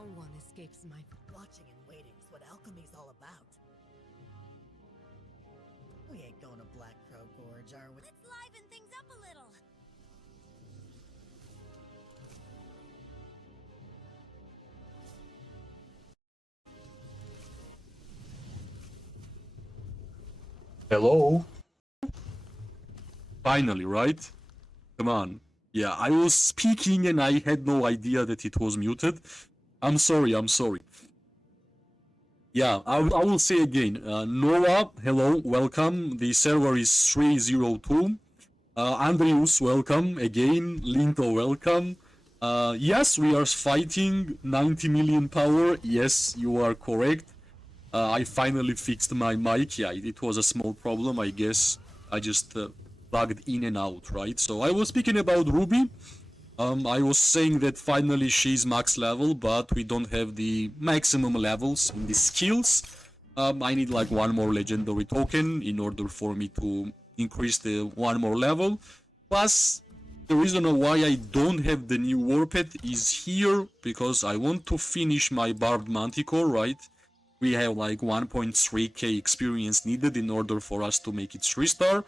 No one escapes my... Watching and waiting is what alchemy's all about. We ain't going to Black Crow Gorge, are we? Let's liven things up a little. Hello? Finally, right? Come on. Yeah, I was speaking and I had no idea that it was muted. I'm sorry. Yeah, I will say again. Noah, hello, welcome. The server is 302. Andrews, welcome. Again, Linto, welcome. Yes, we are fighting 90 million power. Yes, you are correct. I finally fixed my mic. Yeah, it was a small problem, I guess. I just plugged in and out, right? So I was speaking about Ruby. I was saying that finally she's max level, but we don't have the maximum levels in the skills. I need like one more legendary token in order for me to increase the one more level. Plus, the reason why I don't have the new Warped is here, because I want to finish my Barbed Manticore, right? We have like 1.3k experience needed in order for us to make it 3-star.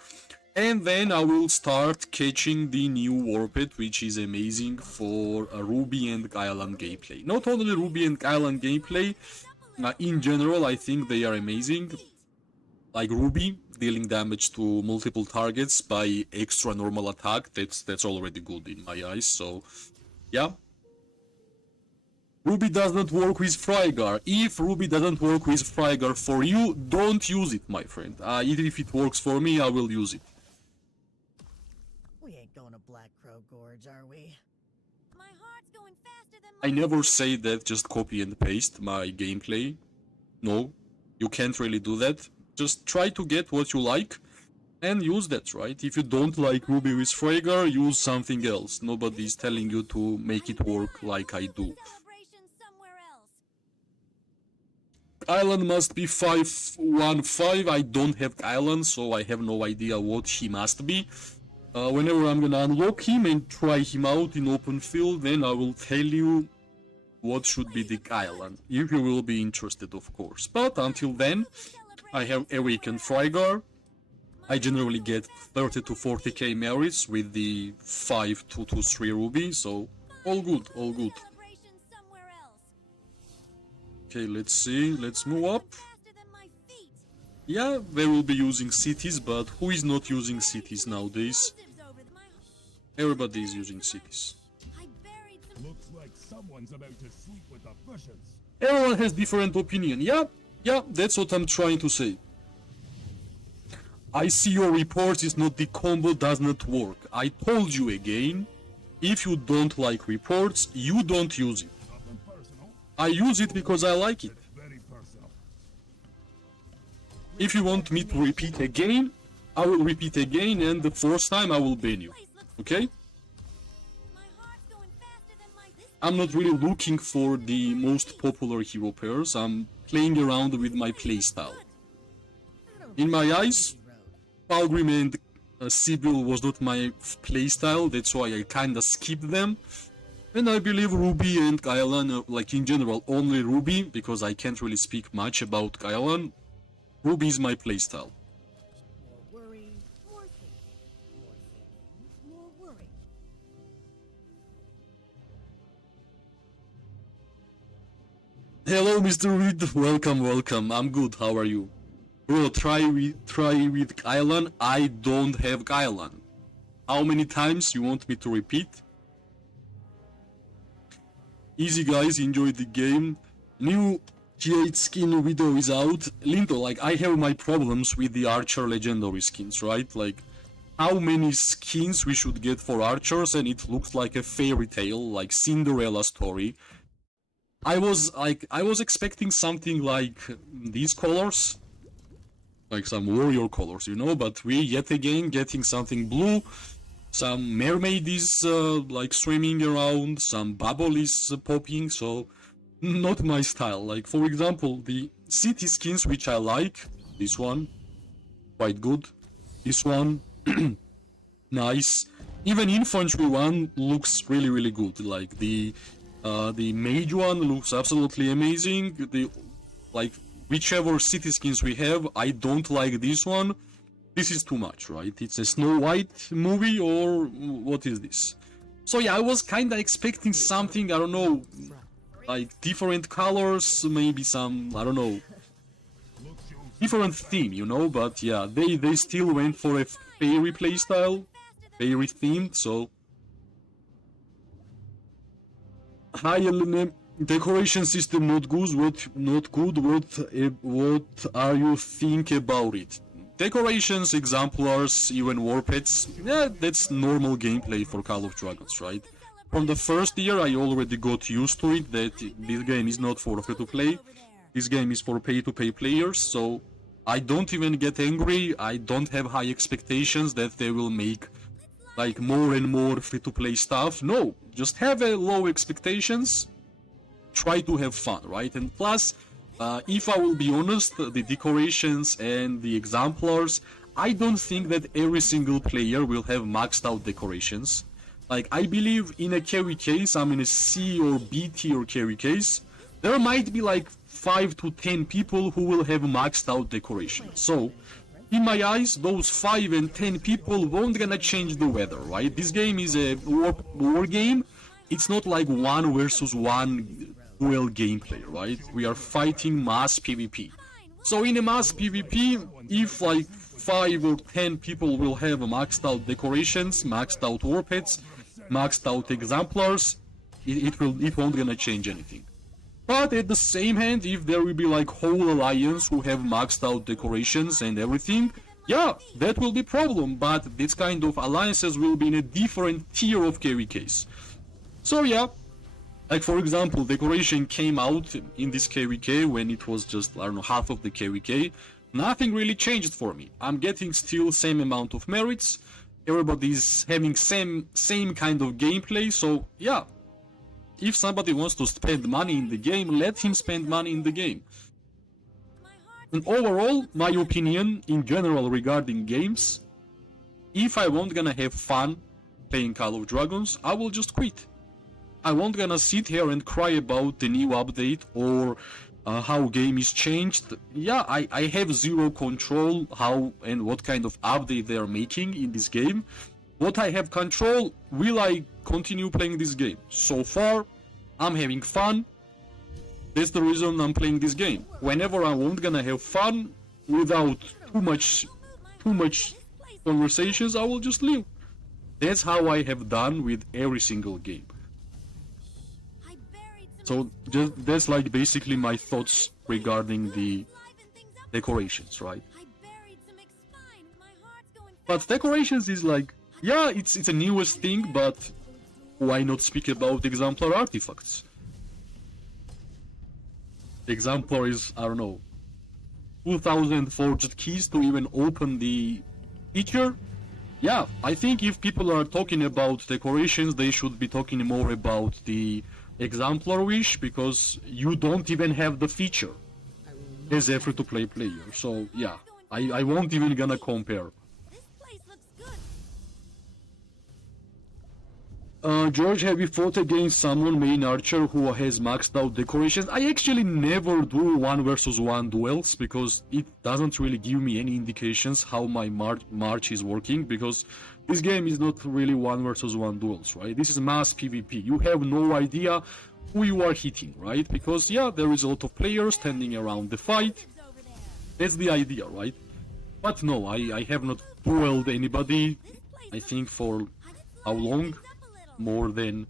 And then I will start catching the new Warped, which is amazing for Ruby and Kylan gameplay. Not only Ruby and Kylan gameplay, in general I think they are amazing. Like Ruby, dealing damage to multiple targets by extra normal attack, that's already good in my eyes, so yeah. Ruby does not work with Frygar. If Ruby doesn't work with Frygar for you, don't use it, my friend. Even if it works for me, I will use it. We ain't going to Black Crow Gorge, are we? My heart's going faster than my... I never say that, just copy and paste my gameplay. No, you can't really do that. Just try to get what you like and use that, right? If you don't like Ruby with Frygar, use something else. Nobody is telling you to make it work like I do. Celebration somewhere else. Kylan must be 515. I don't have Kylan, so I have no idea what he must be. Whenever I'm gonna unlock him and try him out in open field, then I will tell you what should be the Kylan, if you will be interested, of course. But until then, I have Awakened Frygar. I generally get 30 to 40k merits with the 5223 Ruby, so all good, all good. Celebration somewhere else. Okay, let's see, let's move up. Faster than my feet. Yeah, they will be using cities, but who is not using cities nowadays? Explosives over the... Everybody is using cities. I buried some... Looks like someone's about to sleep with the bushes. Everyone has different opinion. Yeah, that's what I'm trying to say. I see your reports is not the combo does not work. I told you again, if you don't like reports, you don't use it. Nothing personal. I use it because I like it. Very personal. If you want me to repeat again, I will repeat again, and the fourth time I will ban you. Place looks... Okay? My heart's going faster than my... I'm not really looking for the most popular hero pairs. I'm playing around with my playstyle. In my eyes, Palgrim and Sibyl was not my playstyle, that's why I kinda skipped them. And I believe Ruby and Kylan, like in general, only Ruby, because I can't really speak much about Kylan. Ruby is my playstyle. More worry, more thinking. More worry. Hello, Mr. Reed. Welcome. I'm good. How are you? Bro, try with Kylan. I don't have Kylan. How many times you want me to repeat? Easy, guys. Enjoy the game. New G8 skin video is out. Linto, like, I have my problems with the Archer legendary skins, right? Like, how many skins we should get for Archers, and it looks like a fairy tale, like Cinderella story. I was expecting something like these colors, like some warrior colors, you know, but we yet again getting something blue. Some mermaid is like swimming around, some bubble is popping, so not my style. Like, for example, the city skins which I like, this one, quite good, this one, nice. Even infantry one looks really good, like the The mage one looks absolutely amazing. The like whichever city skins we have, I don't like this one. This is too much, right? It's a Snow White movie or what is this? So yeah, I was kinda expecting something, I don't know, like different colors, maybe some, I don't know, different theme, you know, but yeah, they still went for a fairy playstyle, fairy themed, so... Hi Elena, decoration system not good, what are you think about it? Decorations, exemplars, even war pets, yeah, that's normal gameplay for Call of Dragons, right? From the first year I already got used to it, that this game is not for free-to-play, this game is for pay-to-pay players, so I don't even get angry, I don't have high expectations that they will make like more and more free-to-play stuff. No, just have a low expectations, try to have fun, right? And plus, if I will be honest, the decorations and the exemplars, I don't think that every single player will have maxed out decorations. Like, I believe in a carry case, I'm in a C or B tier carry case, there might be like 5 to 10 people who will have maxed out decorations. So, in my eyes, those 5 and 10 people won't gonna change the weather, right? This game is a war game. It's not like 1 versus 1 duel gameplay, right? We are fighting mass PvP. So in a mass PvP, if like 5 or 10 people will have maxed out decorations, maxed out war pets, maxed out exemplars, it won't gonna change anything. But at the same hand, if there will be like whole alliance who have maxed out decorations and everything, yeah, that will be problem, but this kind of alliances will be in a different tier of carry case. So yeah, like for example, decoration came out in this KVK when it was just, I don't know, half of the KVK. Nothing really changed for me. I'm getting still same amount of merits, everybody's having same kind of gameplay, so yeah. If somebody wants to spend money in the game, let him spend money in the game. And overall, my opinion in general regarding games, if I won't gonna have fun playing Call of Dragons, I will just quit. I won't gonna sit here and cry about the new update or how game is changed. Yeah, I have zero control how and what kind of update they are making in this game. What I have control, will I continue playing this game? So far, I'm having fun. That's the reason I'm playing this game. Whenever I won't gonna have fun, without too much conversations, I will just leave. That's how I have done with every single game. So that's like basically my thoughts regarding the decorations, right? But decorations is like, yeah, it's a newest thing, but why not speak about exemplar artifacts? Exemplar is, I don't know, 2000 forged keys to even open the feature. Yeah, I think if people are talking about decorations, they should be talking more about the exemplar wish, because you don't even have the feature as a free-to-play player. So yeah, I won't even gonna compare. George, have you fought against someone main archer who has maxed out decorations? I actually never do 1 versus 1 duels, because it doesn't really give me any indications how my march is working, because this game is not really 1 versus 1 duels, right? This is mass PvP. You have no idea who you are hitting, right? Because yeah, there is a lot of players standing around the fight. That's the idea, right? But no, I have not dueled anybody, I think for how long? More than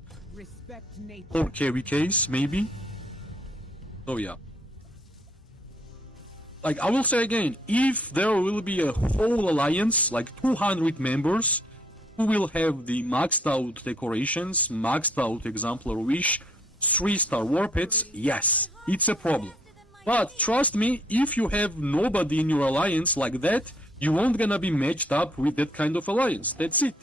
4 KVKs, maybe. So yeah. Like, I will say again, if there will be a whole alliance, like 200 members, who will have the maxed out decorations, maxed out exemplar wish, 3-star war pets, yes, it's a problem. But trust me, if you have nobody in your alliance like that, you won't gonna be matched up with that kind of alliance. That's it.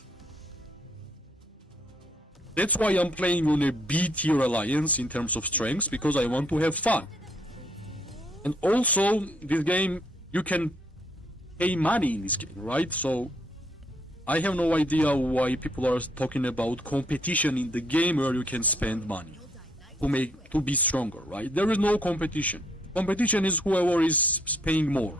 That's why I'm playing on a B tier alliance in terms of strengths, because I want to have fun. And also, this game, you can pay money in this game, right? So, I have no idea why people are talking about competition in the game where you can spend money. to be stronger, right? There is no competition. Competition is whoever is paying more.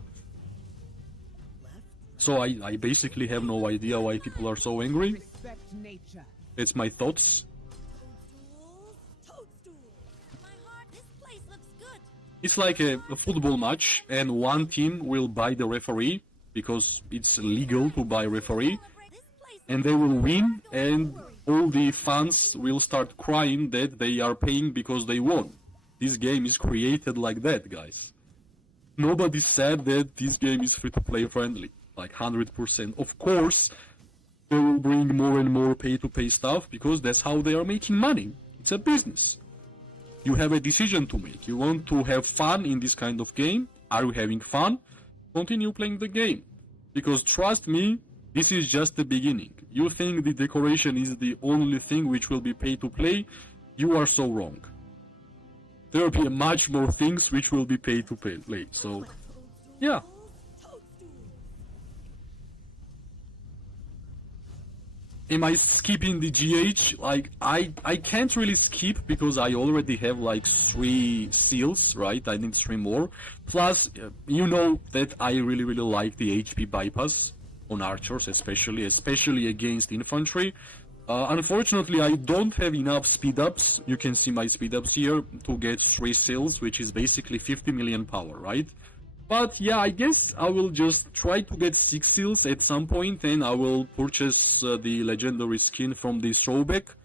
So I basically have no idea why people are so angry. Respect nature. That's my thoughts. My heart, this place looks good. It's like a football match, and one team will buy the referee because it's legal to buy referee, This place and they will win, and all the fans will start crying that they are paying because they won. This game is created like that, guys. Nobody said that this game is free-to-play friendly, like 100%. Of course, they will bring more and more pay-to-pay stuff because that's how they are making money. It's a business. You have a decision to make. You want to have fun in this kind of game? Are you having fun? Continue playing the game. Because trust me, this is just the beginning. You think the decoration is the only thing which will be pay-to-play? You are so wrong. There will be much more things which will be pay-to-play. So, yeah. Am I skipping the GH? Like, I can't really skip because I already have like 3 seals, right? I need 3 more. Plus, you know that I really like the HP bypass on archers, especially against infantry. Unfortunately, I don't have enough speed ups. You can see my speed ups here to get 3 seals, which is basically 50 million power, right? But yeah, I guess I will just try to get 6 seals at some point, and I will purchase the legendary skin from the throwback.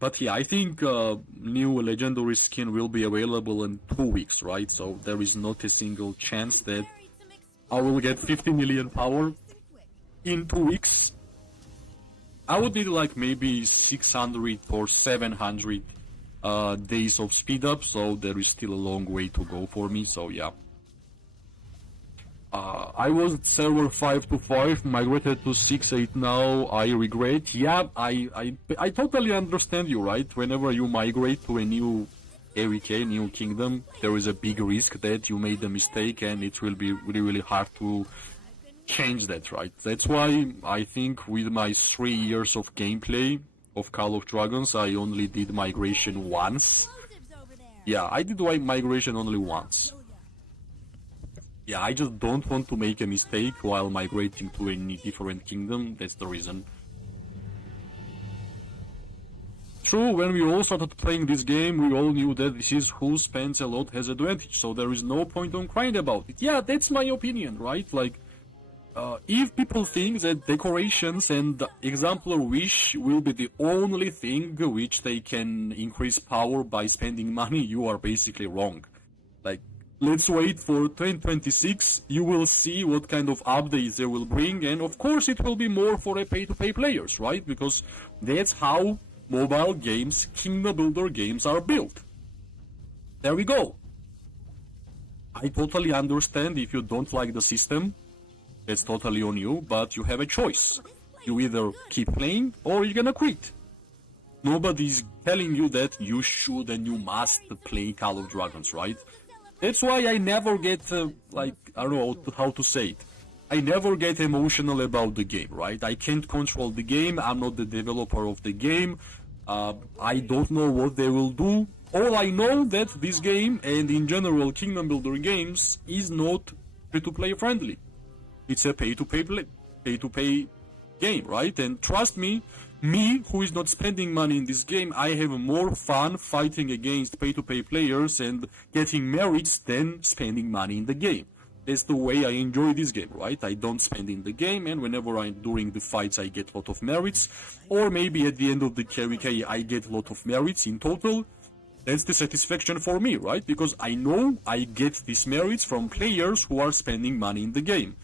But yeah, I think new legendary skin will be available in 2 weeks, right? So there is not a single chance that buried some I will get 50 million power in 2 weeks. I would need like maybe 600 or 700 days of speed up, so there is still a long way to go for me. So yeah, I was at server 525, migrated to 6.8 now. I regret. Yeah, I totally understand you, right? Whenever you migrate to a new AVK, new kingdom, there is a big risk that you made a mistake, and it will be really hard to change that, right? That's why I think with my 3 years of gameplay of Call of Dragons, I only did migration once. explosives over there. Yeah, I did migration only once. Yeah, I just don't want to make a mistake while migrating to any different kingdom. That's the reason. True, when we all started playing this game, we all knew that this is who spends a lot has advantage, so there is no point on crying about it. Yeah, that's my opinion, right? Like, if people think that decorations and exemplar wish will be the only thing which they can increase power by spending money, you are basically wrong. Like, let's wait for 2026, you will see what kind of updates they will bring, and of course it will be more for a pay-to-pay players, right? Because that's how mobile games, kingdom builder games are built. There we go. I totally understand if you don't like the system. It's totally on you, but you have a choice. You either keep playing or you're gonna quit. Nobody's telling you that you should and you must play Call of Dragons, right? That's why I never get, like, I don't know how to say it. I never get emotional about the game, right? I can't control the game, I'm not the developer of the game, I don't know what they will do. All I know that this game, and in general Kingdom Builder games, is not free-to-play friendly. It's a pay-to-pay game, right? And trust me, who is not spending money in this game, I have more fun fighting against pay-to-pay players and getting merits than spending money in the game. That's the way I enjoy this game, right? I don't spend in the game, and whenever I'm during the fights, I get a lot of merits. Or maybe at the end of the KVK, I get a lot of merits in total. That's the satisfaction for me, right? Because I know I get these merits from players who are spending money in the game.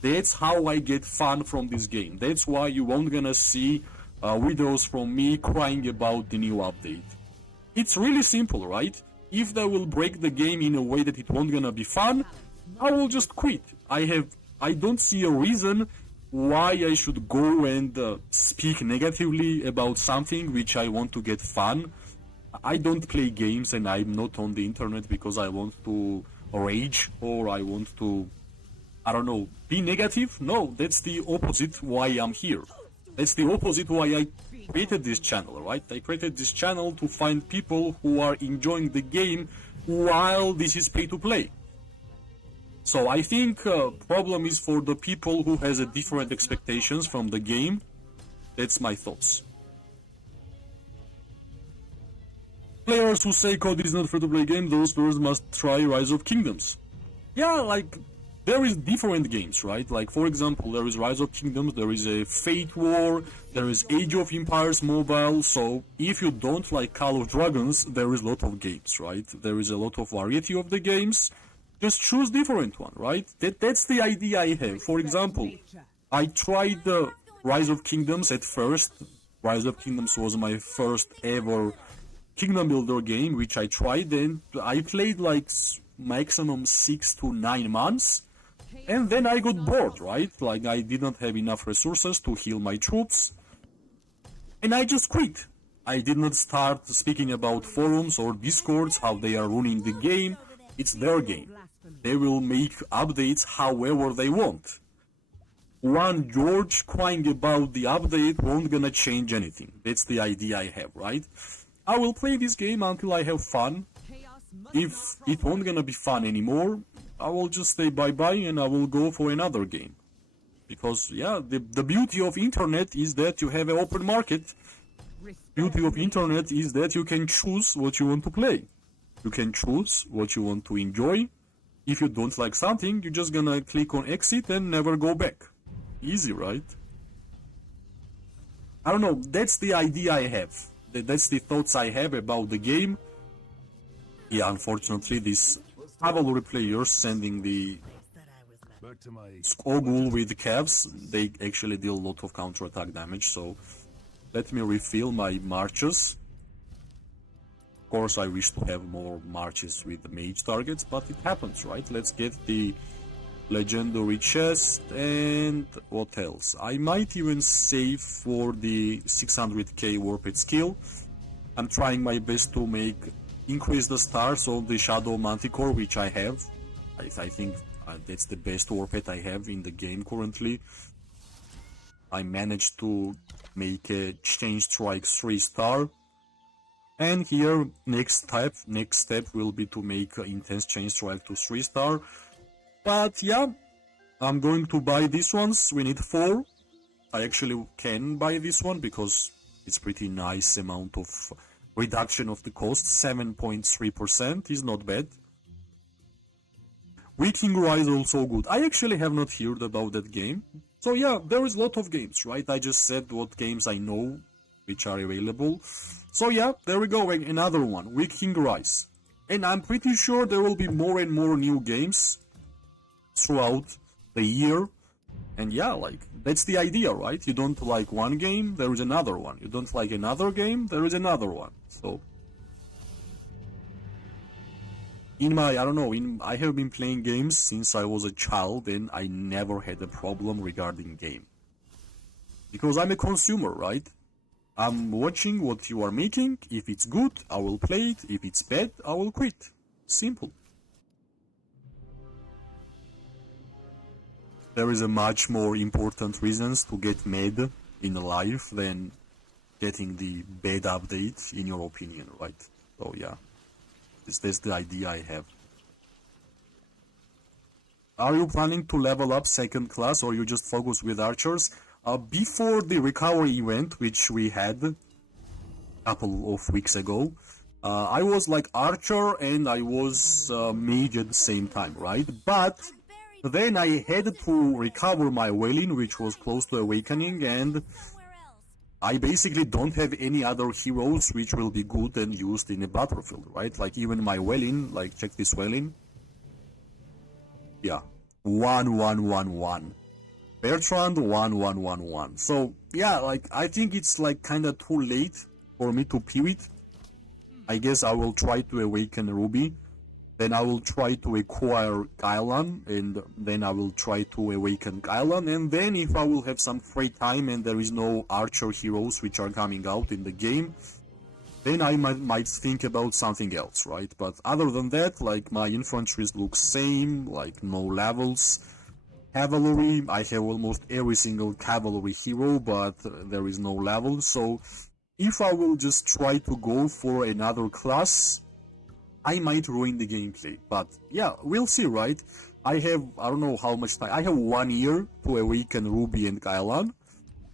That's how I get fun from this game. That's why you won't gonna see videos from me crying about the new update. It's really simple, right? If they will break the game in a way that it won't gonna be fun, I will just quit. I don't see a reason why I should go and speak negatively about something which I want to get fun. I don't play games and I'm not on the internet because I want to rage or I want to, I don't know, be negative. No, that's the opposite why I'm here. That's the opposite why I created this channel, right? I created this channel to find people who are enjoying the game while this is pay to play. So I think problem is for the people who has a different expectations from the game. That's my thoughts. Players who say COD is not free to play game, those first must try Rise of Kingdoms. Yeah, like there is different games, right? Like for example, there is Rise of Kingdoms, there is a Fate War, there is Age of Empires Mobile. So if you don't like Call of Dragons, there is a lot of games, right? There is a lot of variety of the games. Just choose different one, right? That's the idea I have. For example, I tried the Rise of Kingdoms at first. Rise of Kingdoms was my first ever Kingdom Builder game, which I tried, and I played like maximum 6 to 9 months, and then I got bored, right? Like I didn't have enough resources to heal my troops, and I just quit. I did not start speaking about forums or discords, how they are running the game. It's their game. They will make updates however they want. One George crying about the update won't gonna change anything. That's the idea I have, right? I will play this game until I have fun. If it won't gonna be fun anymore, I will just say bye-bye and I will go for another game. Because, yeah, the beauty of internet is that you have an open market. Beauty of internet is that you can choose what you want to play. You can choose what you want to enjoy. If you don't like something, you're just gonna click on exit and never go back. Easy, right? I don't know, that's the idea I have. That's the thoughts I have about the game. Yeah, unfortunately, these cavalry players sending the Back to my Skogul with calves, they actually deal a lot of counter-attack damage, so let me refill my marches. Of course, I wish to have more marches with the mage targets, but it happens, right? Let's get the legendary chest, and what else? I might even save for the 600k warped skill. I'm trying my best to increase the stars on the Shadow Manticore, which I have. I think that's the best warped I have in the game currently. I managed to make a Chain Strike 3-star. And here, next step will be to make Intense Chain Strike to 3-star. But yeah, I'm going to buy these ones. We need 4. I actually can buy this one because it's pretty nice amount of reduction of the cost. 7.3% is not bad. Viking Rise also good. I actually have not heard about that game. So yeah, there is a lot of games, right? I just said what games I know which are available. So yeah, there we go, another one, Viking Rise. And I'm pretty sure there will be more and more new games throughout the year. And yeah, like, that's the idea, right? You don't like one game, there is another one. You don't like another game, there is another one. So I have been playing games since I was a child, and I never had a problem regarding game. Because I'm a consumer, right? I'm watching what you are making. If it's good, I will play it. If it's bad, I will quit. Simple. There is a much more important reasons to get mad in life than getting the bad update, in your opinion, right? So yeah, that's the idea I have. Are you planning to level up second class, or you just focus with archers? Before the recovery event, which we had a couple of weeks ago, I was like archer and I was mage at the same time, right? But then I had to recover my Welin, which was close to awakening, and I basically don't have any other heroes which will be good and used in a battlefield, right? Like even my Welin, like check this Welin. Yeah, 1-1-1-1. Bertrand 1-1-1-1. So yeah, like I think it's like kinda too late for me to pivot. I guess I will try to awaken Ruby. Then I will try to acquire Kylan, and then I will try to awaken Kylan, and then if I will have some free time and there is no archer heroes which are coming out in the game, then I might think about something else, right? But other than that, like my infantries look same, like no levels. cavalry. I have almost every single cavalry hero, but there is no level. So if I will just try to go for another class, I might ruin the gameplay. But yeah, we'll see, right? I don't know how much time. I have 1 year to awaken Ruby and Kailan.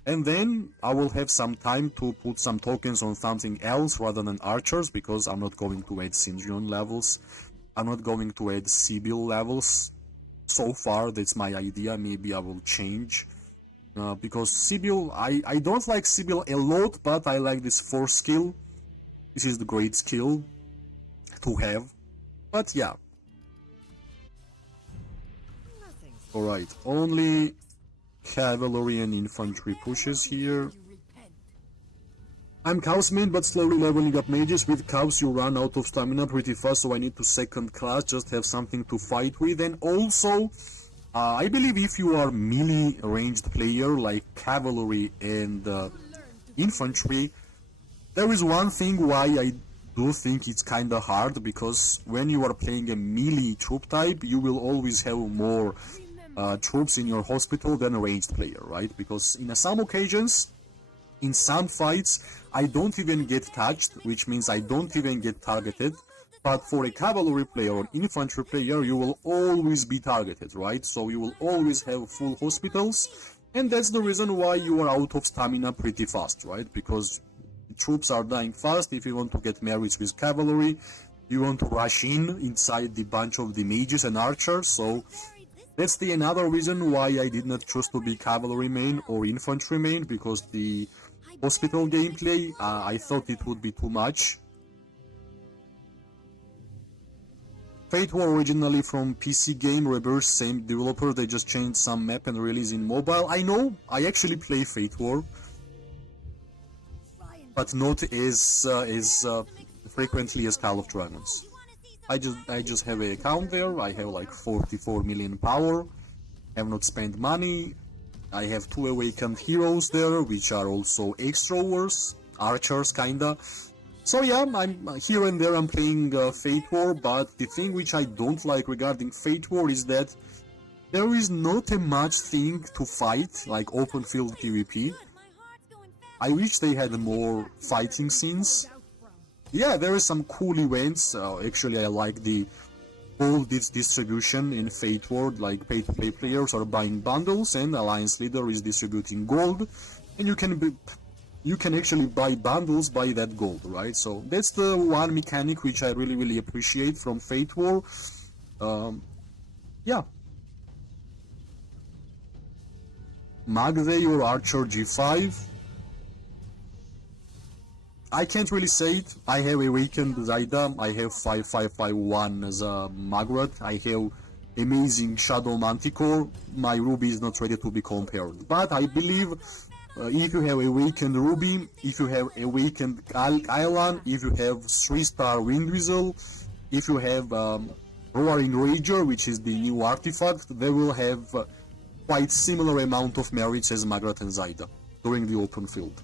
And then I will have some time to put some tokens on something else rather than archers, because I'm not going to add Syndrion levels. I'm not going to add Sibyl levels. So far, that's my idea. Maybe I will change. Because Sibyl, I don't like Sibyl a lot, but I like this 4th skill. This is the great skill to have. But yeah. Nothing's Alright, only cavalry and infantry pushes here. I'm Chaos main, but slowly leveling up mages. With Chaos you run out of stamina pretty fast, so I need to second class, just have something to fight with. And also, I believe if you are melee ranged player like cavalry and infantry, there is one thing why I do think it's kinda hard, because when you are playing a melee troop type, you will always have more troops in your hospital than a ranged player, right? Because in some occasions, in some fights, I don't even get touched, which means I don't even get targeted. But for a cavalry player or infantry player, you will always be targeted, right? So you will always have full hospitals, and that's the reason why you are out of stamina pretty fast, right? Because troops are dying fast. If you want to get merits with cavalry, you want to rush inside the bunch of the mages and archers, so that's the another reason why I did not choose to be cavalry main or infantry main, because the hospital gameplay, I thought it would be too much. Fate War originally from PC game, Rebirth, same developer, they just changed some map and release in mobile. I know, I actually play Fate War, but not as frequently as Call of Dragons. I just have an account there. I have like 44 million power. Have not spent money. I have 2 awakened heroes there, which are also extrovers, archers kinda. So yeah, I'm here and there. I'm playing Fate War, but the thing which I don't like regarding Fate War is that there is not a much thing to fight, like open field PvP. I wish they had more fighting scenes. Yeah, there is some cool events. Actually, I like the gold distribution in Fate World, like pay-to-play players are buying bundles and Alliance Leader is distributing gold, and you can actually buy bundles by that gold, right? So that's the one mechanic which I really appreciate from Fate War. Yeah. Magdey or Archer G5. I can't really say it. I have awakened Zaida, I have 5551 as a Magrat, I have amazing Shadow Manticore, my Ruby is not ready to be compared. But I believe if you have awakened Ruby, if you have awakened Kailan, if you have 3-star Wind Weasel, if you have Roaring Rager, which is the new artifact, they will have quite similar amount of merits as Magrat and Zaida during the open field.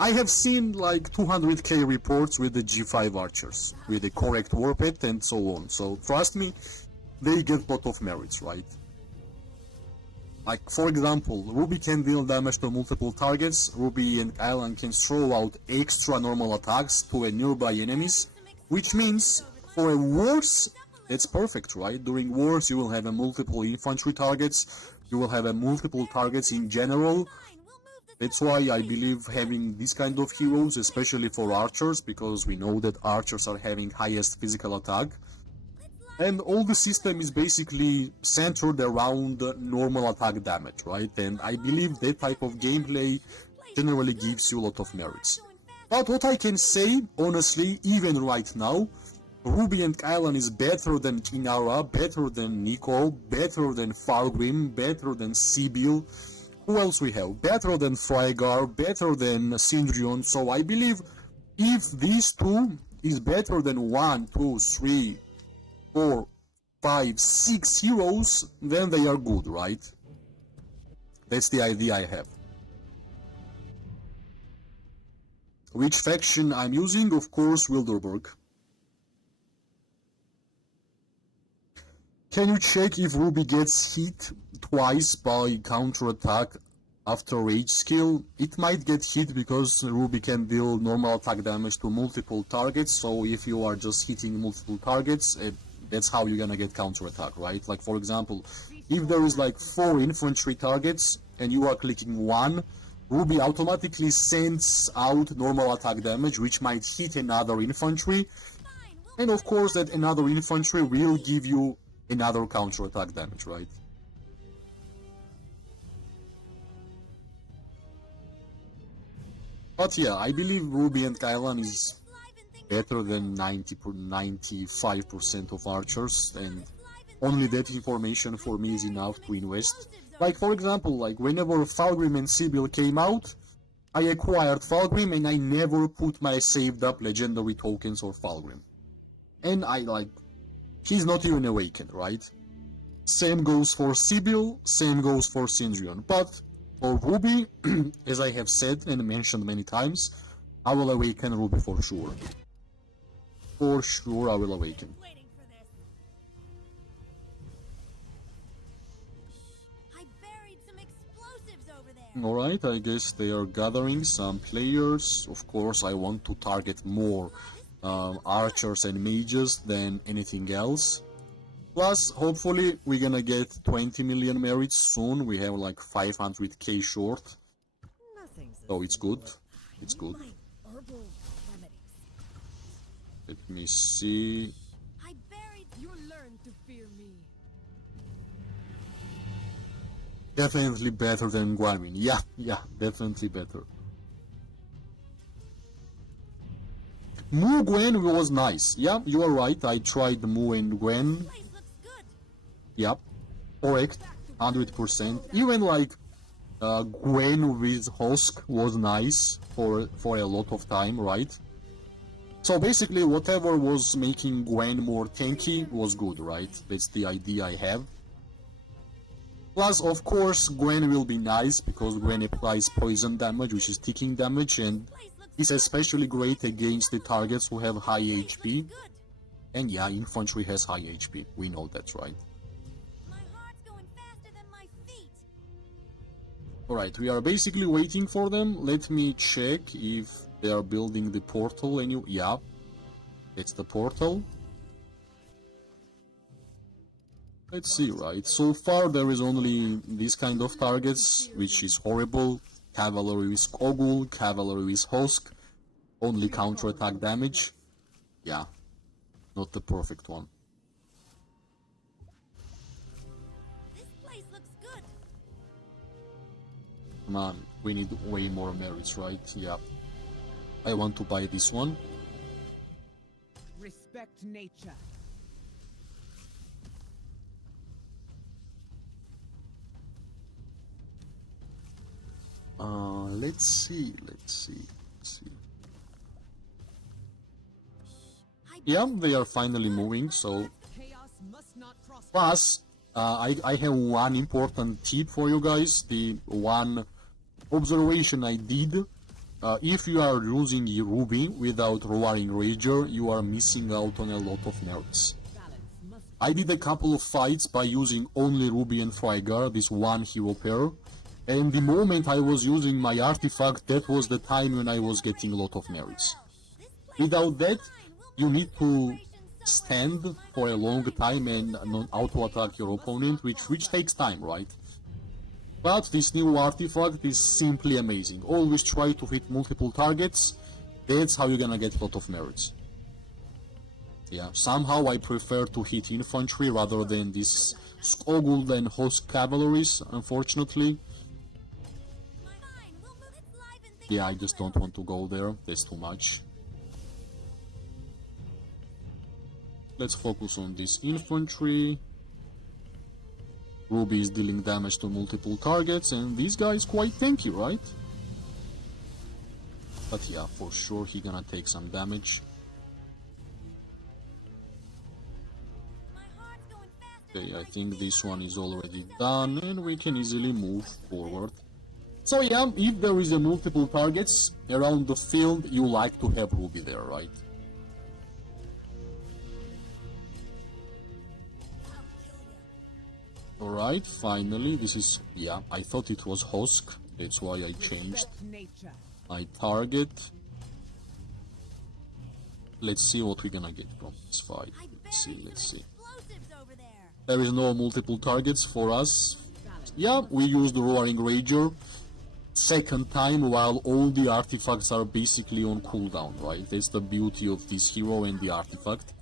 I have seen like 200k reports with the G5 archers, with the correct warpath and so on, so trust me, they get a lot of merits, right? Like, for example, Ruby can deal damage to multiple targets, Ruby and Kailan can throw out extra normal attacks to a nearby enemies, which means for a wars, that's perfect, right? During wars you will have a multiple infantry targets, you will have a multiple targets in general. That's why I believe having this kind of heroes, especially for archers, because we know that archers are having highest physical attack. And all the system is basically centered around normal attack damage, right? And I believe that type of gameplay generally gives you a lot of merits. But what I can say, honestly, even right now, Ruby and Kailan is better than Kinara, better than Nico, better than Fargrim, better than Sibyl. Who else we have? Better than Freygar, better than Syndrion. So I believe if these two is better than 1, 2, 3, 4, 5, 6 heroes, then they are good, right? That's the idea I have. Which faction I'm using? Of course, Wilderberg. Can you check if Ruby gets hit twice by counterattack after rage skill? It might get hit because Ruby can deal normal attack damage to multiple targets, so if you are just hitting multiple targets, that's how you're gonna get counterattack, right? Like for example, if there is like 4 infantry targets and you are clicking 1, Ruby automatically sends out normal attack damage, which might hit another infantry, and of course that another infantry will give you another counter-attack damage, right? But yeah, I believe Ruby and Kailan is better than 95% of archers, and only that information for me is enough to invest. Like for example, like whenever Falgrim and Sibyl came out, I acquired Falgrim and I never put my saved up legendary tokens for Falgrim. And he's not even awakened, right? Same goes for Sibyl, same goes for Sindrion. But for Ruby, as I have said and mentioned many times, I will awaken Ruby for sure. For sure I will awaken. Waiting for this. I buried some explosives over there. Alright, I guess they are gathering some players. Of course, I want to target more archers and mages than anything else. Plus, hopefully, we're gonna get 20 million merits soon. We have like 500k short. Nothing's So it's good. It's good. My herbal remedies. Let me see. I buried. You'll learn to fear me. Definitely better than Guanmin. Yeah, definitely better. Mu Gwen was nice. Yeah, you are right. I tried Mu and Gwen. Place looks good. Yep, correct. 100%. Even like Gwen with Husk was nice for a lot of time, right? So basically, whatever was making Gwen more tanky was good, right? That's the idea I have. Plus, of course, Gwen will be nice because Gwen applies poison damage, which is ticking damage, and is especially great against the targets who have high HP. Good. And yeah, infantry has high HP. We know that, right? My heart's going faster than my feet. Alright, we are basically waiting for them. Let me check if they are building the portal. Yeah, it's the portal. Let's see, right? So far there is only this kind of targets, which is horrible. Cavalry with Skogul, Cavalry with Husk, only counter-attack damage. Yeah, not the perfect one. This place looks good. Come on, we need way more merits, right? Yeah. I want to buy this one. Respect nature. Let's see. Yeah, they are finally moving, so... Chaos must not prosper. Plus, I have one important tip for you guys. The one observation I did. If you are using Ruby without Roaring Rager, you are missing out on a lot of merits. Balance must I did a couple of fights by using only Ruby and Frygar, this one hero pair. And the moment I was using my artifact, that was the time when I was getting a lot of merits. Without that, you need to stand for a long time and not auto-attack your opponent, which takes time, right? But this new artifact is simply amazing. Always try to hit multiple targets, that's how you're gonna get a lot of merits. Yeah, somehow I prefer to hit infantry rather than this Skogul and Husk cavalries, unfortunately. Yeah, I just don't want to go there, that's too much. Let's focus on this infantry. Ruby is dealing damage to multiple targets, and this guy is quite tanky, right? But yeah, for sure he gonna take some damage. Okay, I think this one is already done, and we can easily move forward. So yeah, if there is a multiple targets around the field, you like to have Ruby there, right? I'll kill Alright, finally, this is, yeah, I thought it was Hosk, that's why I changed Respect nature. my target. Let's see what we're gonna get from this fight. I Let's see, buried let's some see. explosives over there. There is no multiple targets for us. Yeah, we used the Roaring Rager second time while all the artifacts are basically on cooldown, right? That's the beauty of this hero and the artifact.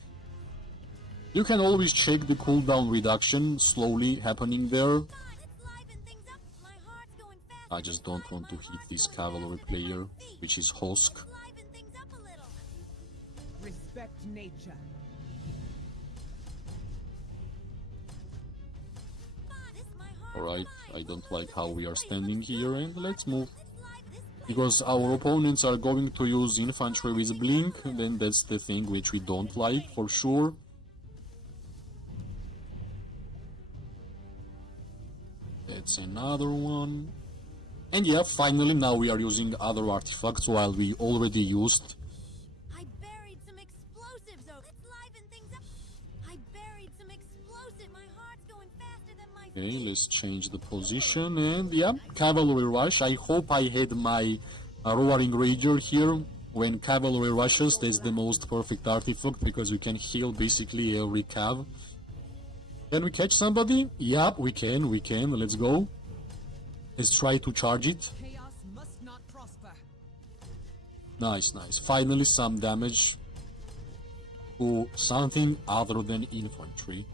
You can always check the cooldown reduction slowly happening there. Come on, let's liven things up. My heart's going fast. I just don't want to hit this cavalry player, which is Hosk. Let's liven things up a little. Respect nature. Come on, this my heart's Alright, fine. I don't like how we are standing here, and let's move. Let's liven this place. Because our opponents are going to use infantry with blink, then that's the thing which we don't like for sure. That's another one. And yeah, finally now we are using other artifacts while we already used. I buried some explosives over. Let's liven things up. I buried some explosives. My heart's going faster than my Okay, feet. let's change the position, and yeah, cavalry rush. I hope I had my Roaring Rager here. When cavalry rushes, that's the most perfect artifact because you can heal basically every cav. Can we catch somebody? Yep, we can, let's go. Let's try to charge it. Chaos must not prosper. Nice, nice. Finally some damage to something other than infantry.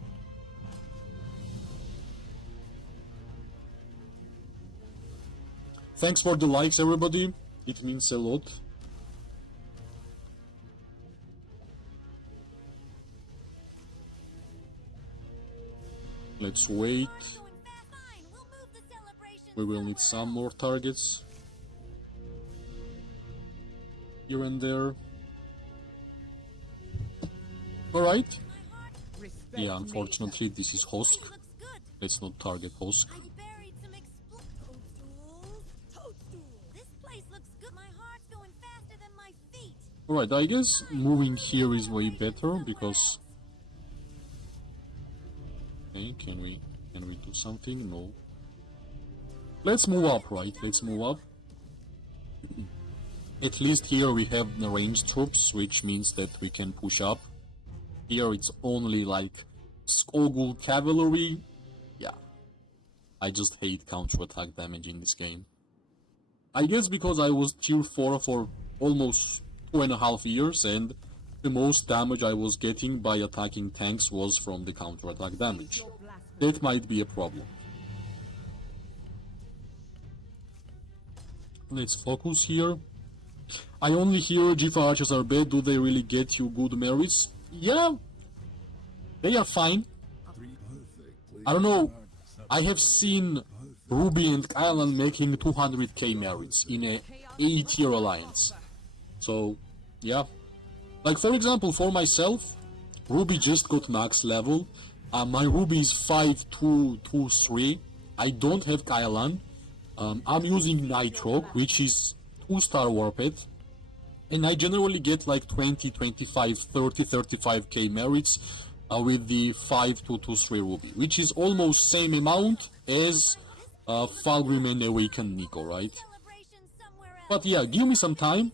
Thanks for the likes, everybody. It means a lot. Let's wait. Heart's going fast. Fine, we'll move the celebration We will need some more targets here and there. Alright. Respect Yeah, unfortunately this is Hosk. Looks good. Let's not target Hosk. I buried some toadstools. Toadstools. This place looks good. My heart's going faster than my feet. Alright, I guess moving here is way better because... Okay, can we do something? No. Let's move up, right? Let's move up. At least here we have the ranged troops, which means that we can push up. Here it's only like Skogul cavalry. Yeah. I just hate counter-attack damage in this game. I guess because I was tier 4 for almost 2.5 years and the most damage I was getting by attacking tanks was from the counter-attack damage. That might be a problem. Let's focus here. I only hear Jifa archers are bad. Do they really get you good merits? Yeah, they are fine. I don't know. I have seen Ruby and Kylan making 200k merits in a A-tier alliance. So, yeah. Like, for example, for myself, Ruby just got max level. My Ruby is 5223. I don't have Kylan. I'm using Nighthawk, which is 2-star Warped. And I generally get like 20, 25, 30, 35k merits with the 5223 Ruby, which is almost same amount as Falgrim and Awakened Nico, right? Celebration somewhere else. But yeah, give me some time.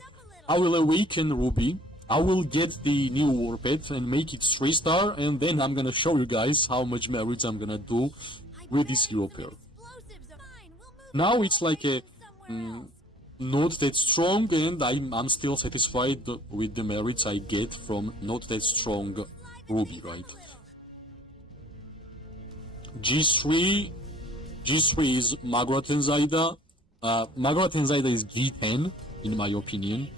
I will awaken Ruby. I will get the new Warped and make it 3-star, and then I'm gonna show you guys how much merits I'm gonna do with this hero pair. Explosives are fine. We'll move Now it's like a somewhere else. not that strong, and I'm still satisfied with the merits I get from not that strong Ruby, right? G3 is Magrat and Zaida. Magrat and Zaida is G10 in my opinion.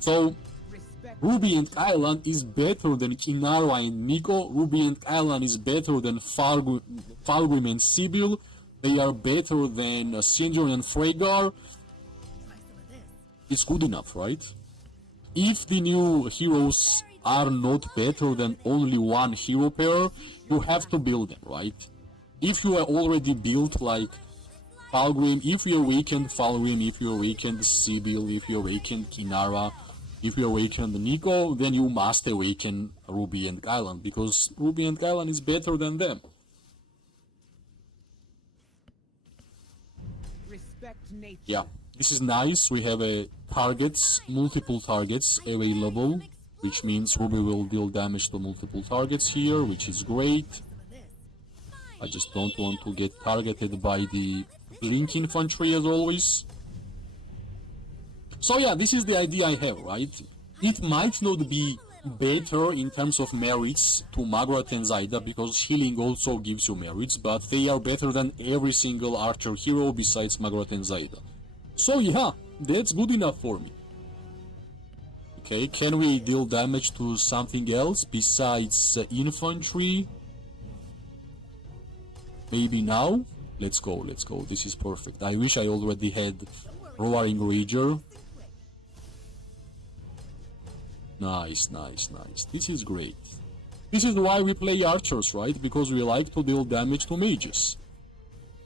So Respect Ruby and Kylan is better than Kinara and Nico. Ruby and Kylan is better than Falgrim and Sibyl. They are better than Sinjor and Freygar. Try some of this. It's good enough, right? If the new heroes are not better than only one hero pair, you have to build them, right? If you are already built like Falgrim, if you awakened Falgrim, if you awakened Sibyl, if you awakened Kinara, if you awakened Nico, then you must awaken Ruby and Kylan, because Ruby and Kylan is better than them. Respect nature. Yeah, this is nice. We have a targets, multiple targets available, which means Ruby will deal damage to multiple targets here, which is great. I just don't want to get targeted by the Blink infantry as always. So yeah, this is the idea I have, right? It might not be better in terms of merits to Magrat and Zaida, because healing also gives you merits, but they are better than every single archer hero besides Magrat and Zaida. So yeah, that's good enough for me. Okay, can we deal damage to something else besides infantry? Maybe now? Let's go. This is perfect. I wish I already had Roaring Rager. Nice. This is great. This is why we play archers, right? Because we like to deal damage to mages.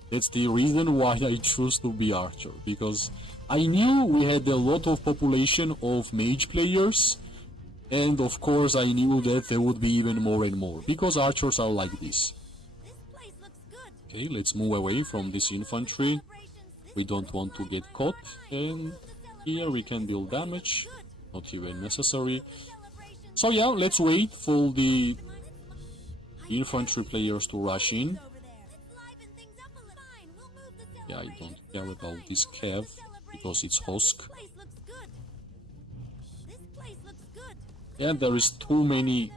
That's the reason why I choose to be archer. Because I knew we had a lot of population of mage players. And of course I knew that there would be even more and more. Because archers are like this. Okay, let's move away from this infantry. We don't want to get caught. And here we can deal damage. Not even necessary. So yeah, let's wait for the infantry players to rush in. Yeah, I don't care about this cav because it's Hosk. Yeah, there is too many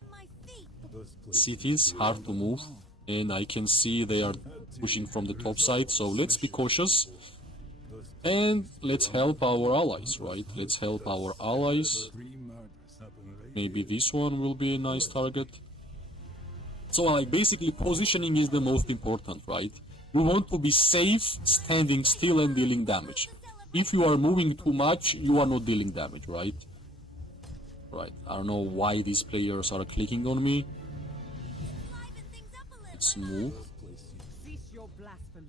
cities, hard to move, and I can see they are pushing from the top side, so let's be cautious. And let's help our allies, right? Let's help our allies. Maybe this one will be a nice target. So like basically positioning is the most important, right? We want to be safe, standing still and dealing damage. If you are moving too much, you are not dealing damage, right? Right, I don't know why these players are clicking on me. Let's move. Cease your blasphemy.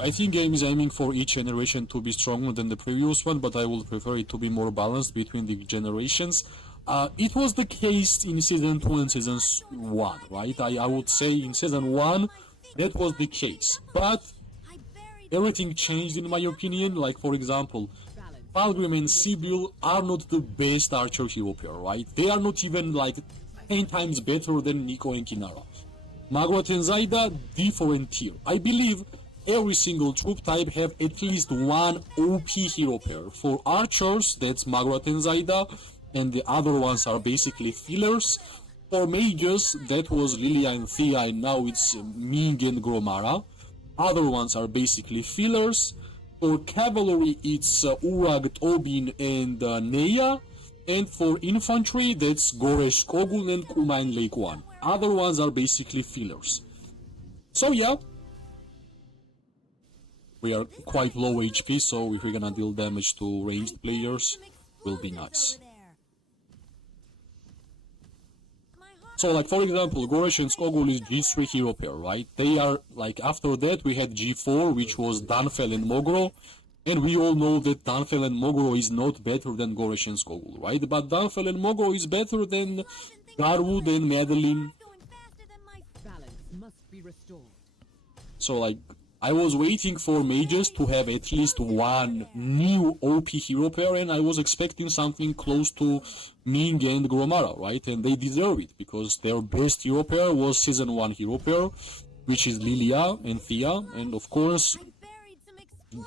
I think game is aiming for each generation to be stronger than the previous one, but I would prefer it to be more balanced between the generations. It was the case in Season 2 and Season 1, right? I would say in Season 1 that was the case, but everything changed in my opinion. Like for example, Falgrim and Sibyl are not the best archer hero pair, right? They are not even like 10 times better than Nico and Kinara. Magrat and Zaida, different tier. I believe every single troop type have at least one OP hero pair. For archers, that's Magrat and Zaida, and the other ones are basically fillers. For mages, that was Lilia and Thea, and now it's Ming and Gromara. Other ones are basically fillers. For cavalry, it's Urag, Tobin, and Neya. And for infantry, that's Goresh, Kogul, and Kuma and Lake 1. Other ones are basically fillers. So yeah, we are quite low HP, so if we're gonna deal damage to ranged players, will be nice. So like for example, Goresh and Skogul is G3 hero pair, right? They are like, after that we had G4, which was Danfel and Mogro, and we all know that Danfel and Mogro is not better than Goresh and Skogul, right? But Danfel and Mogro is better than Garwood and Madeline. Balance must be restored. So like, I was waiting for mages to have at least one new OP hero pair, and I was expecting something close to Ming and Gromara, right? And they deserve it, because their best hero pair was Season 1 hero pair, which is Lilia and Thea, and of course,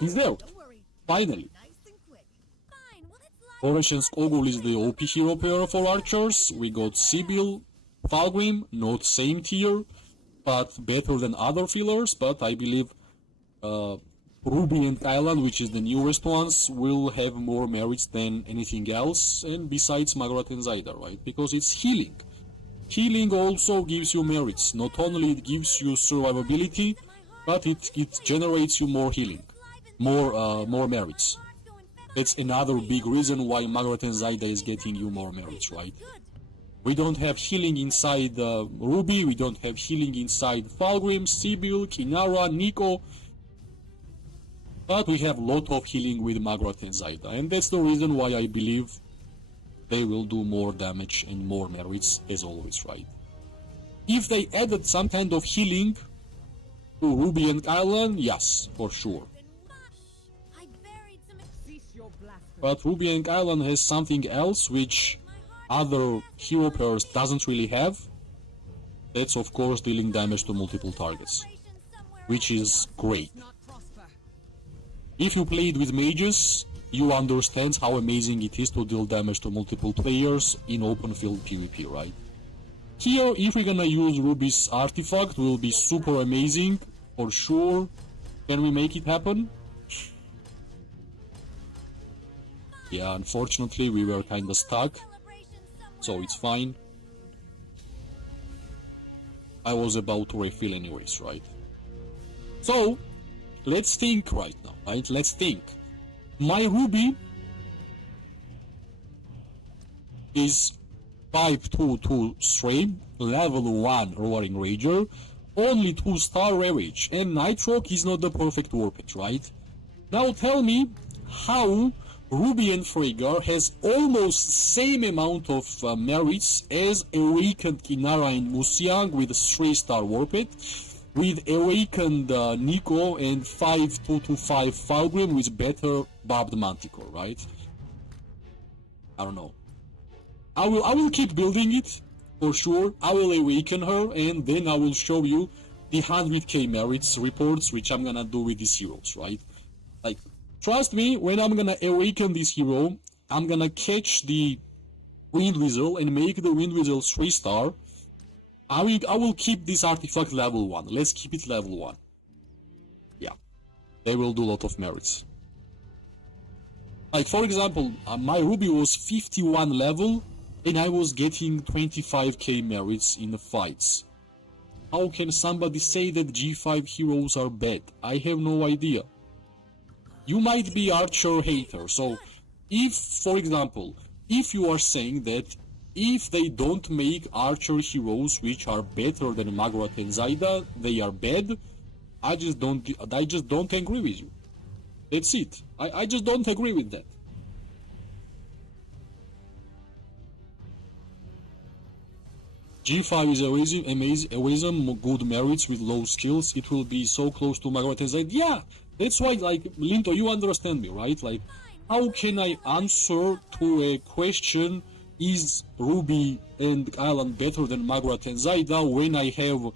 deserved. Finally. Goresh and Skogul is the OP hero pair for archers. We got Sibyl, Falgrim, not same tier, but better than other fillers, but I believe Ruby and Kylan, which is the newest ones, will have more merits than anything else, and besides Magrat and Zaida, right? Because it's healing. Healing also gives you merits. Not only it gives you survivability, but it generates you more healing, more merits. That's another big reason why Magrat and Zaida is getting you more merits, right? We don't have healing inside Ruby, we don't have healing inside Falgrim, Sibyl, Kinara, Nico, but we have a lot of healing with Magrat and Zaida, and that's the reason why I believe they will do more damage and more merits as always, right? If they added some kind of healing to Ruby and Kylan, yes, for sure. I buried some Cease your blasphemy. But Ruby and Kylan has something else which other hero pairs doesn't really have. That's of course dealing damage to multiple targets, explosions somewhere. which is great. Not prosper. If you played with mages, you understand how amazing it is to deal damage to multiple players in open field PvP, right? Here, if we're gonna use Ruby's artifact, will be super amazing, for sure. Can we make it happen? Yeah, unfortunately we were kinda stuck, so it's fine. I was about to refill anyways, right? So, let's think right now, right? Let's think. My Ruby is 5223, level 1 Roaring Rager, only 2-star Ravage, and Nighthawk is not the perfect Warped, right? Now tell me how Ruby and Freygar has almost same amount of merits as Awakened Kinara and Musiang with 3-star Warped, with Awakened Nico and 5225 Falgrim with better Barbed Manticore, right? I don't know. I will keep building it, for sure. I will awaken her, and then I will show you the 100k merits reports, which I'm gonna do with these heroes, right? Like, trust me, when I'm gonna awaken this hero, I'm gonna catch the Wind Weasel and make the Wind Weasel 3-star. I will keep this artifact level 1. Let's keep it level 1. Yeah, they will do a lot of merits. Like, for example, my Ruby was 51 level, and I was getting 25k merits in the fights. How can somebody say that G5 heroes are bad? I have no idea. You might be Archer hater, so if, for example, if you are saying that if they don't make Archer heroes which are better than Magrat and Zaida, they are bad, I just don't agree with you. That's it. I just don't agree with that. G5 is amazing, good merits with low skills. It will be so close to Magrat and Zaida. Yeah, that's why, like, Linto, you understand me, right? Like, how can I answer to a question, is Ruby and Kylan better than Magrat and Zaida, when I have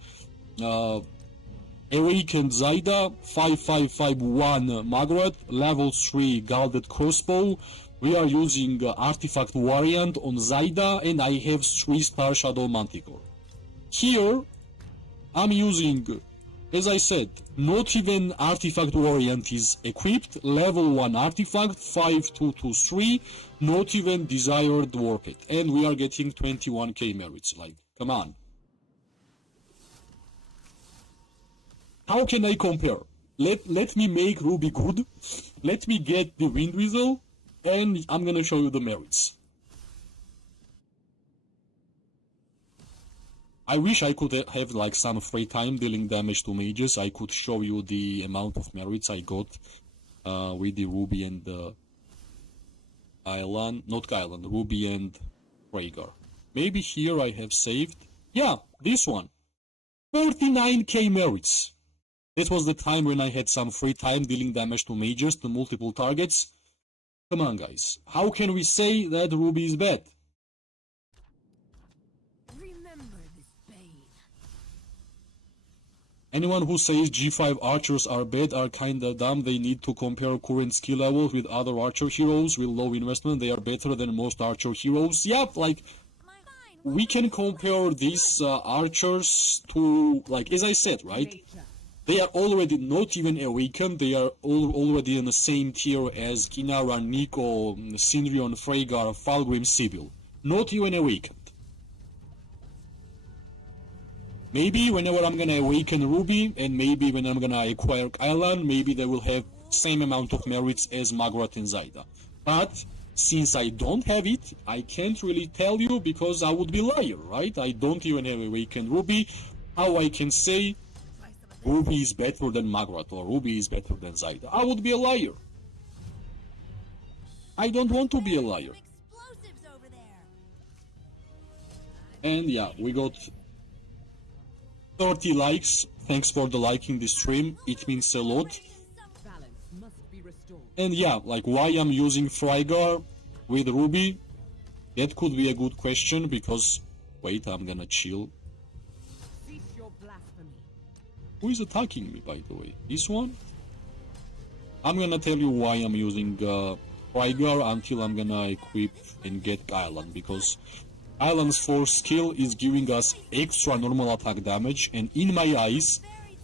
Awakened Zaida, 5551 Magrat, level 3 Galded Crossbow. We are using Artifact Variant on Zaida, and I have 3-star Shadow Manticore. Here, I'm using, as I said, not even Artifact Variant is equipped, level 1 Artifact, 5223, not even Desired Warped, and we are getting 21k merits, like, come on. How can I compare? Let me make Ruby good, let me get the Wind Weasel, and I'm gonna show you the merits. I wish I could have like some free time dealing damage to mages. I could show you the amount of merits I got with the Ruby and Ruby and Rhaegar. Maybe here I have saved. Yeah, this one. 39k merits. This was the time when I had some free time dealing damage to mages to multiple targets. Come on, guys. How can we say that Ruby is bad? Remember this bane. Anyone who says G5 archers are bad are kinda dumb. They need to compare current skill levels with other archer heroes with low investment. They are better than most archer heroes. Yep, like, we can compare these archers to, like, as I said, right? Nature. They are already not even awakened, they are already in the same tier as Kinara, Nico, Sindrion, Freygar, Falgrim, Sibyl. Not even awakened. Maybe whenever I'm gonna awaken Ruby, and maybe when I'm gonna acquire Kylan, maybe they will have same amount of merits as Magrat and Zaida. But since I don't have it, I can't really tell you because I would be liar, right? I don't even have awakened Ruby. How I can say Ruby is better than Magrat or Ruby is better than Zaida? I would be a liar. I don't want to be a liar. Explosives over there. And yeah, we got 30 likes. Thanks for the liking this stream. It means a lot. Balance must be restored. And yeah, like why I'm using Frygar with Ruby, that could be a good question because, wait, I'm gonna chill. Cease your blasphemy. Who is attacking me, by the way? This one? I'm gonna tell you why I'm using Frygar until I'm gonna equip and get Island, because Island's 4th skill is giving us extra normal attack damage, and in my eyes,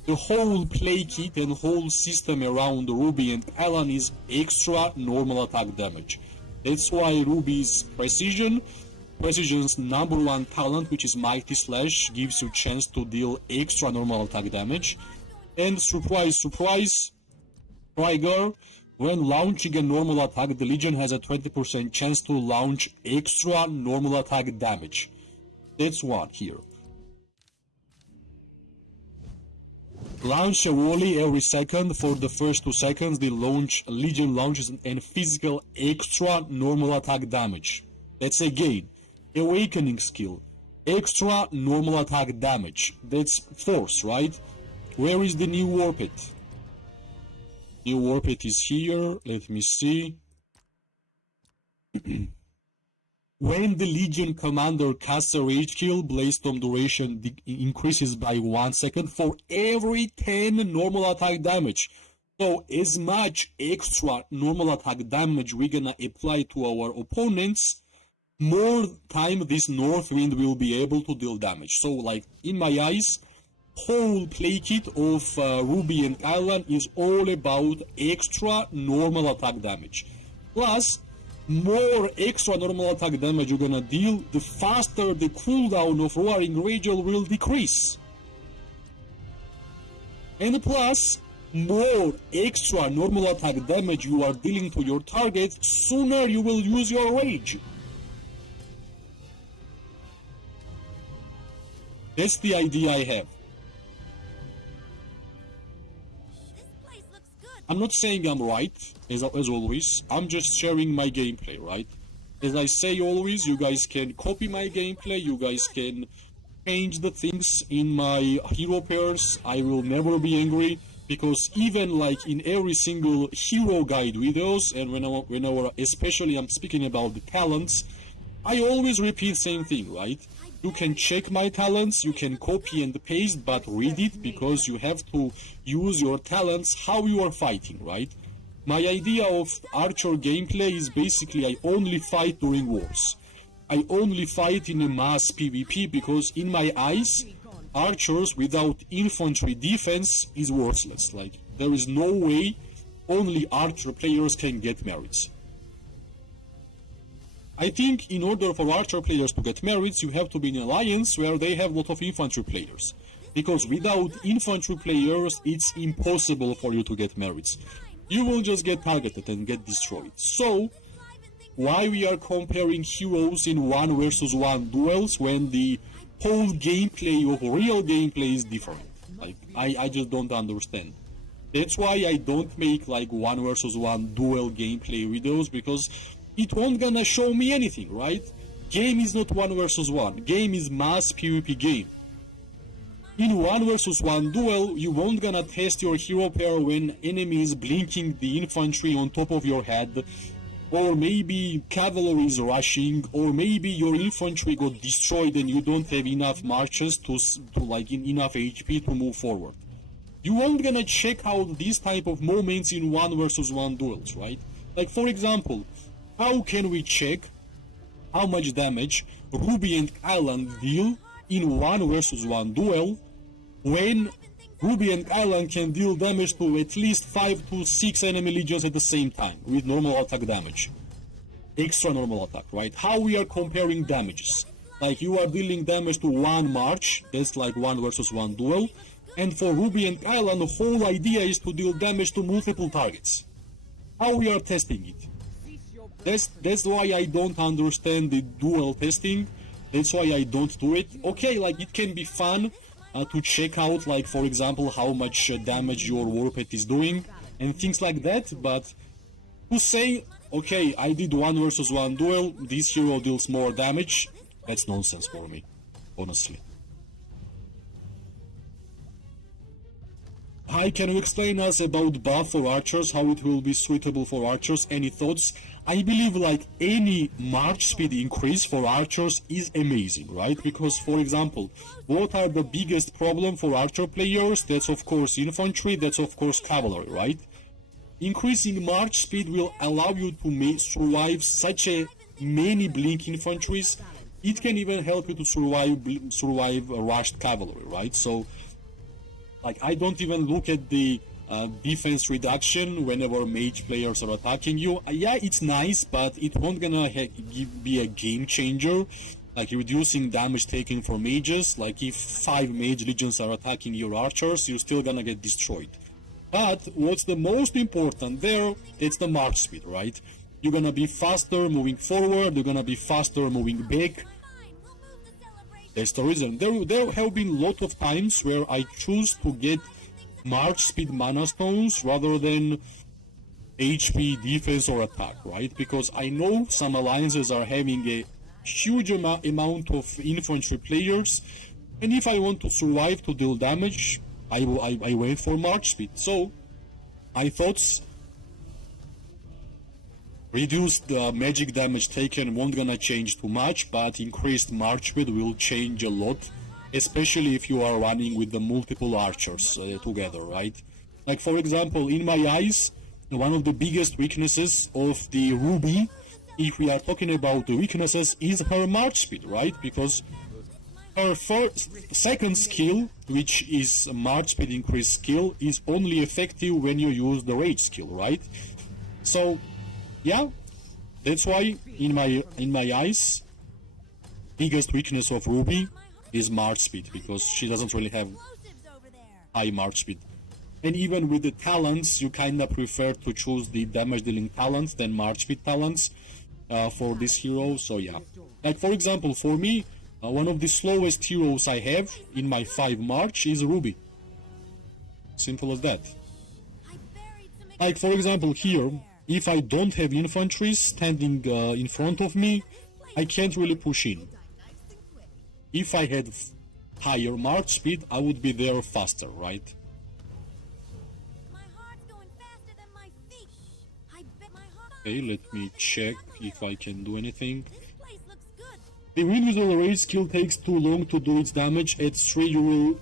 the whole play kit and whole system around Ruby and Island is extra normal attack damage. That's why Ruby's Precision's number 1 talent, which is Mighty Slash, gives you chance to deal extra normal attack damage. And surprise, surprise, Frygar, when launching a normal attack, the Legion has a 20% chance to launch extra normal attack damage. That's one here. Launch a volley every second. For the first 2 seconds, the Legion launches an physical extra normal attack damage. That's again, Awakening skill. Extra normal attack damage. That's Force, right? Where is the new Warped? New Warped is here. Let me see. When the Legion Commander casts a Rage Kill, Blaze-Storm duration increases by 1 second for every 10 normal attack damage. So as much extra normal attack damage we're gonna apply to our opponents, more time this North Wind will be able to deal damage. So like, in my eyes, whole play kit of Ruby and Island is all about extra normal attack damage. Plus, more extra normal attack damage you're gonna deal, the faster the cooldown of Roaring Ragel will decrease. And plus, more extra normal attack damage you are dealing to your target, sooner you will use your rage. That's the idea I have. This place looks good. I'm not saying I'm right, as always. I'm just sharing my gameplay, right? As I say always, you guys can copy my gameplay, you guys can change the things in my hero pairs. I will never be angry, because even like in every single hero guide videos, and whenever especially I'm speaking about the talents, I always repeat same thing, right? You can check my talents, you can copy and paste, but read it, because you have to use your talents how you are fighting, right? My idea of Archer gameplay is basically I only fight during wars. I only fight in a mass PvP because in my eyes, Archers without infantry defense is worthless. Like, there is no way only Archer players can get merits. I think in order for Archer players to get merits, you have to be in an alliance where they have a lot of infantry players. Because without infantry players, it's impossible for you to get merits. You will just get targeted and get destroyed. So, why we are comparing heroes in 1 versus 1 duels when the whole gameplay of real gameplay is different? Like, I just don't understand. That's why I don't make like 1 versus 1 duel gameplay videos, because it won't gonna show me anything, right? Game is not 1 versus 1. Game is mass PvP game. In 1 versus 1 duel, you won't gonna test your hero pair when enemy is blinking the infantry on top of your head, or maybe cavalry is rushing, or maybe your infantry got destroyed and you don't have enough marches to like enough HP to move forward. You won't gonna check out these type of moments in 1 versus 1 duels, right? Like, for example, how can we check how much damage Ruby and Island deal in 1 versus 1 duel when Ruby and Island can deal damage to at least 5 to 6 enemy legions at the same time with normal attack damage? Extra normal attack, right? How we are comparing damages? Like, you are dealing damage to 1 march, that's like 1 versus 1 duel, and for Ruby and Island the whole idea is to deal damage to multiple targets. How we are testing it? That's why I don't understand the dual testing. That's why I don't do it. Okay, like, it can be fun to check out, like, for example, how much damage your Warped is doing and things like that, but to say, okay, I did 1 versus 1 duel, this hero deals more damage, that's nonsense for me, honestly. Hi, can you explain us about buff for archers, how it will be suitable for archers? Any thoughts? I believe like any march speed increase for archers is amazing, right? Because for example, what are the biggest problem for archer players? That's of course infantry, that's of course cavalry, right? Increasing march speed will allow you to survive such a many blink infantries. It can even help you to survive rushed cavalry, right? So like I don't even look at the defense reduction whenever mage players are attacking you. Yeah, it's nice, but it won't gonna be a game changer. Like reducing damage taken for mages. Like if 5 mage legions are attacking your archers, you're still gonna get destroyed. But what's the most important there, it's the march speed, right? You're gonna be faster moving forward, you're gonna be faster moving back. That's the reason. There have been a lot of times where I choose to get march speed mana stones rather than HP, defense or attack, right? Because I know some alliances are having a huge amount of infantry players, and if I want to survive to deal damage, I went for march speed. So I thought reduced magic damage taken won't gonna change too much, but increased march speed will change a lot, especially if you are running with the multiple archers together, right? Like for example, in my eyes, one of the biggest weaknesses of the Ruby, if we are talking about the weaknesses, is her march speed, right? Because her second skill, which is a march speed increase skill, is only effective when you use the rage skill, right? So yeah, that's why in my eyes, biggest weakness of Ruby is march speed, because she doesn't really have high march speed. And even with the talents, you kinda prefer to choose the damage dealing talents than march speed talents for this hero. So yeah, like for example, for me, one of the slowest heroes I have in my 5 march is Ruby. Simple as that. Like for example here, if I don't have infantry standing in front of me, I can't really push in. If I had higher march speed, I would be there faster, right? Okay, let me check if I can do anything. The wind whistle rage skill takes too long to do its damage at 3 euro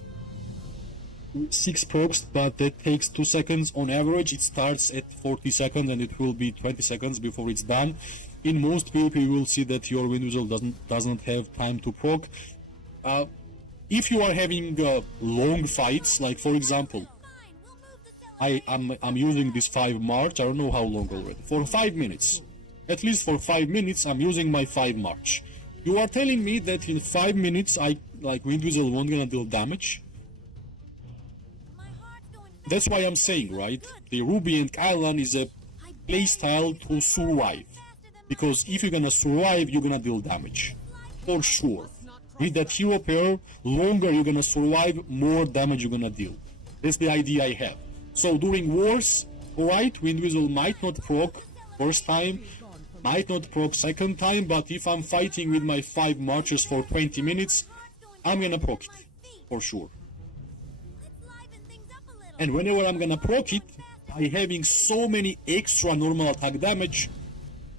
6 perks, but that takes 2 seconds on average. It starts at 40 seconds and it will be 20 seconds before it's done. In most PvP you will see that your wind whistle doesn't have time to proc. If you are having long fights, like for example, I'm using this 5 march, I don't know how long already, for 5 minutes. At least for 5 minutes I'm using my 5 march. You are telling me that in 5 minutes wind whistle won't gonna deal damage? That's why I'm saying, right, the Ruby and Kylan is a playstyle to survive. Because if you're gonna survive, you're gonna deal damage. For sure. With that hero pair, longer you're gonna survive, more damage you're gonna deal. That's the idea I have. So during wars, alright, wind whistle might not proc first time, might not proc second time, but if I'm fighting with my 5 marches for 20 minutes, I'm gonna proc it. For sure. And whenever I'm gonna proc it, by having so many extra normal attack damage,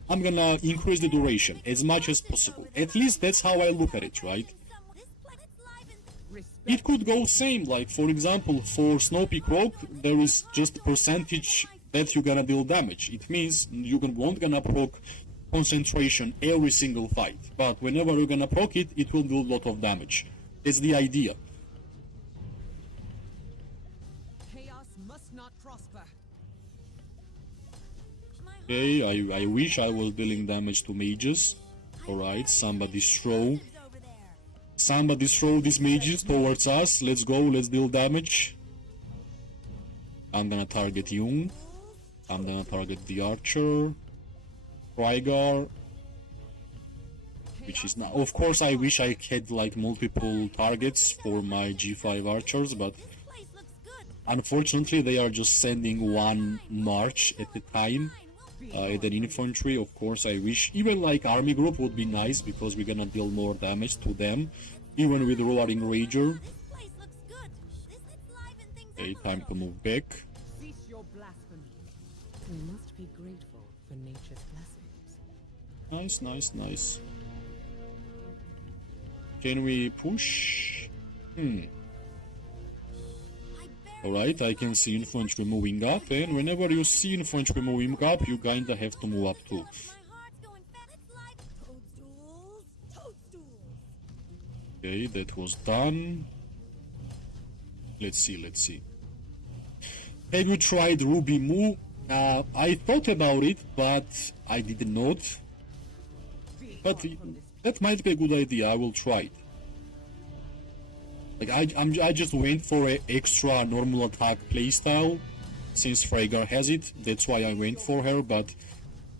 I'm gonna increase the duration as much as possible. At least that's how I look at it, right? It could go same, like for example, for Snow Peak Rogue, there is just percentage that you're gonna deal damage. It means you won't gonna proc concentration every single fight, but whenever you're gonna proc it, it will do a lot of damage. That's the idea. Okay, I wish I was dealing damage to mages. Alright, somebody throw these mages towards us. Let's go, let's deal damage. I'm gonna target Jung. I'm gonna target the archer. Rygar. Which is not... Of course I wish I had like multiple targets for my G5 archers, but unfortunately they are just sending one march at a time. At an infantry, of course I wish even like army group would be nice, because we're gonna deal more damage to them, even with Roaring Rager. Okay, time to move back. Cease your blasphemy. We must be grateful for nature's blessings. Nice, nice, nice. Can we push? Alright, I can see infantry moving up, and whenever you see infantry moving up, you kinda have to move up too. My heart's going fast. It's live. Toadstools. Toadstools. Okay, that was done. Let's see, let's see. Have you tried Ruby Moo? I thought about it, but I did not. But that might be a good idea. I will try it. Like I just went for an extra normal attack playstyle since Freygar has it. That's why I went for her. But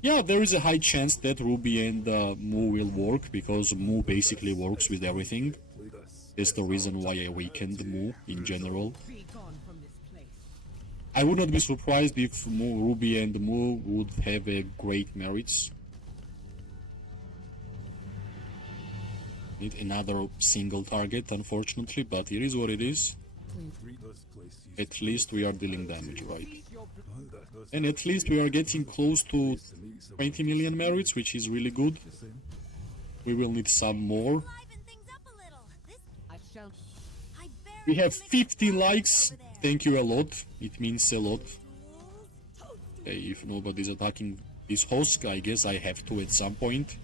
yeah, there is a high chance that Ruby and Moo will work because Moo basically works with everything. That's the reason why I weakened Moo in general. Be gone from this place. I would not be surprised if Ruby and Moo would have a great merits. Need another single target, unfortunately, but it is what it is. At least we are dealing damage, right? Cease your And at least we are getting close to 20 million merits, which is really good. We will need some more. Liven things up a little. This I shall. I buried We have some 50 explosives likes. over there. Thank you a lot. It means a lot. Toadstools. Toadstools. Okay, if nobody's attacking this Hosk, I guess I have to at some point.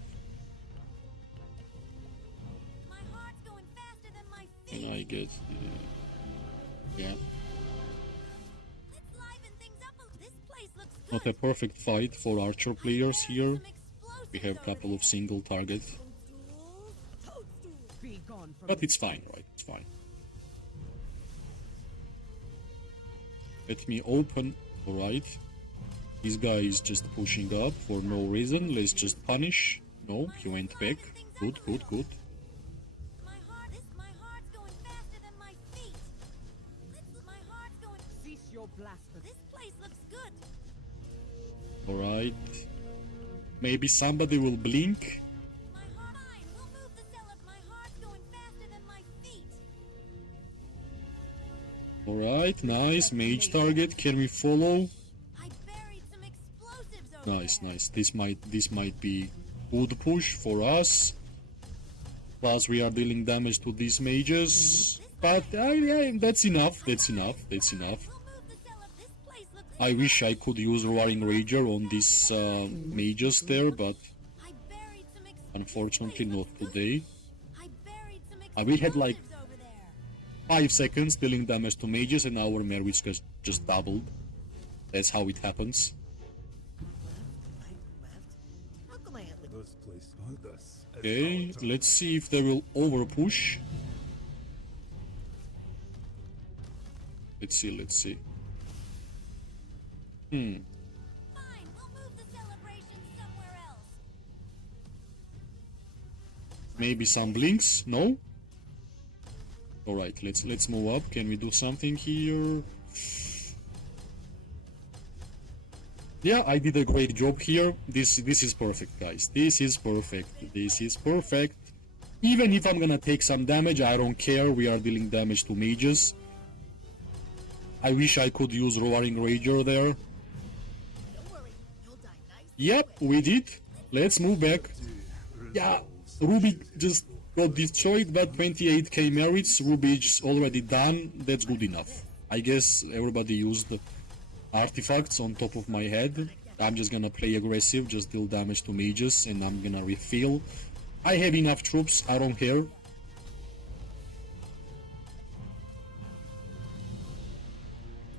My heart's going faster than my And feet. I guess... yeah. Let's liven things up a little. This place looks good. Not a perfect fight for archer players here. Some explosives We have a over couple of there. single targets. Toadstools. Toadstools. Be gone from But this it's fine, right? It's fine. Let me open. Alright. This guy is just pushing up for no reason. Let's just punish. No, he went back. Good, good, good. My heart's going faster than my feet. My heart's going. Cease your blasphemy. This place looks good. Alright. Maybe somebody will blink. My heart. Fine. We'll move the cell up. My heart's going faster than my feet. Alright, nice. Mage target. Can we follow? I buried some explosives over Nice, there. nice. This might be good push for us. Plus we are dealing damage to these mages. But yeah, that's enough. That's enough. That's enough. We'll move the cell up. This place looks. I wish I could use Roaring Rager on these mages there, but I buried some explosives. unfortunately not today. I buried some We had like explosives over there. 5 seconds dealing damage to mages and our merits just doubled. That's how it happens. How come I have Okay, let's see if they will overpush. Let's see, let's see. Fine. We'll move the celebration somewhere else. Maybe some blinks? No? Alright, let's move up. Can we do something here? Yeah, I did a great job here. This is perfect, guys. This is perfect. This is perfect. Even if I'm gonna take some damage, I don't care. We are dealing damage to mages. I wish I could use Roaring Rager there. Don't worry, you'll die nice. Yep, we did. Let's move back. Yeah, Ruby just got destroyed, but 28k merits. Ruby is already done. That's good enough. I guess everybody used artifacts on top of my head. I'm just gonna play aggressive, just deal damage to mages, and I'm gonna refill. I have enough troops, I don't care.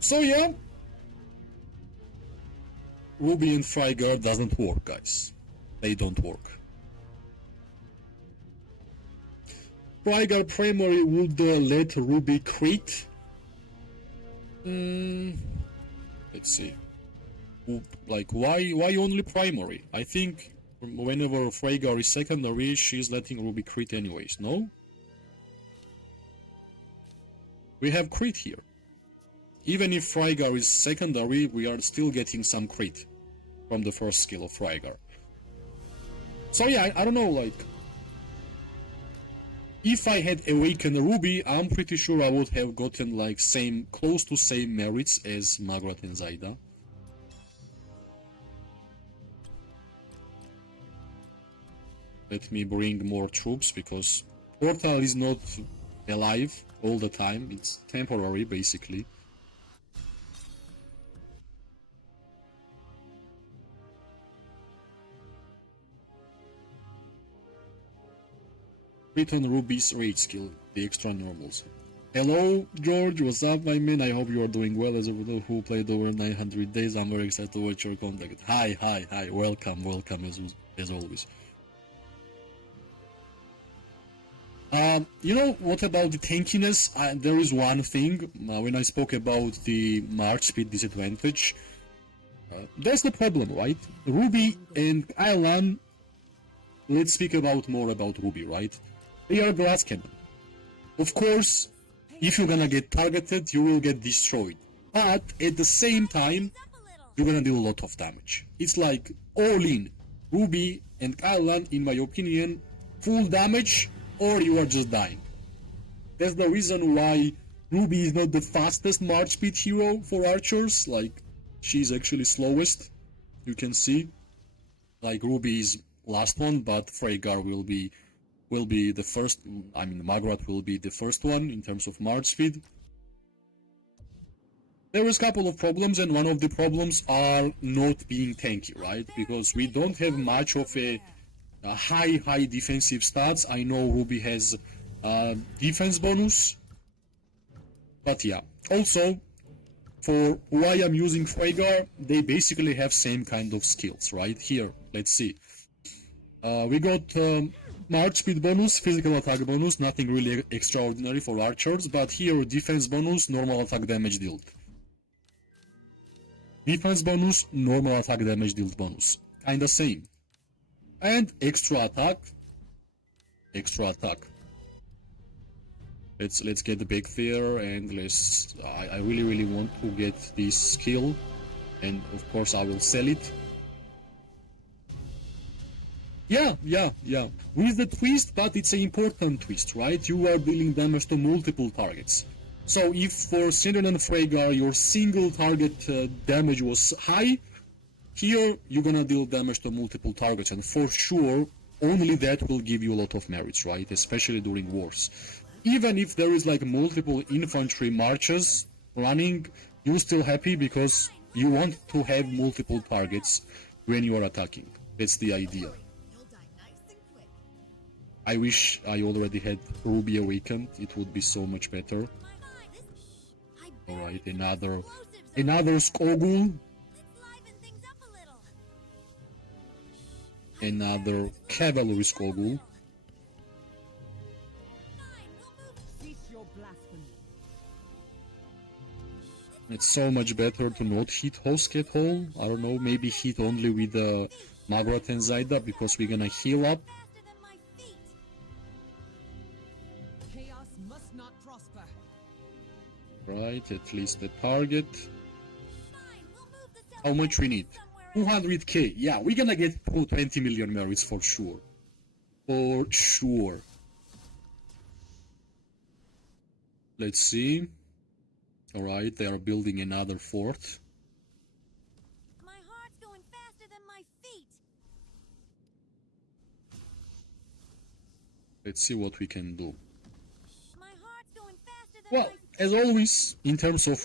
So yeah, Ruby and Freygar doesn't work, guys. They don't work. Freygar primary would let Ruby crit. Let's see. Like, why only primary? I think whenever Freygar is secondary, she's letting Ruby crit anyways, no? We have crit here. Even if Freygar is secondary, we are still getting some crit from the first skill of Freygar. So yeah, I don't know, like... If I had Awakened Ruby, I'm pretty sure I would have gotten like close to same merits as Magrat and Zaida. Let me bring more troops because Portal is not alive all the time. It's temporary, basically. Return Ruby's rage skill, the extra normals. Hello, George, what's up, my man? I hope you are doing well as a who played over 900 days. I'm very excited to watch your contact. Hi, welcome as always. You know, what about the tankiness? There is one thing, when I spoke about the March speed disadvantage, that's the problem, right? Ruby and Islan, let's speak more about Ruby, right? They are grass cannon. Of course, if you're gonna get targeted, you will get destroyed. But at the same time, you're gonna do a lot of damage. It's like all in. Ruby and Islan, in my opinion, full damage, or you are just dying. That's the reason why Ruby is not the fastest March speed hero for archers. Like, she's actually slowest. You can see. Like, Ruby is last one, but Freygar will be the first. I mean, Magrat will be the first one in terms of March speed. There is a couple of problems, and one of the problems are not being tanky, right? Because we don't have much of a high defensive stats. I know Ruby has defense bonus, but yeah. Also, for why I'm using Freygar, they basically have same kind of skills, right? Here, let's see. We got March speed bonus, physical attack bonus, nothing really extraordinary for archers, but here defense bonus, normal attack damage dealt. Defense bonus, normal attack damage dealt bonus. Kinda same. And extra attack. Let's get back there and I really want to get this skill, and of course I will sell it. Yeah. With the twist, but it's an important twist, right? You are dealing damage to multiple targets. So if for Syndon and Freygar your single target damage was high, here you're gonna deal damage to multiple targets, and for sure, only that will give you a lot of merits, right? Especially during wars. Even if there is like multiple infantry marches running, you're still happy because you want to have multiple targets when you are attacking. That's the idea. I wish I already had Ruby Awakened, it would be so much better. Alright, another Skogul. Another Cavalry Skogul. Cease your blasphemy. It's so much better to not hit Hosk at all. I don't know, maybe hit only with Magrat and Zaida because we're gonna heal up. Chaos must not prosper. Right, at least the target. How much we need? 200k. Yeah, we're gonna get 20 million merits for sure. For sure. Let's see. Alright, they are building another fort. My heart's going faster than my feet. Let's see what we can do. My heart's going faster than Well, my feet. as always, in terms of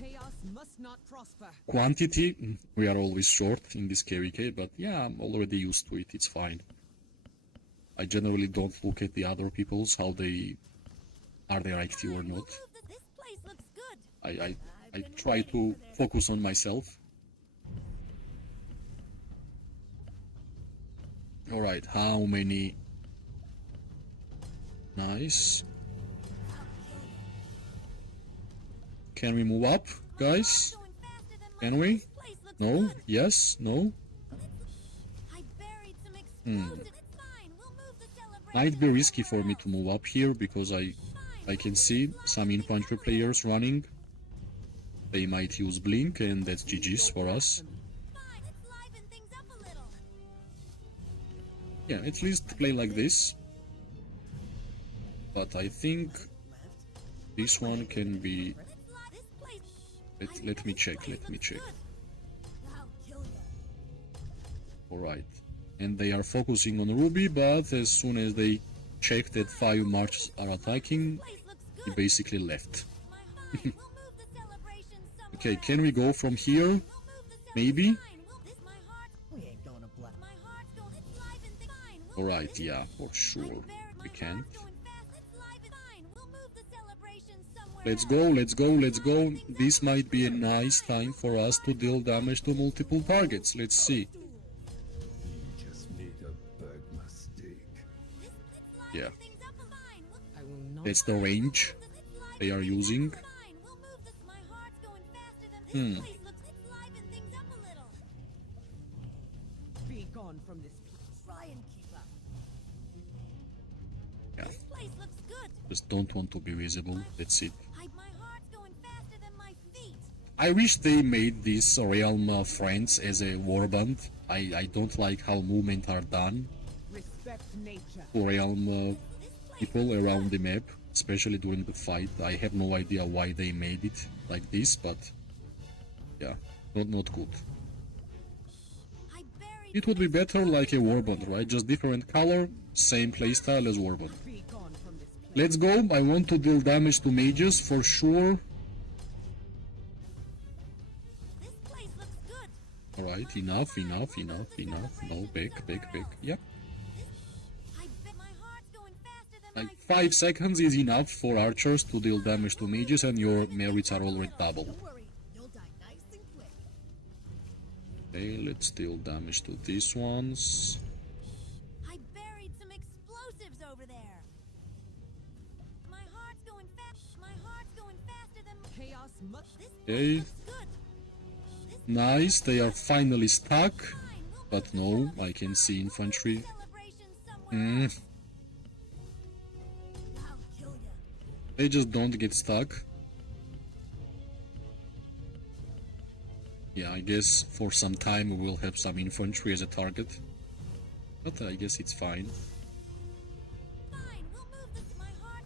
Chaos must not prosper. quantity, we are always short in this KVK, but yeah, I'm already used to it, it's fine. I generally don't look at the other people's, how they are they active or not. This place looks good. I try to focus on myself. Alright, how many? Nice. Can we move up, guys? Going faster than my Can we? This place looks No? good. Yes? No? I buried some explosives. It's fine. We'll move the celebration. Might be risky for me to move up here because I can see some infantry players running. They might use Blink and that's GG's for us. Fine. Let's liven things up a little. Yeah, at least play like this. but I think this one can be. Let me check. Alright. And they are focusing on Ruby, but as soon as they check that 5 marches are attacking, he basically left. Okay, can we go from here? Maybe? Alright, yeah, for sure. We can't. Let's go. This might be a nice time for us to deal damage to multiple targets. Let's see. Just need a big mistake. Yeah, I will not. that's the range they are using. Be gone from this place. Try and keep up. Yeah, This place looks good. just don't want to be visible. That's it. My heart's going faster than my feet. I wish they made these Realm friends as a warband. I don't like how movement are done Respect nature. for Realm people around the map, especially during the fight. I have no idea why they made it like this, but yeah, not good. I buried It would be better like a warband, right? Just different color, same playstyle as warband. Be gone from this place. Let's go. I want to deal damage to mages for sure. this place looks good. Alright, enough. No, back. Yep. My heart's going faster than Like 5 seconds is enough for archers to deal damage to mages, and your merits are already double. Don't worry, you'll die nice and quick. Okay, let's deal damage to these ones. I buried some explosives over there. My heart's going faster than Chaos must. this Okay, looks good. nice. They are finally stuck, Fine, we'll but no, I can see infantry. celebration somewhere. I'll kill ya. They just don't get stuck. Yeah, I guess for some time we will have some infantry as a target. But I guess it's fine. Fine, we'll move this. My heart,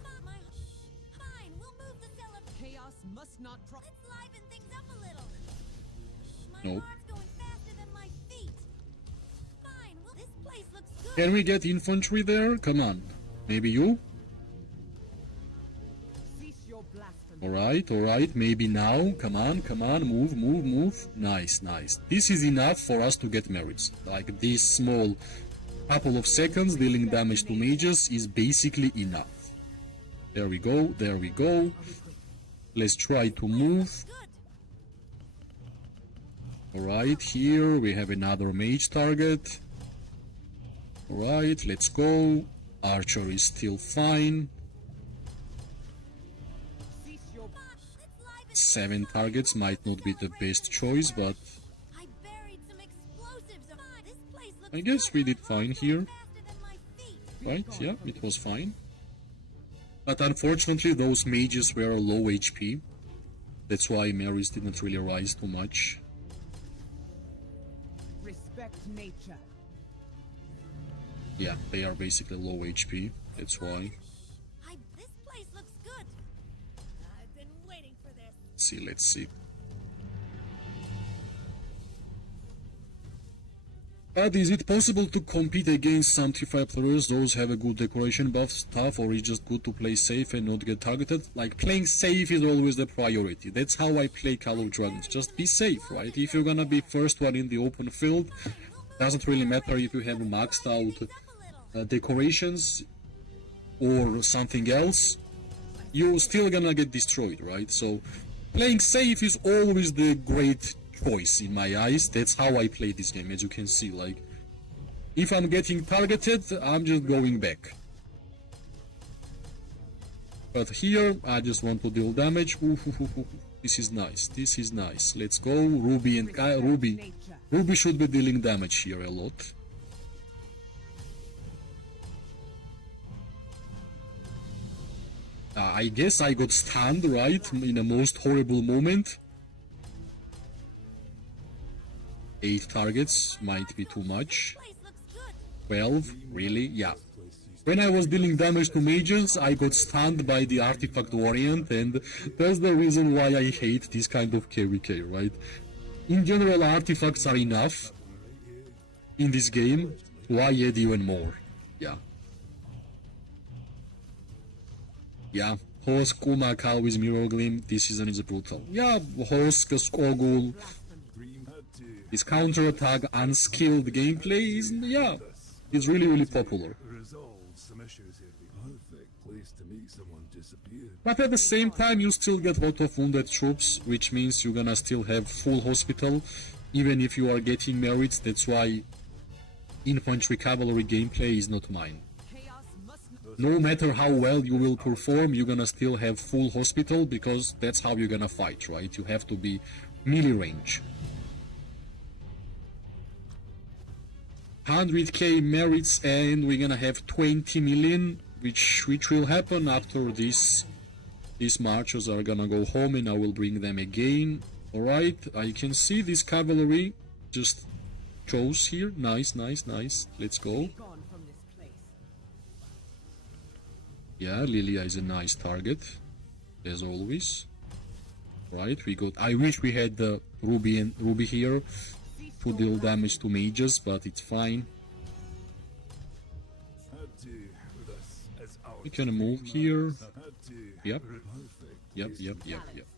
fine, we'll move the celebration. Chaos must not prosper. Let's liven things up a little. My Nope. heart's going faster than my feet. Fine, this place looks good. Can we get infantry there? Come on. Maybe you? Cease your blasphemy. Alright, maybe now. Come on, move. Nice. This is enough for us to get merits. Like this small couple of seconds dealing damage to mages is basically enough. There we go. Let's try to move. Good. Alright, here we have another mage target. Alright, let's go. Archer is still fine. Cease your. Let's liven. 7 targets might not be the best choice, but I buried some explosives. Fine, this place looks I guess we did fine here. faster than my feet. Right, yeah, it was fine. But unfortunately those mages were low HP. That's why Marys didn't really rise too much. Respect nature. Yeah, they are basically low HP. That's why. This place looks good. I've been waiting for this. Let's see. But is it possible to compete against some T5 players? Those have a good decoration buff stuff, or is just good to play safe and not get targeted? Like, playing safe is always the priority. That's how I play Call of Dragons. Just be safe, right? If you're gonna be first one in the open field, doesn't really matter if you have maxed out decorations or something else, you're still gonna get destroyed, right? So playing safe is always the great choice in my eyes. That's how I play this game, as you can see. Like, if I'm getting targeted, I'm just going back. But here I just want to deal damage. This is nice. Let's go. Ruby and Ruby should be dealing damage here a lot. I guess I got stunned, right, in a most horrible moment. 8 targets might be too much. Place looks good. 12, really? Yeah. When I was dealing damage to mages, I got stunned by the artifact variant, and that's the reason why I hate this kind of KVK, right? In general, artifacts are enough in this game. Why add even more? Yeah. Yeah. Hosk, Kuma, Kalwi's Mirror Gleam, this season is brutal. Yeah, Hosk, Skogul, his counter-attack, unskilled gameplay is, yeah, is really popular. Resolve some issues here. Perfect place to meet someone disappeared. But at the same time, you still get a lot of wounded troops, which means you're gonna still have full hospital, even if you are getting merits. That's why infantry cavalry gameplay is not mine. Chaos must not. No matter how well you will perform, you're gonna still have full hospital, because that's how you're gonna fight, right? You have to be melee range. 100k merits, and we're gonna have 20 million, which will happen after these marchers are gonna go home, and I will bring them again. Alright, I can see this cavalry just chose here. Nice. Let's go. Gone from this place. Yeah, Lilia is a nice target, as always. Right, we got. I wish we had the Ruby here to deal damage to mages, but it's fine. We can move here. Yep.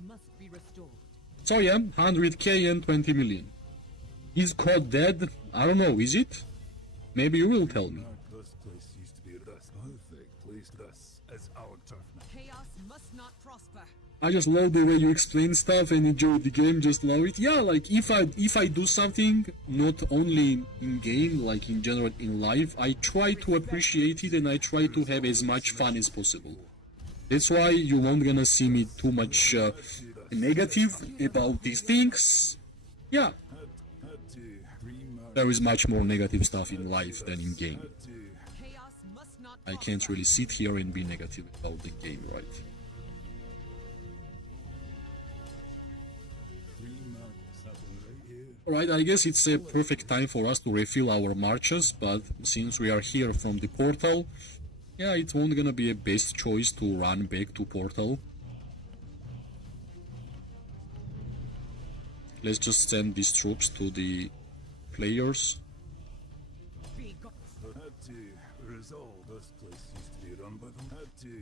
Must be restored. So yeah, 100k and 20 million. Is COD dead? I don't know, is it? Maybe you will tell me. This place used to be this perfect place. This is our turf now. Chaos must not prosper. I just love the way you explain stuff and enjoy the game, just love it. Yeah, like if I do something, not only in game, like in general in life, I try to appreciate it and I try to have as much fun as possible. That's why you won't gonna see me too much negative about these things. Yeah, there is much more negative stuff in life than in game. Chaos must not I can't really sit here and be negative about the game, right? Alright, I guess it's a perfect time for us to refill our marches, but since we are here from the portal, yeah, it won't gonna be a best choice to run back to portal. Let's just send these troops to the players. be gone. Had to resolve. This place used to be run by them. Had to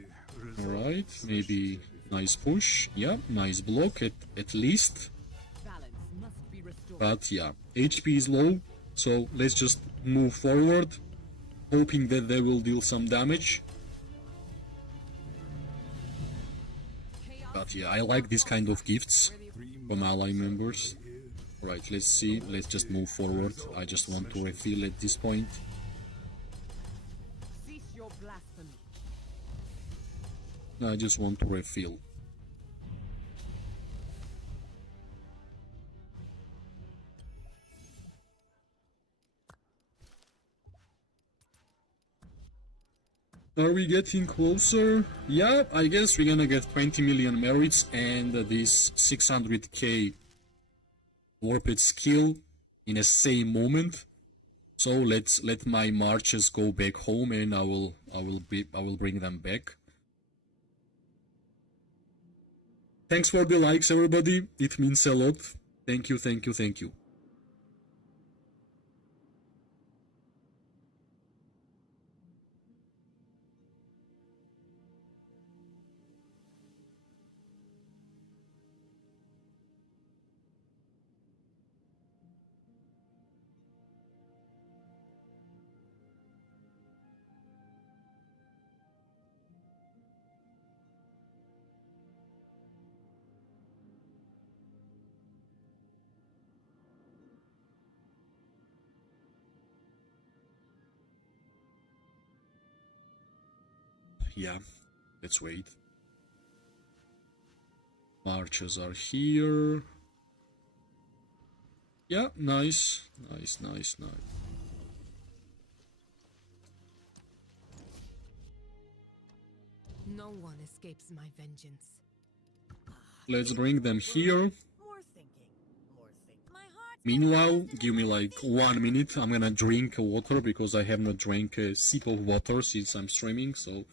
resolve. Alright, maybe nice push. Yeah, nice block at least. Balance must be restored. But yeah, HP is low, so let's just move forward, hoping that they will deal some damage. But yeah, I like this kind of gifts from ally members. Right, let's see, let's just move forward. I just want to refill at this point. Cease your blasphemy. I just want to refill. Are we getting closer? Yeah, I guess we're gonna get 20 million merits and this 600k warped skill in a same moment. So let my marches go back home, and I will bring them back. Thanks for the likes, everybody. It means a lot. Thank you. Yeah, let's wait. Marches are here. Yeah, nice. No one escapes my vengeance. Let's bring them here. More thinking. My heart's Meanwhile, give me like 1 minute. I'm gonna drink water because I have not drank a sip of water since I'm streaming. So,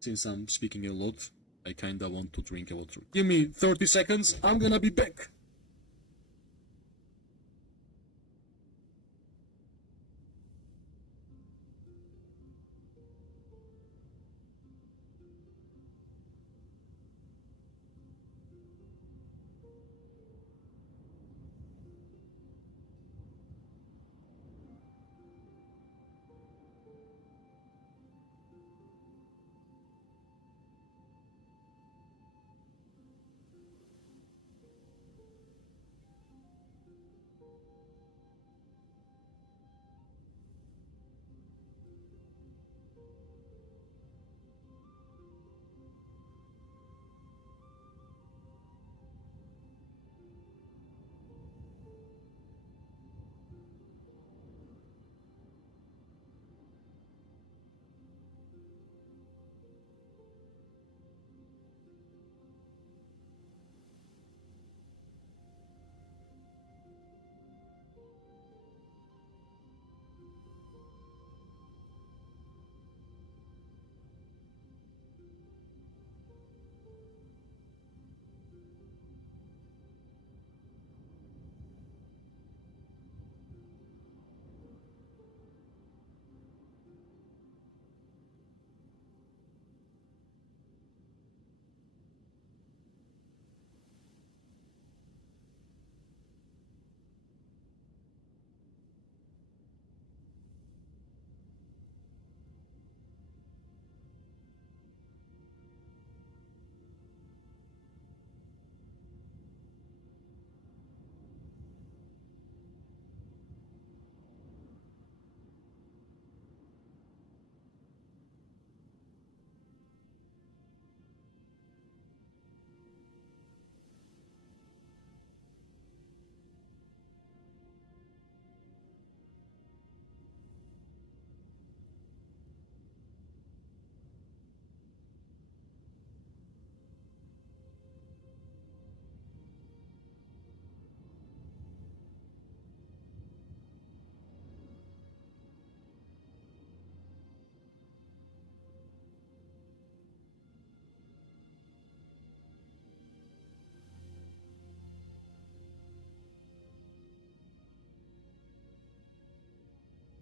since I'm speaking a lot, I kinda want to drink water. Give me 30 seconds. I'm gonna be back.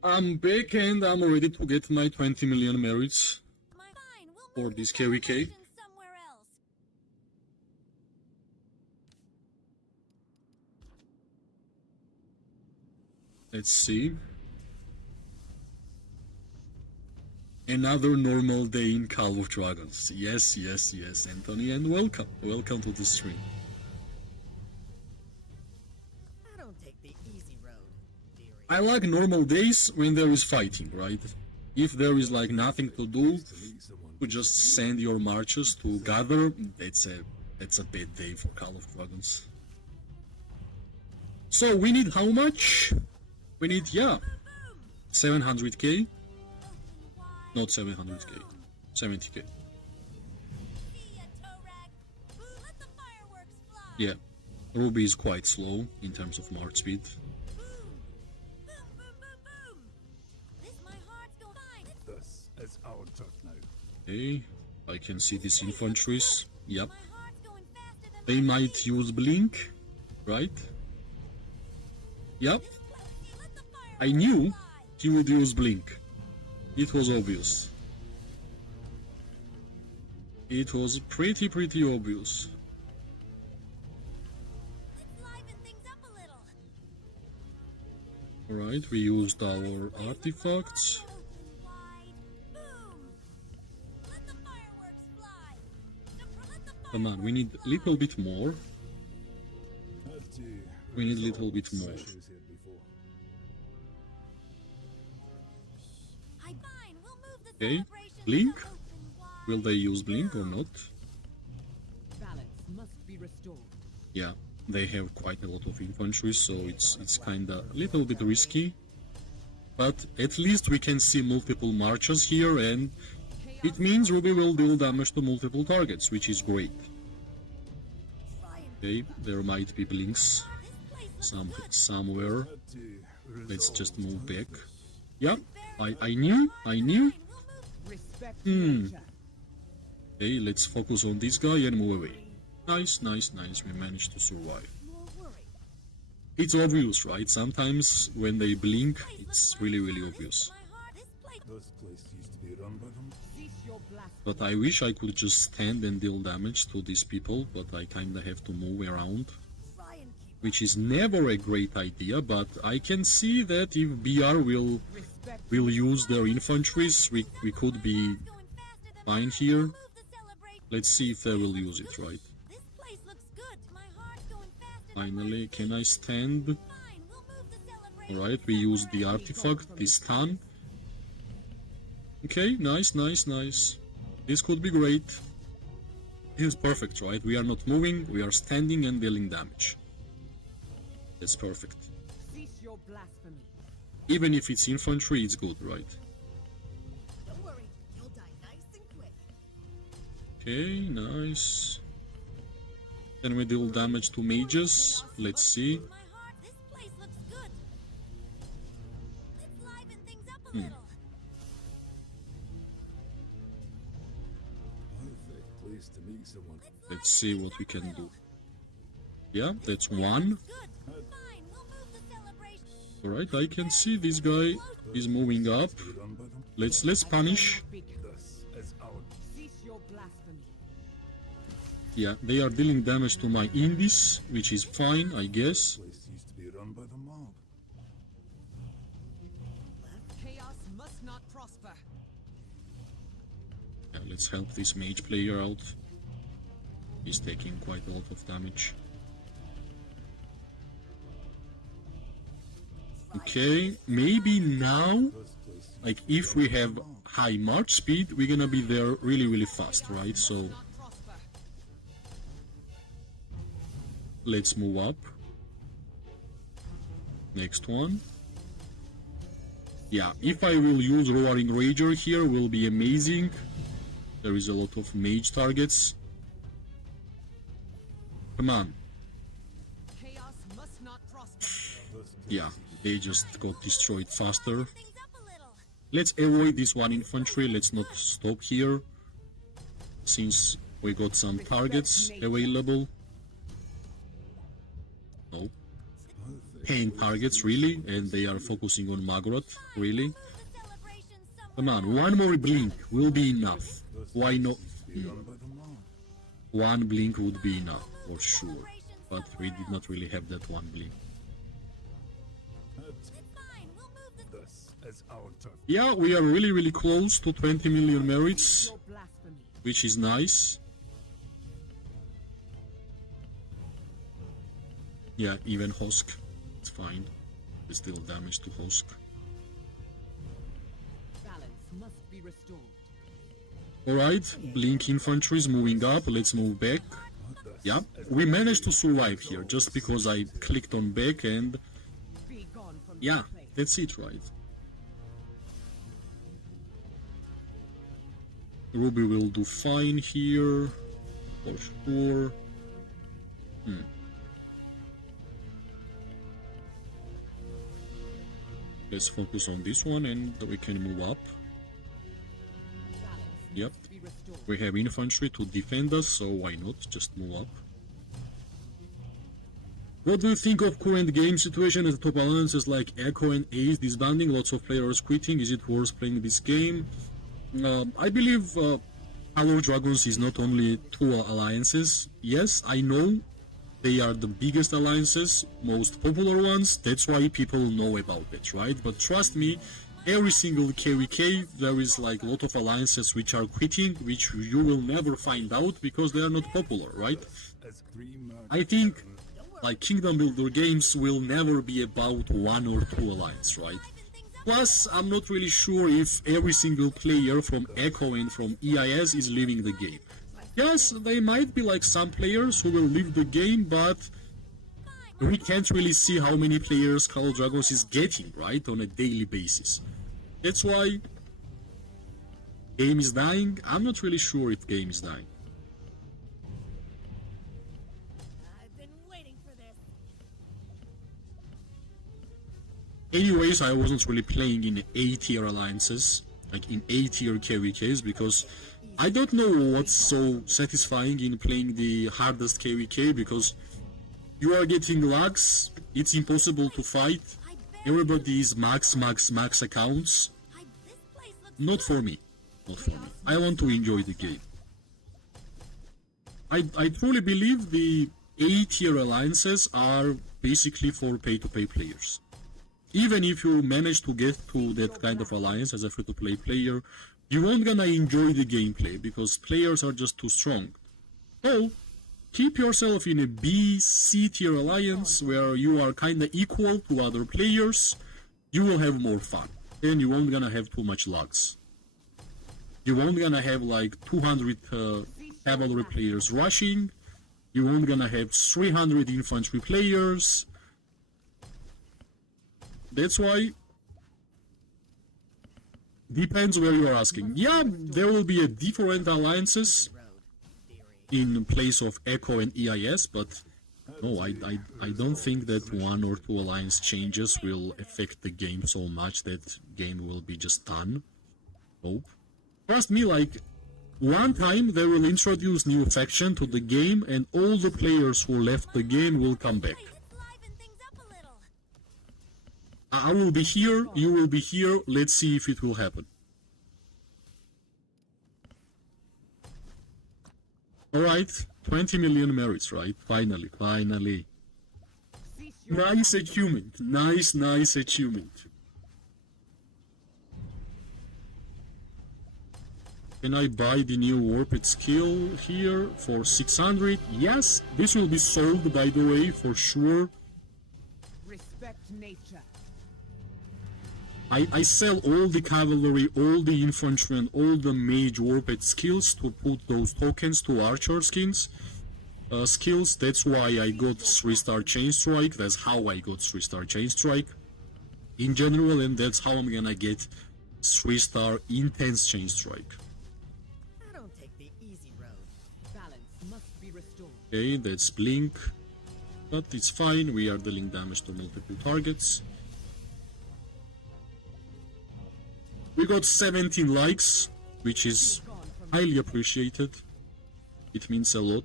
I'm back and I'm ready to get my 20 million merits Fine, we'll for move this the KVK. celebration somewhere else. Let's see. Another normal day in Call of Dragons. Yes, yes, yes, Anthony, and welcome. Welcome to the stream. I don't take the easy road, dearie. I like normal days when there is fighting, right? If there is like nothing to do, to just send your marches to gather, that's a bad day for Call of Dragons. So we need how much? We need, yeah, 700k? Not 700k, 70k. See ya, Torag. Ooh, let the fireworks fly. Yeah, Ruby is quite slow in terms of march speed. Boom, boom, boom, boom, boom. This my heart's going fine. This is our turf now. Okay, I can see these infantries. Yep, My heart's going faster than they my might use Blink, right? Yep, See, let the fireworks I knew fly. he would use Blink. It was obvious. It was pretty obvious. Let's liven things up a little. Alright, we used our artifacts. Open wide. Boom. Let the fireworks fly. Let the Come on, we need a little bit more. Had to We need a resolve little bit more. issues here before. I fine. We'll move the Okay, celebration Blink? to open wide. Will they use Blink or not? Balance must be restored. Yeah, they have quite a lot of infantry, so it's kinda a little bit risky. But at least we can see multiple marches here, and it means Ruby will deal damage to multiple targets, which is great. Okay, there might be blinks This place somewhere. Had to Let's resolve just this move back. conflict. Yeah, I knew. Respect Hmm. nature. Okay, let's focus on this guy and move away. Nice. We managed to survive. More worry. It's obvious, right? Sometimes when they blink, it's really obvious. My heart, this place. This place used to be run by them. Cease your blasphemy. But I wish I could just stand and deal damage to these people, but I kinda have to move around, Try and keep which is never a great idea, but I can see that if BR will use their infantries, we could be going faster than fine my here. move the celebration. Let's see if they will use it, right? This place looks good. My heart's going faster than Finally, my can I stand? Fine, we'll move the celebration. Alright, we use the artifact, the stun. Okay, nice. This could be great. This is perfect, right? We are not moving, we are standing and dealing damage. That's perfect. Cease your blasphemy. Even if it's infantry, it's good, right? Don't worry, you'll die nice and quick. Okay, nice. Can we deal damage to mages? Let's see. My heart, this place looks good. Let's liven things up a Hmm. little. Perfect place to meet someone. Let's see what we can do. Yeah, that's one. Good. Fine, we'll move the celebration. Alright, I can see this guy is moving up. Be run by them. Let's punish. This is our Cease your blasphemy. Yeah, they are dealing damage to my indies, which is fine, I guess. place used to be run by the mob. Chaos must not prosper. Yeah, let's help this mage player out. He's taking quite a lot of damage. Okay, maybe now, This place used like if we have high march speed, we're gonna be there really fast, right? So Not prosper. let's move up. Next one. Yeah, if I will use Roaring Rager here, will be amazing. There is a lot of mage targets. Come on. Chaos must not prosper. this place Yeah, they just got destroyed faster. Things up a little. Let's avoid this one infantry. Let's not stop here, since we got some targets available. No. Pain targets, really, and they are focusing on Magrat, really. Move the celebration somewhere. Come on, one more blink will be enough. Why not? used to be run by the mob. One blink would be enough, for sure. But we did not really have that one blink. It's fine, we'll move the This is our turf. Yeah, we are really close to 20 million merits, Your blasphemy. which is nice. Yeah, even Hosk, it's fine. There's still damage to Hosk. Balance must be restored. Alright, Blink infantry is moving up, let's move back. Yeah, we managed to survive here, just because I clicked on back and Be gone from yeah, this place. that's it, right? Ruby will do fine here, for sure. Let's focus on this one and we can move up. Balance Yep. must be restored. We have infantry to defend us, so why not just move up? What do you think of current game situation at the top alliances like Echo and Ace disbanding, lots of players quitting? Is it worth playing this game? I believe Halo Dragons is not only two alliances. Yes, I know they are the biggest alliances, most popular ones, that's why people know about it, right? But trust me, every single KVK, there is like a lot of alliances which are quitting, which you will never find out because they are not popular, right? As green mark. I think like Kingdom Builder games will never be about one or two alliance, right? Plus, I'm not really sure if every single player from Echo and from EIS is leaving the game. Yes, they might be like some players who will leave the game, but we can't really see how many players Call of Dragons is getting, right, on a daily basis. That's why game is dying. I'm not really sure if game is dying. I've been waiting for this. Anyways, I wasn't really playing in A-tier alliances, like in A-tier KVKs, because I don't know what's so satisfying in playing the hardest KVK, because you are getting lags, it's impossible to fight, everybody is max accounts. This place looks Not for me. Not for me. I want to enjoy the game. I truly believe the A-tier alliances are basically for pay-to-play players. Even if you manage to get to that kind of alliance as a free-to-play player, you won't gonna enjoy the gameplay because players are just too strong. So, keep yourself in a B, C tier alliance where you are kinda equal to other players. You will have more fun. And you won't gonna have too much lags. You won't gonna have like 200 cavalry players rushing. You won't gonna have 300 infantry players. That's why, depends where you are asking. Yeah, there will be a different alliances in place of Echo and EIS, but no, I don't think that one or two alliance changes will affect the game so much that game will be just done. Nope. Trust me, like, one time they will introduce new faction to the game and all the players who left the game will come back. Let's liven things up a little. I will be here, you will be here, let's see if it will happen. Alright, 20 million merits, right? Finally. Cease your Nice achievement, nice achievement. Can I buy the new warped skill here for 600? Yes, this will be sold, by the way, for sure. respect nature. I sell all the cavalry, all the infantry, and all the mage warped skills to put those tokens to archer skins. Skills, that's why I got 3-star chain strike, that's how I got 3-star chain strike in general, and that's how I'm gonna get 3-star intense chain strike. I don't take the easy road. Balance must be restored. Okay, that's blink, but it's fine, we are dealing damage to multiple targets. We got 17 likes, which is highly appreciated. It means a lot.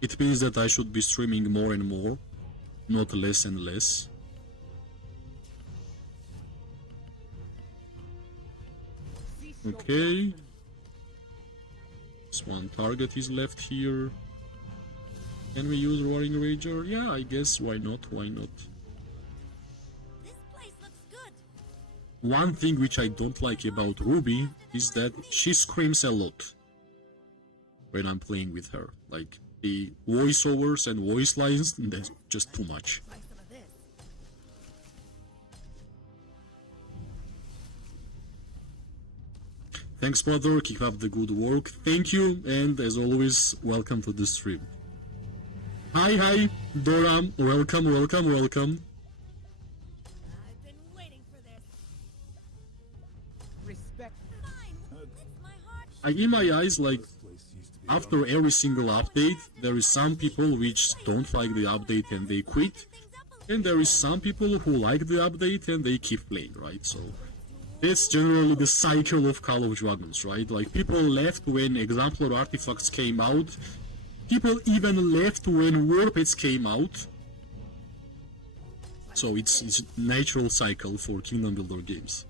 It means that I should be streaming more and more, not less and less. Cease your Okay. blasphemy. This one target is left here. Can we use Roaring Rager? Yeah, I guess, why not, why not? This place looks good. One thing which I don't like about Ruby is that she screams a lot when I'm playing with her. Like, the voiceovers and voice lines, that's just too much. Try some of this. Thanks, brother, keep up the good work. Thank you, and as always, welcome to the stream. Hi, Dora, welcome. I've been waiting for this. Respect. Fine. It's my heart. In my eyes, like, This place used to be after every single update, there is some people which don't like the update and they quit, Things up a and there is some people who like the update and they keep playing, right? So that's generally the cycle of Call of Dragons, right? Like, people left when Exemplar Artifacts came out, people even left when Warpeds came out. So it's a natural cycle for Kingdom Builder games.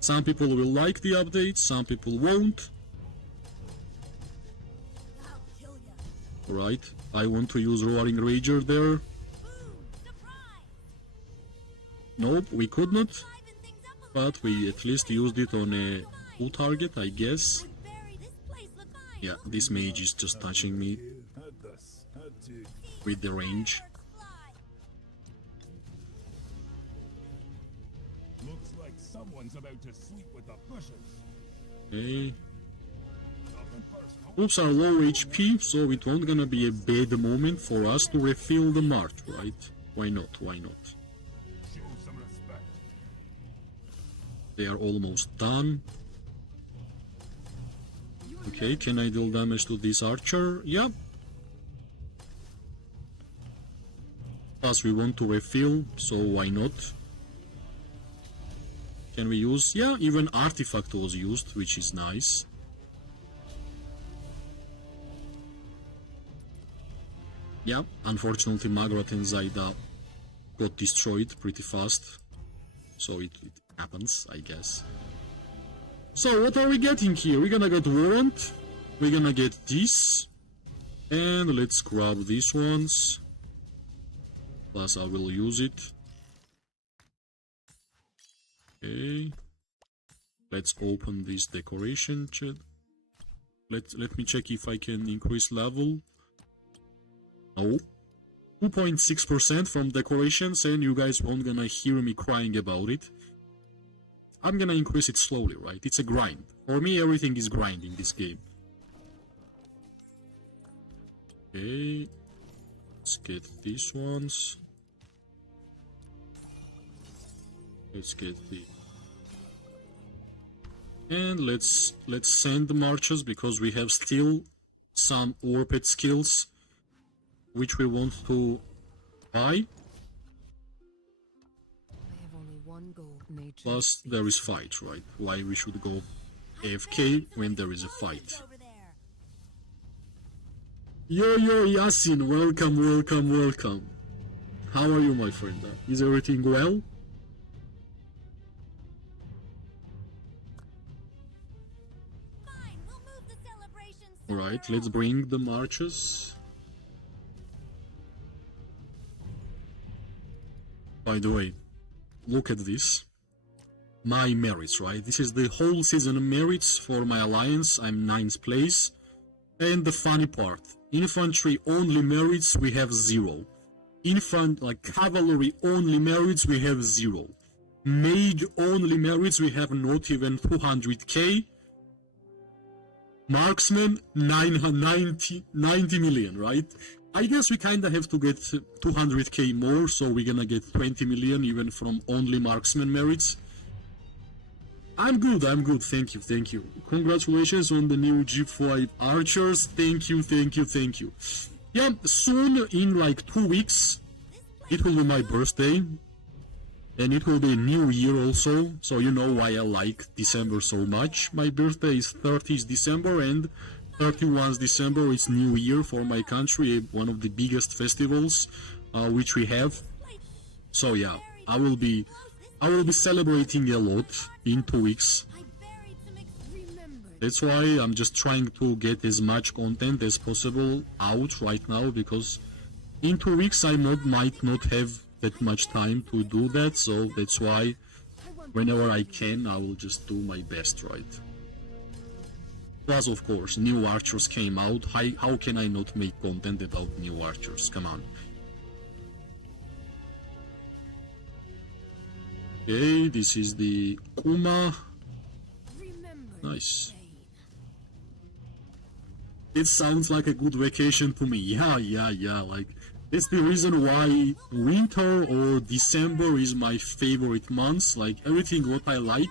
Some people will like the update, some people won't. I'll kill ya. Right, I want to use Roaring Rager there. Boom. Surprise. Nope, we could not, Liven things up a little. but we at least used it on a full target, I guess. Barry, this place looks fine. Yeah, this mage is just touching me had this, had to. with the range. Fly. Looks like someone's about to sleep with the bushes. Okay. Nothing personal. Troops are low HP, so it won't gonna be a bad moment for us to refill the march, right? Why not, why not? Show some respect. They are almost done. Okay, can I deal damage to this archer? Yeah. Plus we want to refill, so why not? Can we use? Yeah, even artifact was used, which is nice. Yeah, unfortunately Magrat and Zaida got destroyed pretty fast. So it happens, I guess. So what are we getting here? We're gonna get Warrant. We're gonna get this. And let's grab these ones. Plus I will use it. Okay. Let's open this decoration chat. Let me check if I can increase level. No. 2.6% from decorations, and you guys won't gonna hear me crying about it. I'm gonna increase it slowly, right? It's a grind. For me, everything is grind in this game. Okay. Let's get these ones. Let's get the... And let's send the marches, because we have still some warped skills which we want to buy. I have only one goal. Nature Plus speaks. there is fight, right? Why we should go AFK when there is a fight. Over there. Yo Yasin, welcome. How are you, my friend? Is everything well? Fine, we'll move the celebrations Alright, somewhere let's bring the marches. By the way, look at this. My merits, right? This is the whole season merits for my alliance. I'm 9th place. And the funny part, infantry only merits, we have 0. Cavalry only merits, we have 0. Mage only merits, we have not even 200k. Marksman, 90 million, right? I guess we kinda have to get 200k more, so we're gonna get 20 million even from only marksman merits. I'm good, thank you. Congratulations on the new G5 archers, thank you. Yeah, soon, in like 2 weeks, it will be my birthday, and it will be New Year also, so you know why I like December so much. My birthday is 30th December, and 31st December is New Year for my country, one of the biggest festivals which we have. So yeah, I will be celebrating a lot in 2 weeks. I buried some remember. That's why I'm just trying to get as much content as possible out right now, because in 2 weeks I might not have that much time to do that, so that's why whenever I can I will just do my best, right? Plus, of course, new archers came out. How can I not make content about new archers? Come on. Okay, this is the Kuma. Remember. Nice. It sounds like a good vacation to me. Yeah. Like, that's the reason why winter or December is my favorite months. Like, everything what I like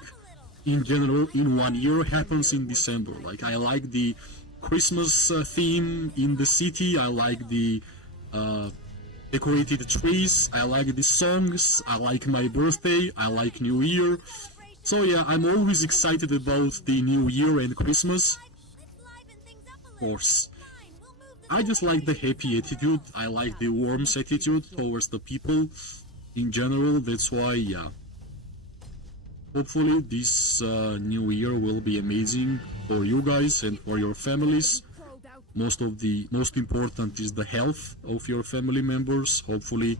in general in 1 year happens in December. Like, I like the Christmas theme in the city, I like the decorated trees, I like the songs, I like my birthday, I like New Year. So yeah, I'm always excited about the New Year and Christmas. Let's liven things up a Of little. course, Fine, we'll move the I just like the happy attitude, I like the warm attitude towards the people in general. That's why, yeah, hopefully this new year will be amazing for you guys and for your families. Most important is the health of your family members. Hopefully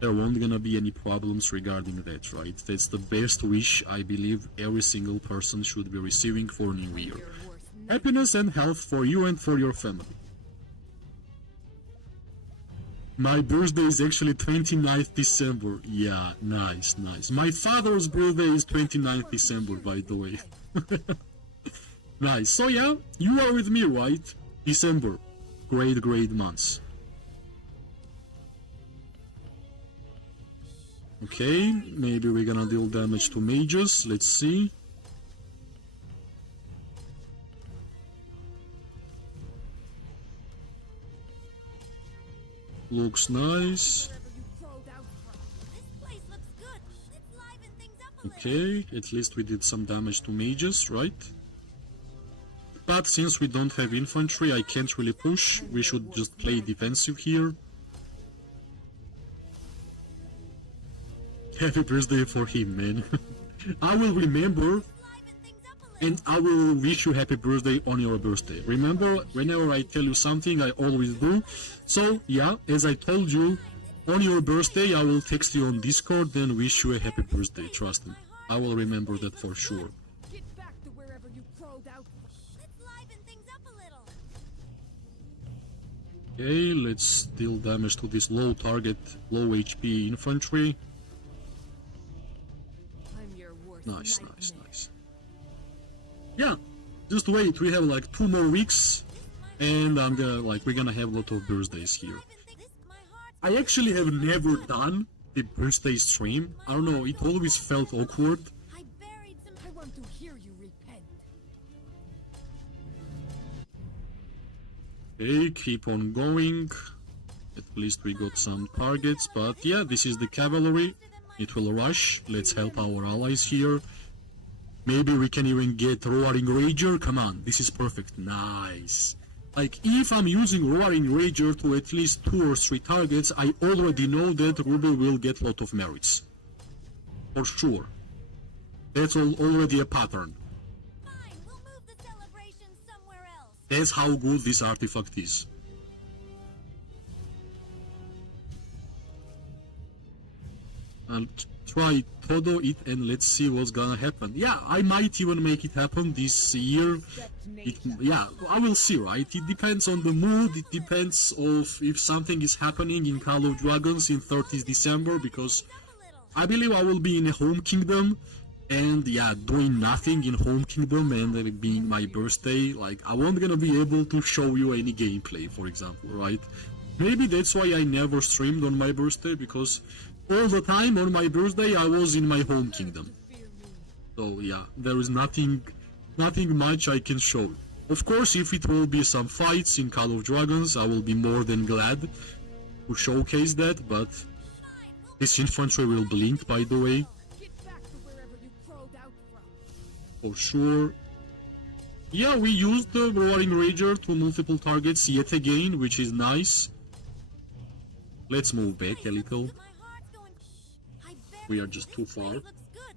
there won't gonna be any problems regarding that, right? That's the best wish I believe every single person should be receiving for New Year. Happiness and health for you and for your family. My birthday is actually 29th December. Yeah, nice. My father's birthday is 29th December, by the way. Nice. So yeah, you are with me, right? December. Great months. Okay, maybe we're gonna deal damage to mages. Let's see. Looks nice. Okay, at least we did some damage to mages, right? But since we don't have infantry, I can't really push. We should just play defensive here. Happy birthday for him, man. I will remember Liven things up a little. and I will wish you happy birthday on your birthday. Remember, whenever I tell you something, I always do. So, yeah, as I told you, on your birthday, I will text you on Discord and wish you a happy birthday, trust me. I will remember that for sure. Get back to wherever you crawled out from. Let's liven things up a little. Okay, let's deal damage to this low target, low HP infantry. I'm your worst Nice, nightmare. nice, nice. Yeah, just wait, we have like 2 more weeks and we're gonna have a lot of birthdays here. Liven things. My heart's I actually have never done the birthday stream. I don't know, it always felt awkward. I buried some. I want to hear you repent. Okay, keep on going. At least we got some targets, but yeah, this is the cavalry. It will rush. Let's help our allies here. Maybe we can even get Roaring Rager. Come on, this is perfect. Nice. Like, if I'm using Roaring Rager to at least 2 or 3 targets, I already know that Ruby will get a lot of merits. For sure. That's already a pattern. Fine, we'll move the celebration somewhere else. That's how good this artifact is. And try todo it and let's see what's gonna happen. Yeah, I might even make it happen this year. Respect It, nature. yeah, I will see, right? It depends on the mood, it depends of if something is happening in Call of Dragons in 30th December, because Up a little. I believe I will be in a home kingdom, and yeah, doing nothing in home kingdom and it being my birthday, like I won't gonna be able to show you any gameplay, for example, right? Maybe that's why I never streamed on my birthday, because all the time on my birthday I was in my home kingdom. So yeah, there is nothing much I can show. Of course, if it will be some fights in Call of Dragons, I will be more than glad to showcase that, but this infantry will blink, by the way. Get back to wherever you crawled out from. For sure. Yeah, we used the Roaring Rager to multiple targets yet again, which is nice. Let's move back a little. My heart's going. I buried. We are just too This place far. looks good.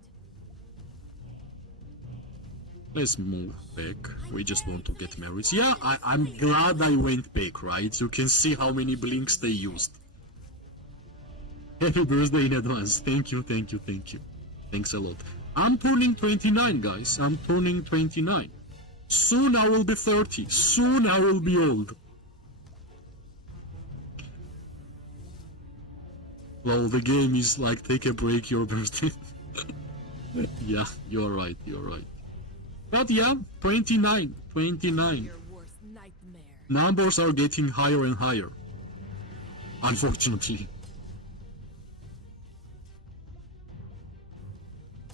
Let's move back. We just want to get merits. Yeah, I'm glad I went back, right? You can see how many blinks they used. Happy birthday in advance. Thank you, thank you, thank you. Thanks a lot. I'm turning 29, guys. I'm turning 29. Soon I will be 30. Soon I will be old. Well, the game is like, take a break, your birthday. Yeah, you're right, you're right. But yeah, 29. Your worst nightmare. Numbers are getting higher and higher. Unfortunately.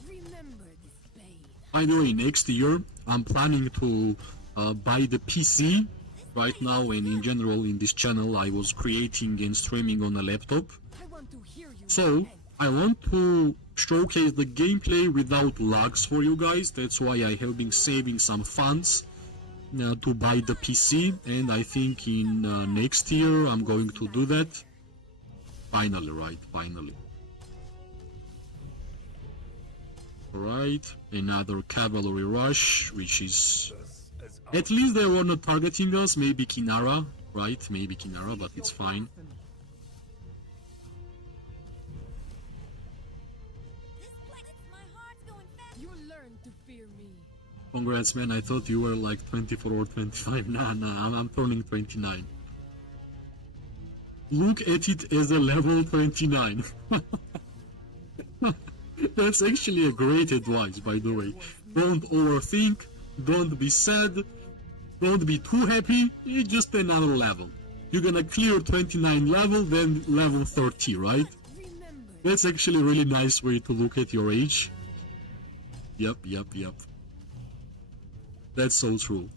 Remember this babe. By the way, next year, I'm planning to buy the PC. Right now and in general in this channel, I was creating and streaming on a laptop. I want to hear you So, repent. I want to showcase the gameplay without lags for you guys. That's why I have been saving some funds to buy the PC, and I think in next year I'm going to do that. Finally, right? Finally. Alright, another cavalry rush, which is... As At least they were not targeting us, maybe Kinara, right? Maybe Kinara, but it's fine. This place. My heart's going fast. You learn to fear me. Congrats, man, I thought you were like 24 or 25. Nah, I'm turning 29. Look at it as a level 29. That's actually a great advice, by the way. Don't overthink, don't be sad, don't be too happy, it's just another level. You're gonna clear 29 level, then level 30, right? Remember. That's actually a really nice way to look at your age. Yep. That's so true.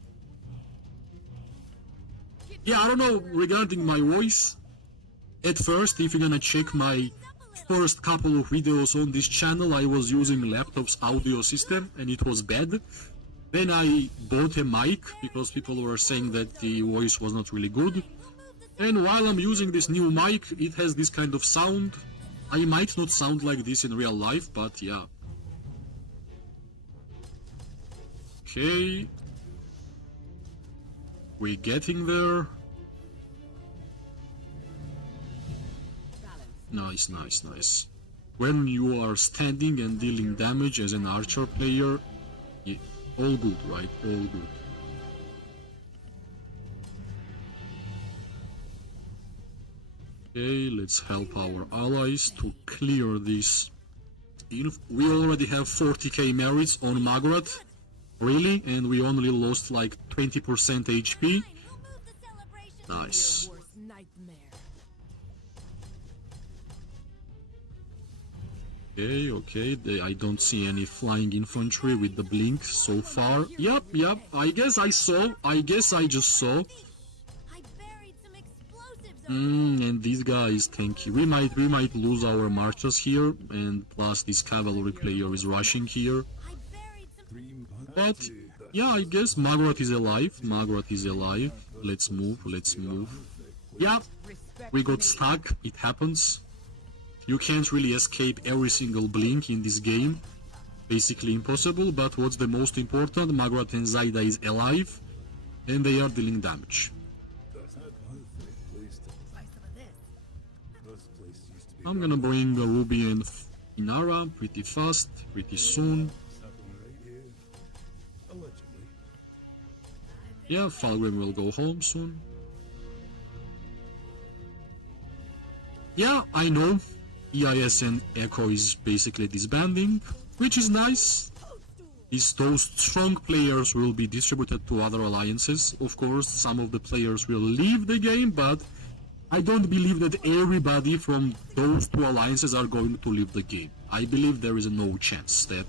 Yeah, I don't know regarding my voice. At first, if you're gonna check my first couple of videos on this channel I was using laptop's audio system and it was bad. Then I bought a mic because people were saying that the voice was not really good. And while I'm using this new mic, it has this kind of sound. I might not sound like this in real life, but yeah. Okay. We're getting there. Nice, nice, nice. When you are standing and dealing damage as an archer player, yeah, all good, right? All good. Okay, let's help our allies to clear this. We already have 40k merits on Magrat, really, and we only lost like 20% HP. Nice. Your worst nightmare. Okay, I don't see any flying infantry with the blink so far. Yep, I guess I just saw. I buried some explosives. And these guys tanky. We might lose our marchers here, and plus this cavalry player is rushing here. I buried some. But yeah, I guess Magrat is alive. Let's move. Yeah, we got stuck. It happens. You can't really escape every single blink in this game. Basically impossible, but what's the most important, Magrat and Zaida is alive, and they are dealing damage. I'm gonna bring Ruby and Inara pretty fast, pretty soon. Yeah, Falgrim will go home soon. Yeah, I know. EIS and Echo is basically disbanding, which is nice. Those strong players will be distributed to other alliances. Of course, some of the players will leave the game, but I don't believe that everybody from those two alliances are going to leave the game. I believe there is no chance that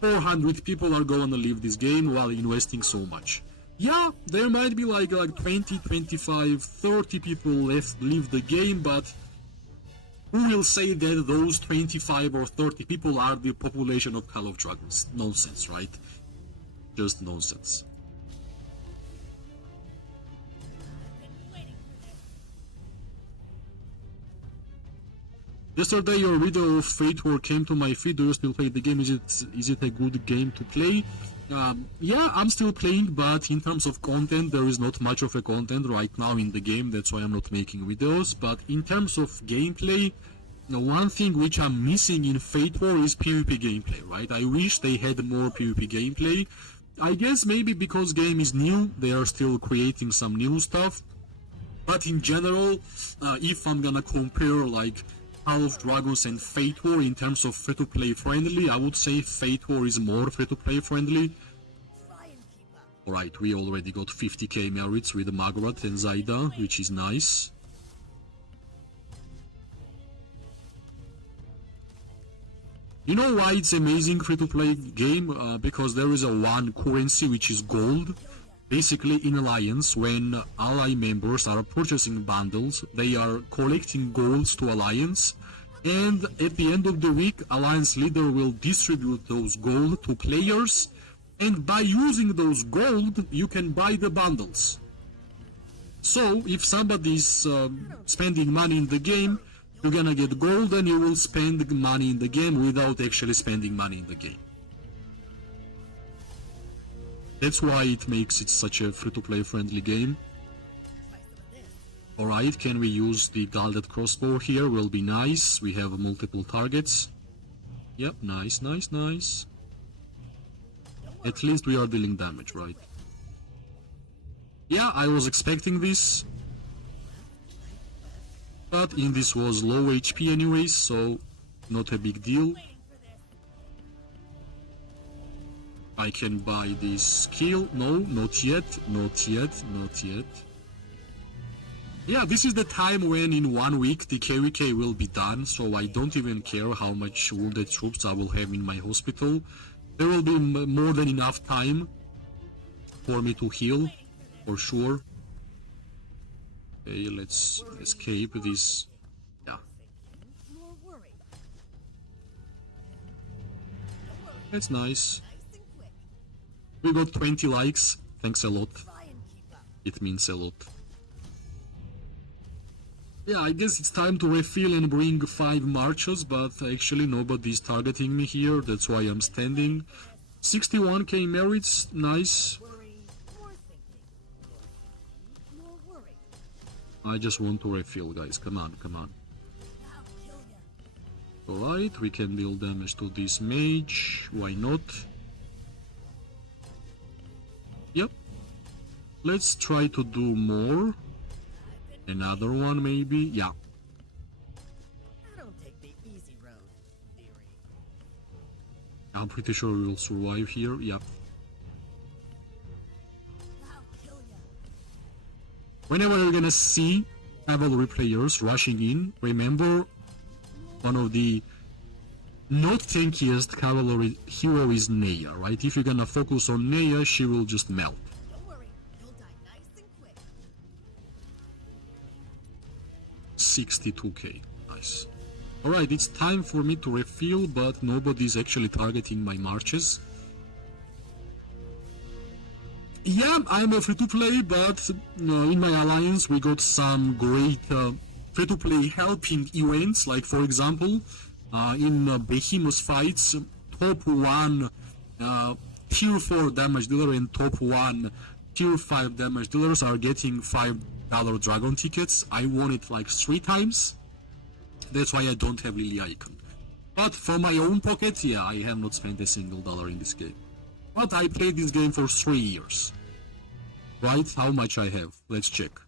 400 people are going to leave this game while investing so much. Yeah, there might be like 20, 25, 30 people left leave the game, but who will say that those 25 or 30 people are the population of Call of Dragons? Nonsense, right? Just nonsense. Yesterday your video of Fate War came to my feed. Do you still play the game? Is it a good game to play? Yeah, I'm still playing, but in terms of content, there is not much of a content right now in the game. That's why I'm not making videos. But in terms of gameplay, one thing which I'm missing in Fate War is PvP gameplay, right? I wish they had more PvP gameplay. I guess maybe because game is new, they are still creating some new stuff. But in general, if I'm gonna compare like Call of Dragons and Fate War in terms of free-to-play friendly, I would say Fate War is more free-to-play friendly. Alright, we already got 50k merits with Magrat and Zaida, which is nice. You know why it's amazing free-to-play game? Because there is a one currency which is gold. Basically, in Alliance, when ally members are purchasing bundles, they are collecting golds to Alliance, and at the end of the week, Alliance leader will distribute those gold to players, and by using those gold, you can buy the bundles. So, if somebody is spending money in the game, you're gonna get gold and you will spend money in the game without actually spending money in the game. That's why it makes it such a free-to-play friendly game. Alright, can we use the Gilded Crossbow here? Will be nice. We have multiple targets. Yep, nice. At least we are dealing damage, right? Yeah, I was expecting this. But in this was low HP anyways, so not a big deal. I can buy this skill. No, not yet. Yeah, this is the time when in 1 week the KVK will be done, so I don't even care how much wounded troops I will have in my hospital. There will be more than enough time for me to heal, for sure. Okay, let's escape this. Yeah. More worry. That's nice. Nice and quick. We got 20 likes. Thanks a lot. Try and keep up. It means a lot. Yeah, I guess it's time to refill and bring 5 marches, but actually nobody's targeting me here. That's why I'm standing. 61k merits. Nice. Worry, more thinking. More worry. I just want to refill, guys. Come on, come on. I'll kill ya. Alright, we can deal damage to this mage. Why not? Yep. Let's try to do more. Another one, maybe? Yeah. I don't take the easy road, dearie. I'm pretty sure we'll survive here. Yep. I'll kill ya. Whenever you're gonna see cavalry players rushing in, remember one of the not tankiest cavalry hero is Nea, right? If you're gonna focus on Nea, she will just melt. Don't worry, you'll die nice and quick. 62k. Nice. Alright, it's time for me to refill, but nobody's actually targeting my marches. Yeah, I'm a free-to-play, but in my alliance we got some great free-to-play helping events, like for example, in Behemoth fights, top 1 tier 4 damage dealer and top 1 tier 5 damage dealers are getting $5 dragon tickets. I won it like 3 times. That's why I don't have Lily icon. But for my own pocket, yeah, I have not spent a single dollar in this game. But I played this game for 3 years. Right? How much I have? Let's check.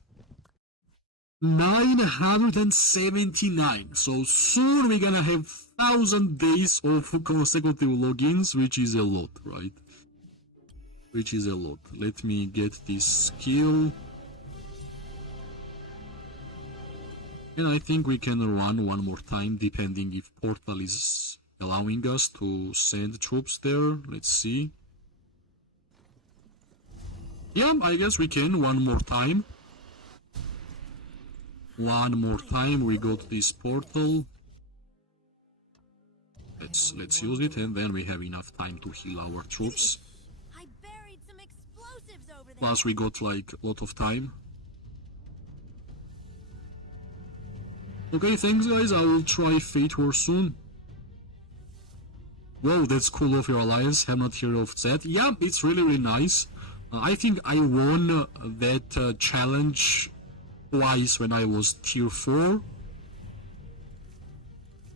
979. So soon we're gonna have 1000 days of consecutive logins, which is a lot, right? Which is a lot. Let me get this skill. And I think we can run one more time, depending if Portal is allowing us to send troops there. Let's see. Yeah, I guess we can one more time. One more time, we got this portal. Let's use it, and then we have enough time to heal our troops. I buried some explosives over there. Plus we got like a lot of time. Okay, thanks guys, I will try Fate War soon. Wow, that's cool of your alliance, have not heard of that. Yeah, it's really nice. I think I won that challenge twice when I was tier 4.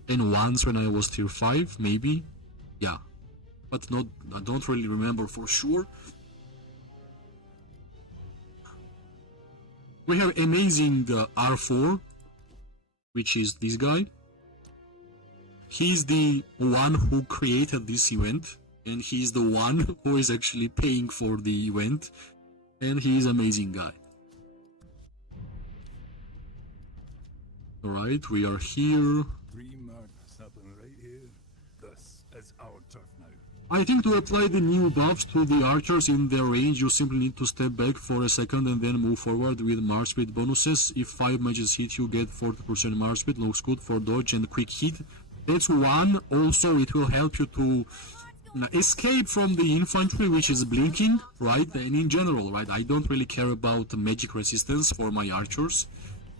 And once when I was tier 5, maybe. Yeah. But not, I don't really remember for sure. We have amazing R4, which is this guy. He's the one who created this event, and he's the one who is actually paying for the event, and he's an amazing guy. Alright, we are here. 3 madness happen right here. This is our turf now. I think to apply the new buffs to the archers in their range, you simply need to step back for a second and then move forward with march speed bonuses. If 5 mages hit, you get 40% march speed. Looks good for dodge and quick hit. That's one. Also, it will help you to escape from the infantry, which is blinking, right? And in general, right, I don't really care about magic resistance for my archers.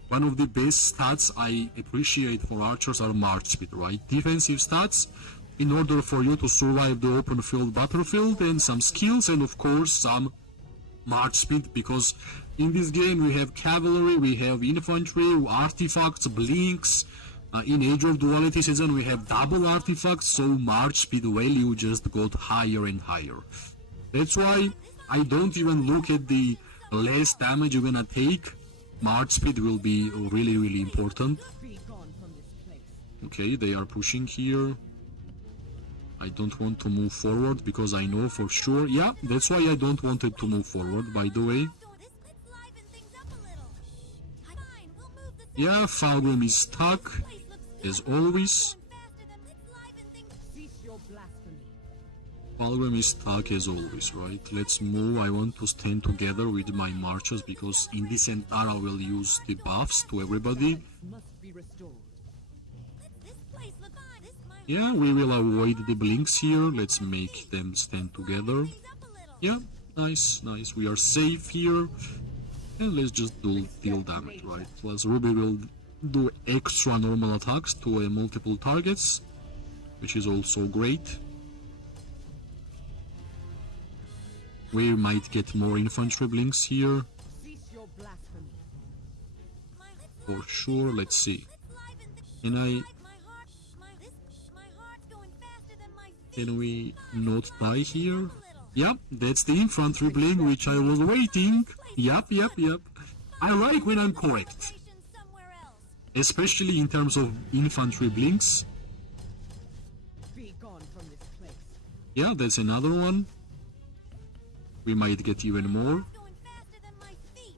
One of the best stats I appreciate for archers are march speed, right? Defensive stats, in order for you to survive the open field battlefield, and some skills, and of course some march speed, because in this game we have cavalry, we have infantry, artifacts, blinks. In Age of Duality season we have double artifacts, so march speed value just got higher and higher. That's why I don't even look at the less damage you're gonna take. March speed will be really important. Be gone from this place. Okay, they are pushing here. I don't want to move forward because I know for sure. Yeah, that's why I don't want it to move forward, by the way. Let's liven things up a little. Fine, we'll move the Yeah, Falgrim is stuck, as always. Cease your blasphemy. Falgrim is stuck as always, right? Let's move. I want to stand together with my marchers because in this entire I will use the buffs to everybody. Must be restored. This place look fine. My Yeah, we will avoid the blinks here. Let's make them stand together. Things up a little. Yeah, nice, nice. We are safe here. And let's just deal damage, right? Plus Ruby will do extra normal attacks to multiple targets, which is also great. We might get more infantry blinks here, Cease your blasphemy. My, for sure. Let's see. let's liven things. Can I... My heart, my heart's going faster than my feet. Can we not die here? Yep, that's the infantry blink which I was waiting. Yep. I like when I'm correct, Celebration somewhere else. especially in terms of infantry blinks. Be gone from this place. Yeah, that's another one. We might get even more. Heart's going faster than my feet.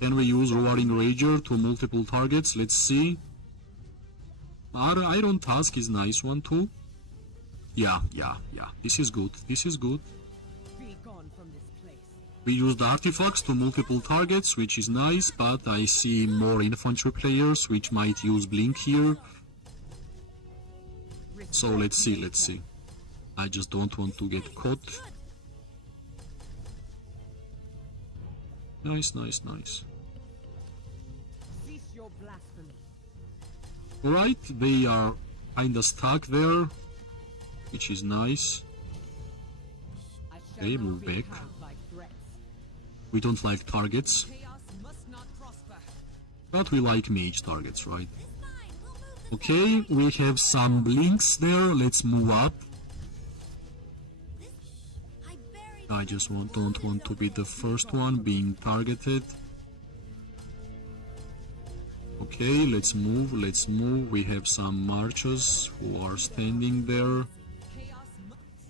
Can we use Roaring Rager to multiple targets? Let's see. Our Iron Tusk is nice one too. Yeah. This is good. Be gone from this place. We used artifacts to multiple targets, which is nice, but I see more infantry players which might use Blink here. So let's see. I just don't want to get caught. Nice. Cease your blasphemy. Alright, they are kinda stuck there, which is nice. I shall Okay, not move be back. cowed by threats. We don't like targets, Chaos must not prosper. but we like mage targets, right? It's fine. We'll move the Okay, we have some blinks there. Let's move up. I buried I just don't want to be the first one being targeted. Okay, let's move. We have some marchers who are standing there.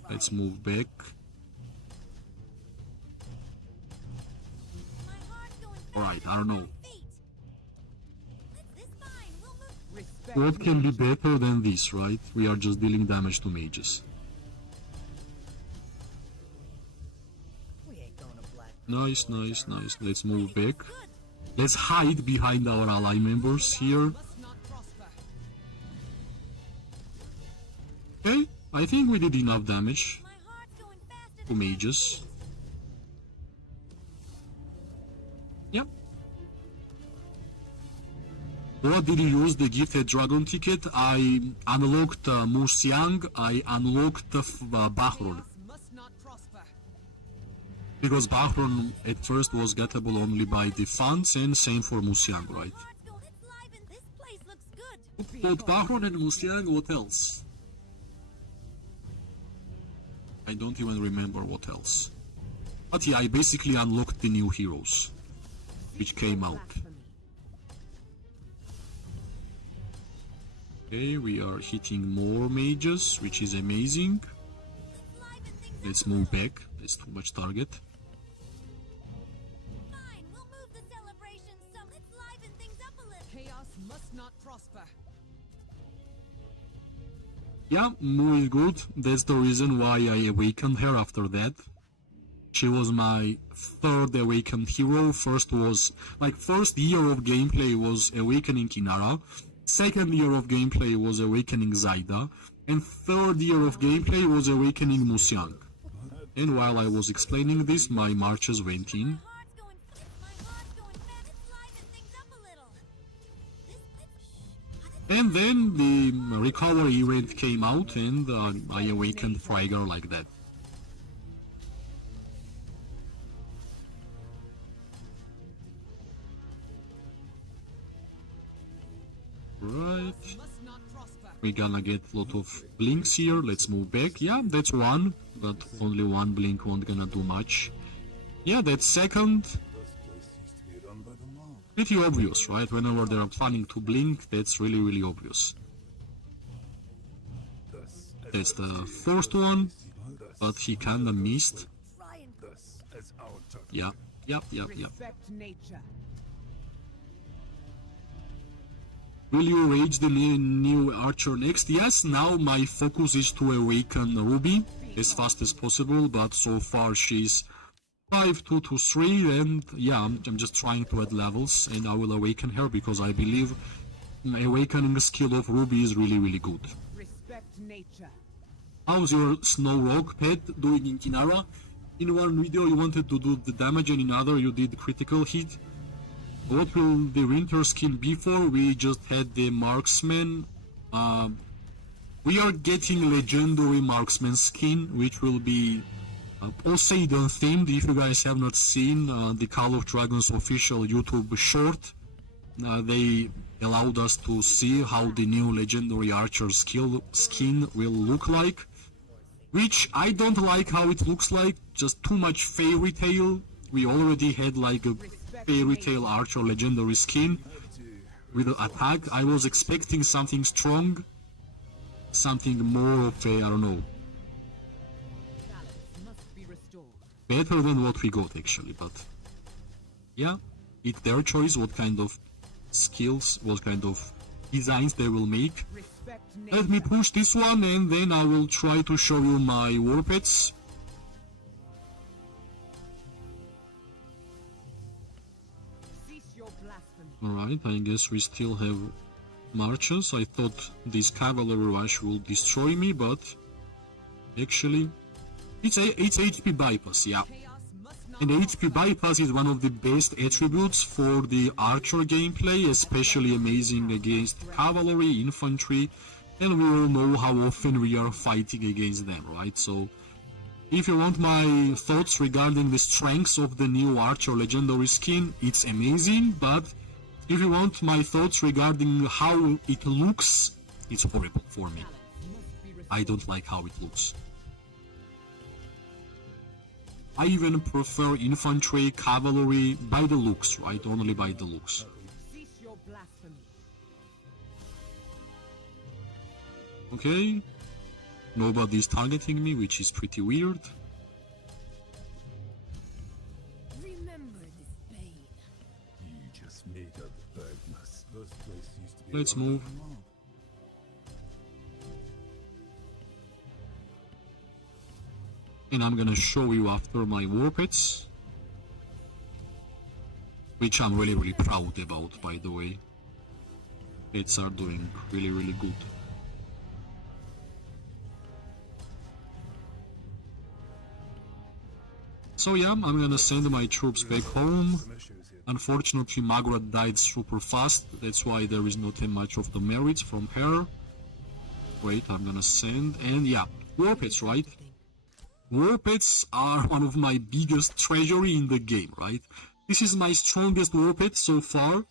Let's move back. my heart's going Alright, I don't know. feet. It's fine. We'll move. Respect What can be better than this, right? We are just dealing damage to mages. We ain't going to black. Nice. Let's move back. Good. Let's hide behind our ally members here. must not prosper. Okay, I think we did enough damage My heart's going faster to than my mages. Yep. What did you use the gifted dragon ticket? I unlocked Musiang, I unlocked Bahron. Must not prosper. Because Bahron at first was gettable only by the funds, and same for Musiang, right? heart's going. It's liven. This place looks good. Both Bahron and Musiang, what else? I don't even remember what else. But yeah, I basically unlocked the new heroes, which came out. Blasphemy. Okay, we are hitting more mages, which is amazing. Let's liven things Let's move back. That's too much target. fine. We'll move the celebration some. Let's liven things up a little. Chaos must not prosper. Yeah, moving good. That's the reason why I awakened her after that. She was my third awakened hero. First year of gameplay was awakening Inara. Second year of gameplay was awakening Zaida. And third year of gameplay was awakening Musiang. And while I was explaining this, my marches went in. My heart's going fast. Let's liven things up a little. This. And then the recovery event came out, and I awakened Frigger like that. Right. Must not prosper. We're gonna get a lot of blinks here. Let's move back. Yeah, that's one, but only one blink won't gonna do much. Yeah, that's second. This place used to be run by the mob. Pretty obvious, right? Whenever they're planning to blink, that's really obvious. This That's the first one, this, but he kinda missed. Try and this is our turn. Yep. Respect nature. Will you rage the new archer next? Yes, now my focus is to awaken Ruby as fast as possible, but so far she's 5-2 to 3, and yeah, I'm just trying to add levels, and I will awaken her because I believe awakening skill of Ruby is really good. Respect nature. How's your Snow Rock pet doing in Kinara? In one video you wanted to do the damage and in other you did critical hit. What will the winter skin be for? We just had the marksman. We are getting legendary marksman skin, which will be Poseidon themed. If you guys have not seen the Call of Dragons official YouTube short, they allowed us to see how the new legendary archer skin will look like, which I don't like how it looks like, just too much fairy tale. We already had like a fairy tale archer legendary skin with an attack. I was expecting something strong, something more of a, I don't know, Balance must be restored. better than what we got actually, but yeah, it's their choice what kind of skills, what kind of designs they will make. Respect nature. Let me push this one and then I will try to show you my war pets. Cease your blasphemy. Alright, I guess we still have marches. I thought this cavalry rush will destroy me, but actually it's HP bypass, yeah. Chaos must not And HP bypass is one of the best attributes for the archer gameplay, especially amazing against cavalry, infantry, and we all know how often we are fighting against them, right? So if you want my thoughts regarding the strengths of the new archer legendary skin, it's amazing, but if you want my thoughts regarding how it looks, it's horrible for me. must be restored. I don't like how it looks. I even prefer infantry, cavalry by the looks, right? Only by the looks. Cease your blasphemy. Okay. Nobody's targeting me, which is pretty weird. Remember this bane. You just made up bad mess. This place used to be Let's run by move. the mob. And I'm gonna show you after my war pets, which I'm really proud about, by the way. Pets are doing really good. So yeah, I'm gonna send my troops back home. Some issues here. Unfortunately, Magrat died super fast, that's why there is not much of the merits from her. Wait, I'm gonna send, and yeah, war pets, right? War pets are one of my biggest treasury in the game, right? This is my strongest war pet so far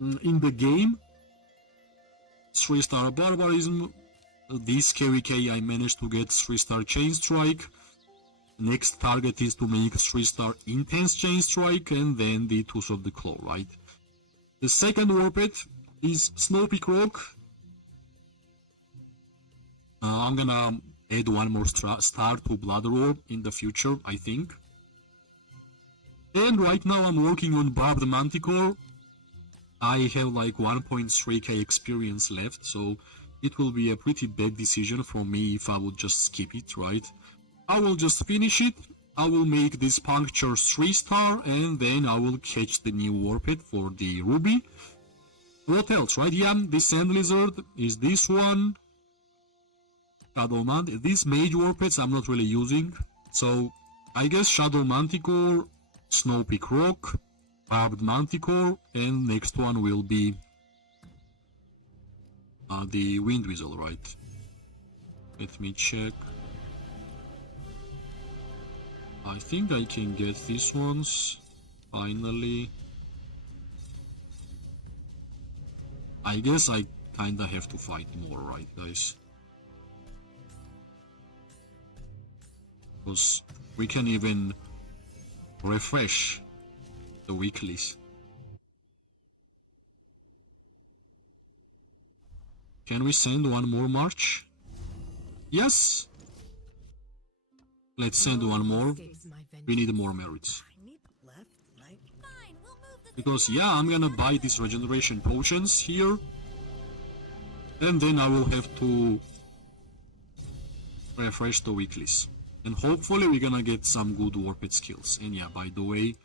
in the game. 3-star barbarism. This KVK I managed to get 3-star chain strike. Next target is to make 3-star intense chain strike and then the Tooth of the Claw, right? The second war pet is Snowpeak Rock. I'm gonna add one more star to Blood Roar in the future, I think. And right now I'm working on Barbed Manticore. I have like 1.3k experience left, so it will be a pretty bad decision for me if I would just skip it, right? I will just finish it, I will make this puncture 3-star, and then I will catch the new war pet for the Ruby. What else, right? Yeah, this Sand Lizard is this one. Shadow Manticore. These mage war pets I'm not really using, so I guess Shadow Manticore, Snowpeak Rock, Barbed Manticore, and next one will be the Wind Weasel, right? Let me check. I think I can get these ones, finally. I guess I kinda have to fight more, right guys? Because we can even refresh the weeklies. Can we send one more march? Yes! Let's send one more. We need more merits. I need left, right? Fine, we'll move the Because yeah, I'm gonna buy these regeneration potions here. And then I will have to refresh the weeklies. And hopefully we're gonna get some good warped skills. And yeah, by the way...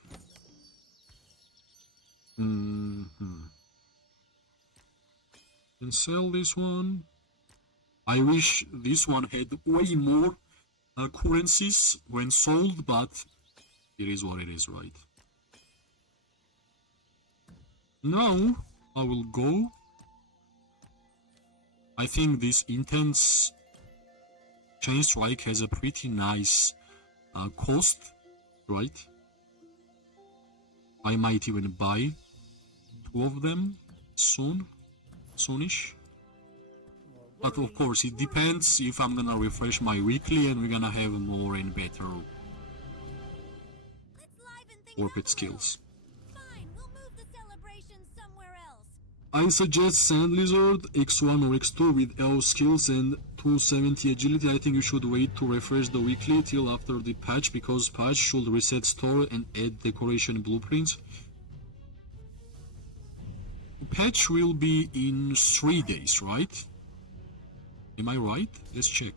can sell this one. I wish this one had way more currencies when sold, but it is what it is, right? Now I will go. I think this intense chain strike has a pretty nice cost, right? I might even buy 2 of them soonish. But of course, it depends if I'm gonna refresh my weekly and we're gonna have more and better Let's liven things warped up a skills. little. Fine, we'll move the celebration somewhere else. I suggest Sand Lizard, X1 or X2 with L skills and 270 agility. I think you should wait to refresh the weekly till after the patch, because patch should reset store and add decoration blueprints. Patch will be in 3 days, right? Am I right? Let's check.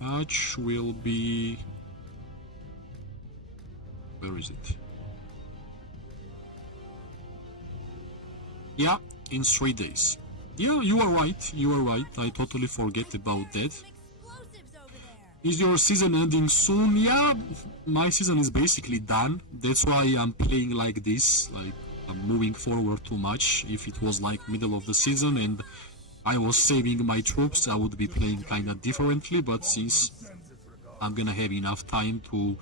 Patch will be... Where is it? Yeah, in 3 days. Yeah, you are right. You are right. I totally forget about that. Some explosives over there. Is your season ending soon? Yeah, my season is basically done. That's why I'm playing like this. Like, I'm moving forward too much. If it was like middle of the season and I was saving my troops, I would be playing kinda differently. But since I'm gonna have enough time to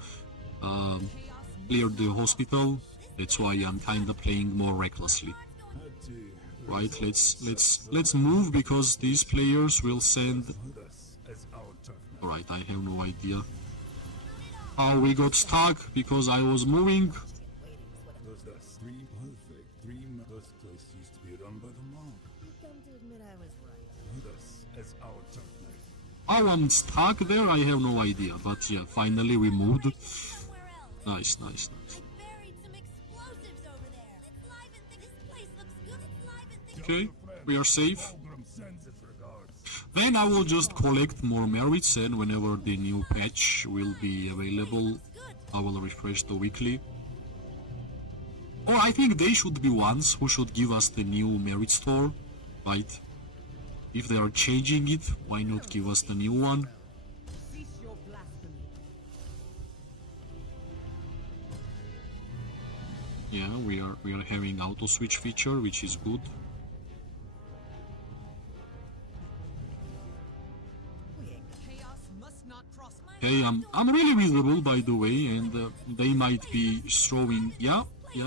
clear the hospital, that's why I'm kinda playing more recklessly. Right, let's move, because these players will send... Alright, I have no idea how we got stuck, because I was moving. That's 3 perfect. 3 this place used to be run by the mob. You come to admit I was right. This is our tough night. How I'm stuck there, I have no idea, but yeah, finally we moved. Somewhere else. Nice. I buried some explosives over there. Let's liven things. This place looks good. Let's liven things Okay, we are safe. Pilgrim sends his regards. Then I will just collect more merits, and whenever the new patch will be available, I will refresh the weekly. Or I think they should be ones who should give us the new merit store, right? If they are changing it, why not give us the new one? Cease your blasphemy. Yeah, we are having auto switch feature, which is good. Chaos must not prosper. Hey, I'm really visible, by the way, and they might be throwing. Yeah. I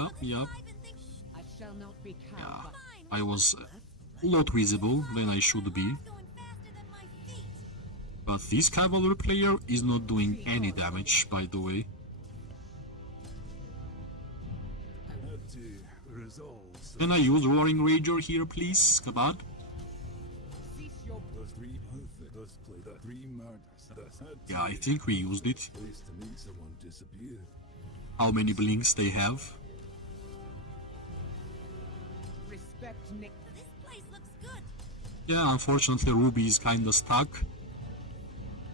shall not be cowed. Yeah, But I was a lot visible than I should be. going faster than my feet. But this cavalry player is not doing any damage, by the way. Had to resolve. Can I use Roaring Rager here, please? Kabad? cease your Those 3 perfect. This place. The 3 murders. That's had to Yeah, I think we used it. place to make someone disappear. How many blinks they have? respect Nick. This place looks good. Yeah, unfortunately Ruby is kinda stuck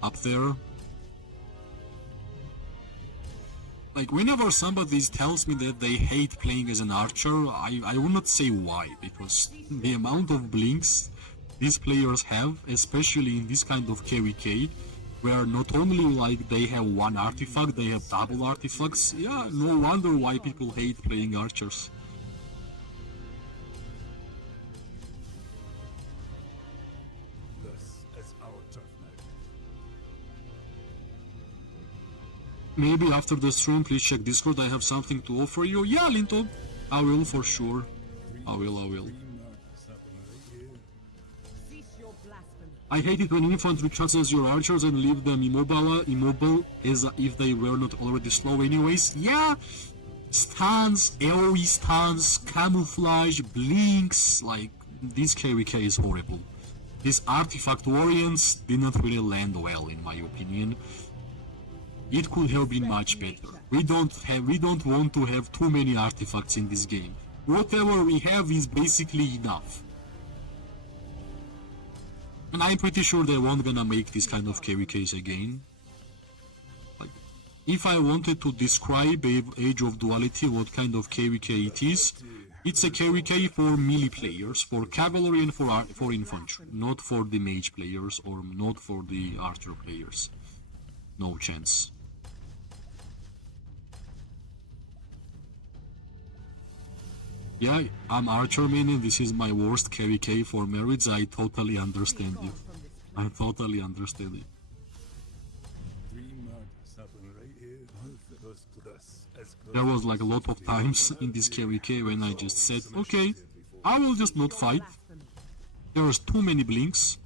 up there. Like, whenever somebody tells me that they hate playing as an archer, I will not say why, because the amount of blinks these players have, especially in this kind of KVK, where not only like they have one artifact, they have double artifacts. Yeah, no wonder why people hate playing archers. This is our tough night. Maybe after the stream, please check Discord. I have something to offer you. Yeah, Linto, I will for sure. I will. 3 murders happen right here. Cease your blasphemy. I hate it when infantry chases your archers and leave them immobile as if they were not already slow anyways. Yeah, stuns, AoE stuns, camouflage, blinks, like, this KVK is horrible. These artifact variants did not really land well, in my opinion. It could have been much better. We don't want to have too many artifacts in this game. Whatever we have is basically enough. And I'm pretty sure they won't gonna make this kind of KVKs again. Like, if I wanted to describe Age of Duality, what kind of KVK it is, It's a KVK for melee players, for cavalry and for infantry, not for the mage players or not for the archer players. No chance. Yeah, I'm archer main and this is my worst KVK for merits. I totally understand you. I totally understand it. Three murders happen right here. Close to us. As close There was like a lot of times in this KVK when I just said, okay, I will just not fight. There's too many blinks,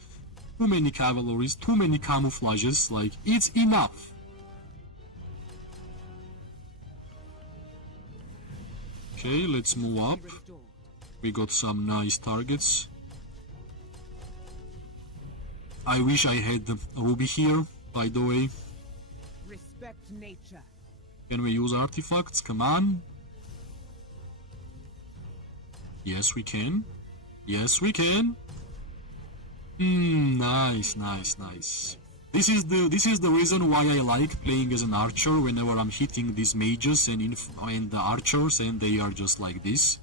too many cavalries, too many camouflages, like it's enough. Okay, let's move up. We got some nice targets. I wish I had the ruby here, by the way. Respect nature. Can we use artifacts? Come on. Yes, we can. Yes, we can. Nice, nice, nice. This is the reason why I like playing as an archer whenever I'm hitting these mages and the archers and they are just like this.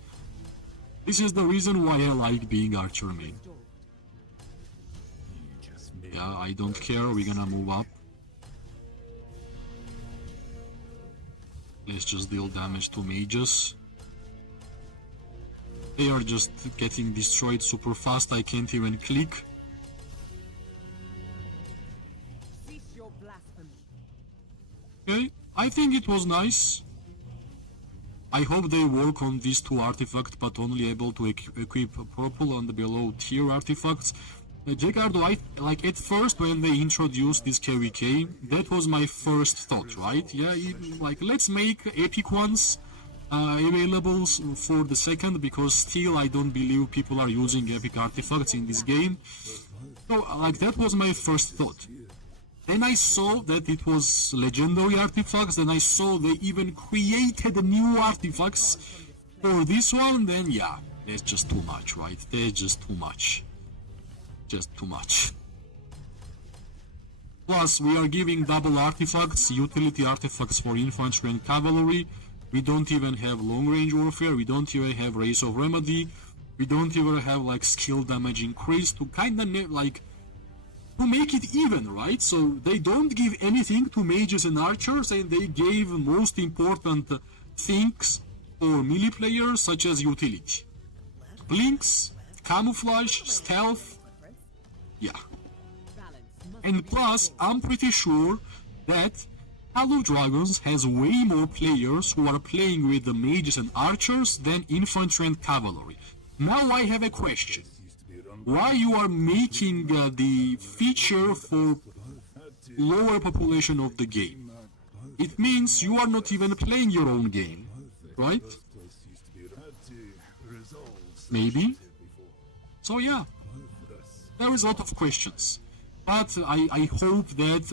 This is the reason why I like being archer main. Yeah, I don't care, we're gonna move up. Let's just deal damage to mages. They are just getting destroyed super fast, I can't even click. Cease your blasphemy. Okay, I think it was nice. I hope they work on these two artifacts, but only able to equip purple and below tier artifacts. Jagardo, like at first when they introduced this KVK, that was my first thought, right? Yeah, like let's make epic ones available for the second, because still I don't believe people are using epic artifacts in this game. So like that was my first thought. Then I saw that it was legendary artifacts, then I saw they even created new artifacts for this one, then yeah, that's just too much, right? That's just too much. Just too much. Plus, we are giving double artifacts, utility artifacts for infantry and cavalry. We don't even have long-range warfare, we don't even have Race of Remedy, we don't even have like skill damage increase to kinda like to make it even, right? So they don't give anything to mages and archers, and they gave most important things for melee players such as utility. Blinks, camouflage, stealth, yeah. And plus, I'm pretty sure that Halo Dragons has way more players who are playing with the mages and archers than infantry and cavalry. Now I have a question. Why you are making the feature for lower population of the game? It means you are not even playing your own game, right? Maybe. So yeah, there is a lot of questions, but I hope that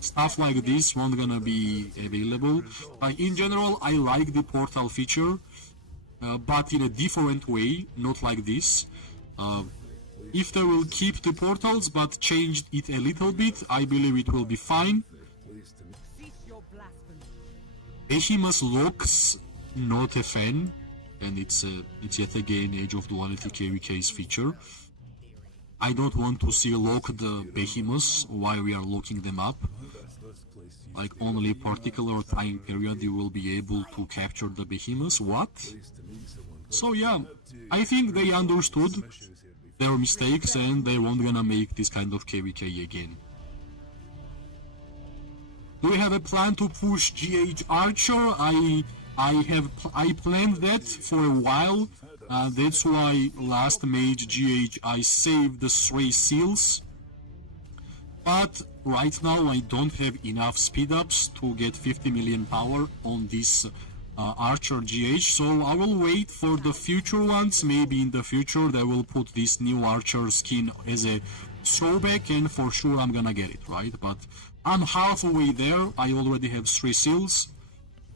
stuff like this won't gonna be available. In general, I like the portal feature, but in a different way, not like this. If they will keep the portals but change it a little bit, I believe it will be fine. Cease your blasphemy. Behemoth locks, not a fan, and it's yet again Age of Duality KVK's feature. I don't want to see locked behemoths while we are locking them up. Like only a particular time period you will be able to capture the behemoths. What? So yeah, I think they understood their mistakes and they won't gonna make this kind of KVK again. Do we have a plan to push GH Archer? I planned that for a while. That's why last mage GH I saved the 3 seals. But right now I don't have enough speed ups to get 50 million power on this Archer GH, so I will wait for the future ones. Maybe in the future they will put this new Archer skin as a throwback, and for sure I'm gonna get it, right? But I'm halfway there. I already have 3 seals.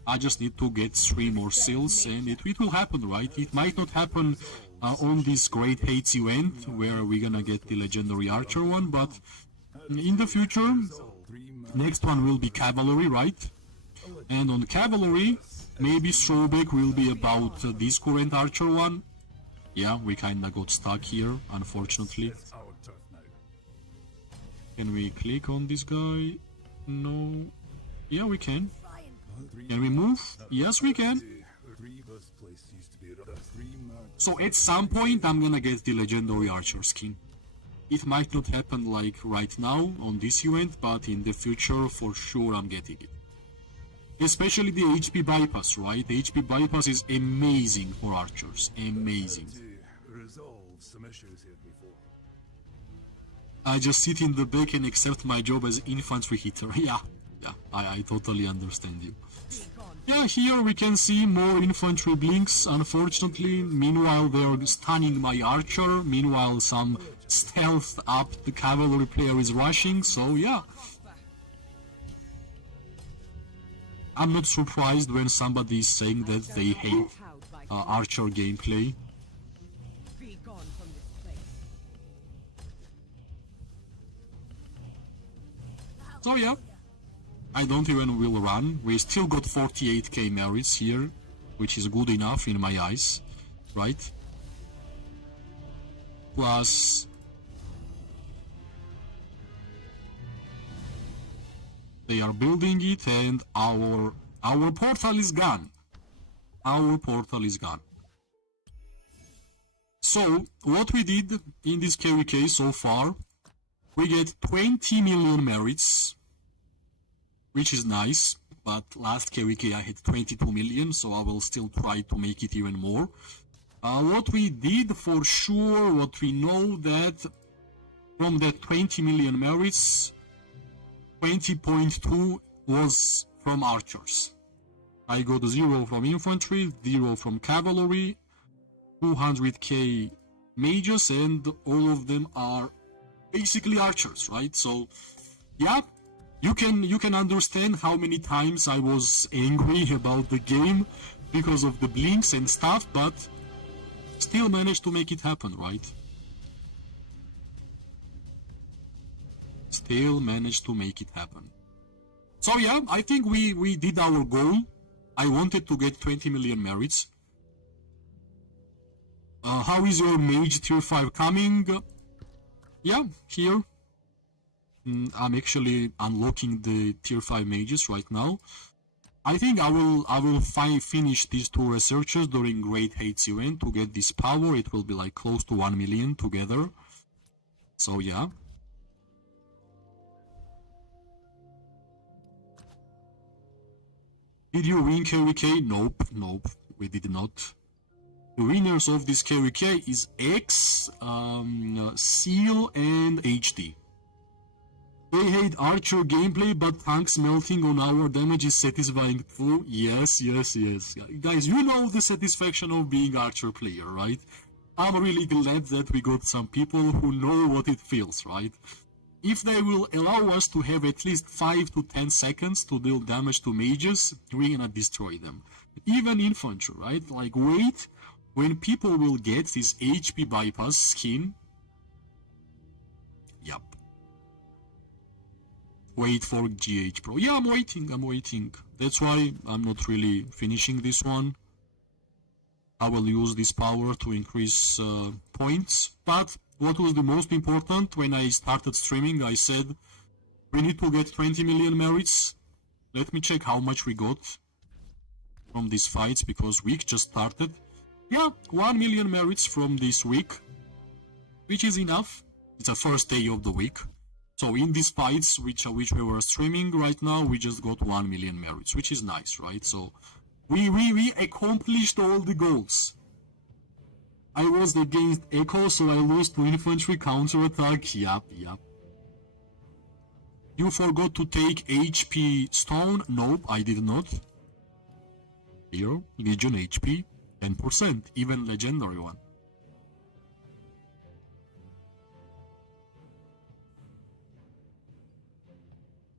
I just need to get 3 more seals, and it will happen, right? It might not happen on this Great Hates event where we're gonna get the legendary Archer one, but in the future, next one will be Cavalry, right? And on Cavalry, Maybe throwback will be about this current archer one. Yeah, we kinda got stuck here, unfortunately. It's our turf now. Can we click on this guy? No. Yeah, we can. Try and Can we move? Yes, we can. Three birthplace used to be three marks. So at some point I'm gonna get the legendary archer skin. It might not happen like right now on this event, but in the future for sure I'm getting it. Especially the HP bypass, right? The HP bypass is amazing for archers. Amazing. To resolve some issues here before. I just sit in the back and accept my job as infantry hitter. Yeah, I totally understand you. Yeah, here we can see more infantry blinks, unfortunately. Meanwhile, they're stunning my archer. Meanwhile, some stealth up the cavalry player is rushing, so yeah. I'm not surprised when somebody is saying that they hate archer gameplay. Be gone from this place. So yeah, I don't even will run. We still got 48k merits here, which is good enough in my eyes, right? Plus they are building it and our portal is gone. Our portal is gone. So what we did in this KVK so far, we get 20 million merits, which is nice, but last KVK I had 22 million, so I will still try to make it even more. What we did for sure, what we know that from that 20 million merits, 20.2 was from archers. I got 0 from infantry, 0 from cavalry, 200k mages, and all of them are basically archers, right? So yeah, you can understand how many times I was angry about the game because of the blinks and stuff, but still managed to make it happen, right? Still managed to make it happen. So yeah, I think we did our goal. I wanted to get 20 million merits. How is your mage tier 5 coming? Yeah, here. I'm actually unlocking the tier 5 mages right now. I think I will finish these 2 researchers during Great Hates event to get this power. It will be like close to 1 million together. So yeah. Did you win KVK? Nope, we did not. The winners of this KVK is X, Seal, and HD. They hate archer gameplay, but tanks melting on our damage is satisfying too. Yes. Guys, you know the satisfaction of being archer player, right? I'm really glad that we got some people who know what it feels, right? If they will allow us to have at least 5 to 10 seconds to deal damage to mages, we're gonna destroy them. Even infantry, right? Like, wait when people will get this HP bypass skin. Yup. Wait for GH Pro. Yeah, I'm waiting. That's why I'm not really finishing this one. I will use this power to increase points. But what was the most important when I started streaming, I said we need to get 20 million merits. Let me check how much we got from these fights, because week just started. Yeah, 1 million merits from this week, which is enough. It's the first day of the week. So in these fights, which we were streaming right now, we just got 1 million merits, which is nice, right? So we accomplished all the goals. I was against Echo, so I lost to infantry counterattack. Yup. You forgot to take HP stone? Nope, I did not. Here, Legion HP, 10%, even legendary one.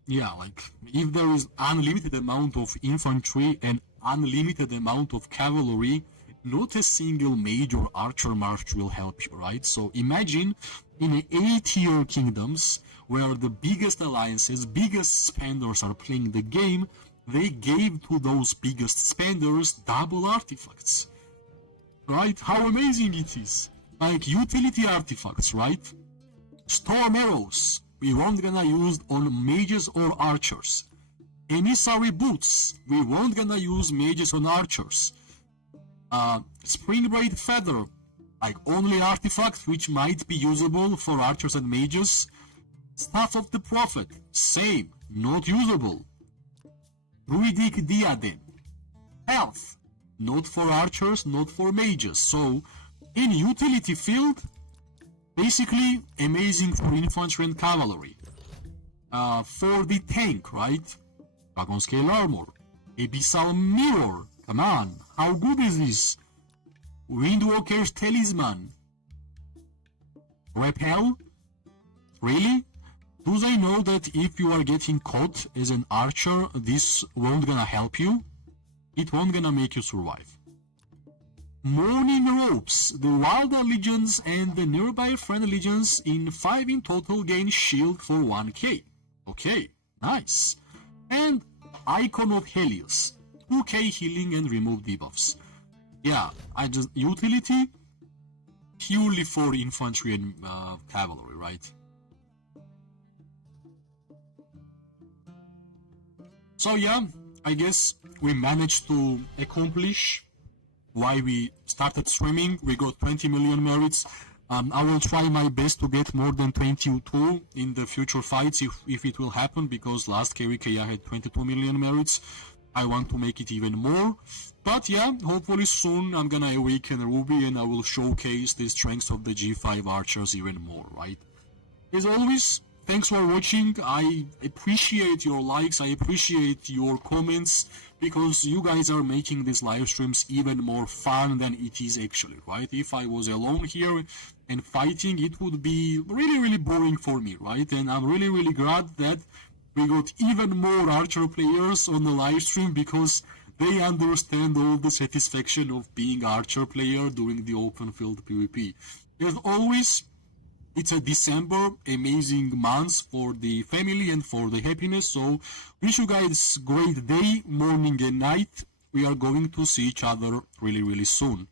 Yeah, like, if there is unlimited amount of infantry and unlimited amount of cavalry, not a single mage or archer march will help you, right? So imagine in the A-tier kingdoms where the biggest alliances, biggest spenders are playing the game, they gave to those biggest spenders double artifacts. Right? How amazing it is. Like utility artifacts, right? Storm arrows, we won't gonna use on mages or archers. Emissary boots, we won't gonna use mages on archers. Spring Braid feather, like only artifact which might be usable for archers and mages. Staff of the Prophet, same, not usable. Druidic diadem, health, not for archers, not for mages. So in utility field, basically amazing for infantry and cavalry. For the tank, right? Dragon Scale Armor, Abyssal Mirror, come on, how good is this? Windwalker's Talisman, Repel, really? Do they know that if you are getting caught as an archer, this won't gonna help you? It won't gonna make you survive. Mourning Ropes, the Wild Legions and the Nearby Friend Legions in 5 in total gain shield for 1k. Okay, nice. And Icon of Helios, 2k healing and remove debuffs. Yeah, utility purely for infantry and cavalry, right? So yeah, I guess we managed to accomplish why we started streaming. We got 20 million merits. I will try my best to get more than 22 in the future fights if it will happen, because last KVK I had 22 million merits. I want to make it even more. But yeah, hopefully soon I'm gonna awaken Ruby and I will showcase the strengths of the G5 archers even more, right? As always, thanks for watching. I appreciate your likes, I appreciate your comments, because you guys are making these live streams even more fun than it is actually, right? If I was alone here and fighting, it would be really boring for me, right? And I'm really glad that we got even more archer players on the live stream, because they understand all the satisfaction of being archer player during the open field PvP. As always, it's a December, amazing month for the family and for the happiness. So wish you guys great day, morning and night. We are going to see each other really soon.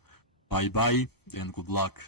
Bye bye and good luck.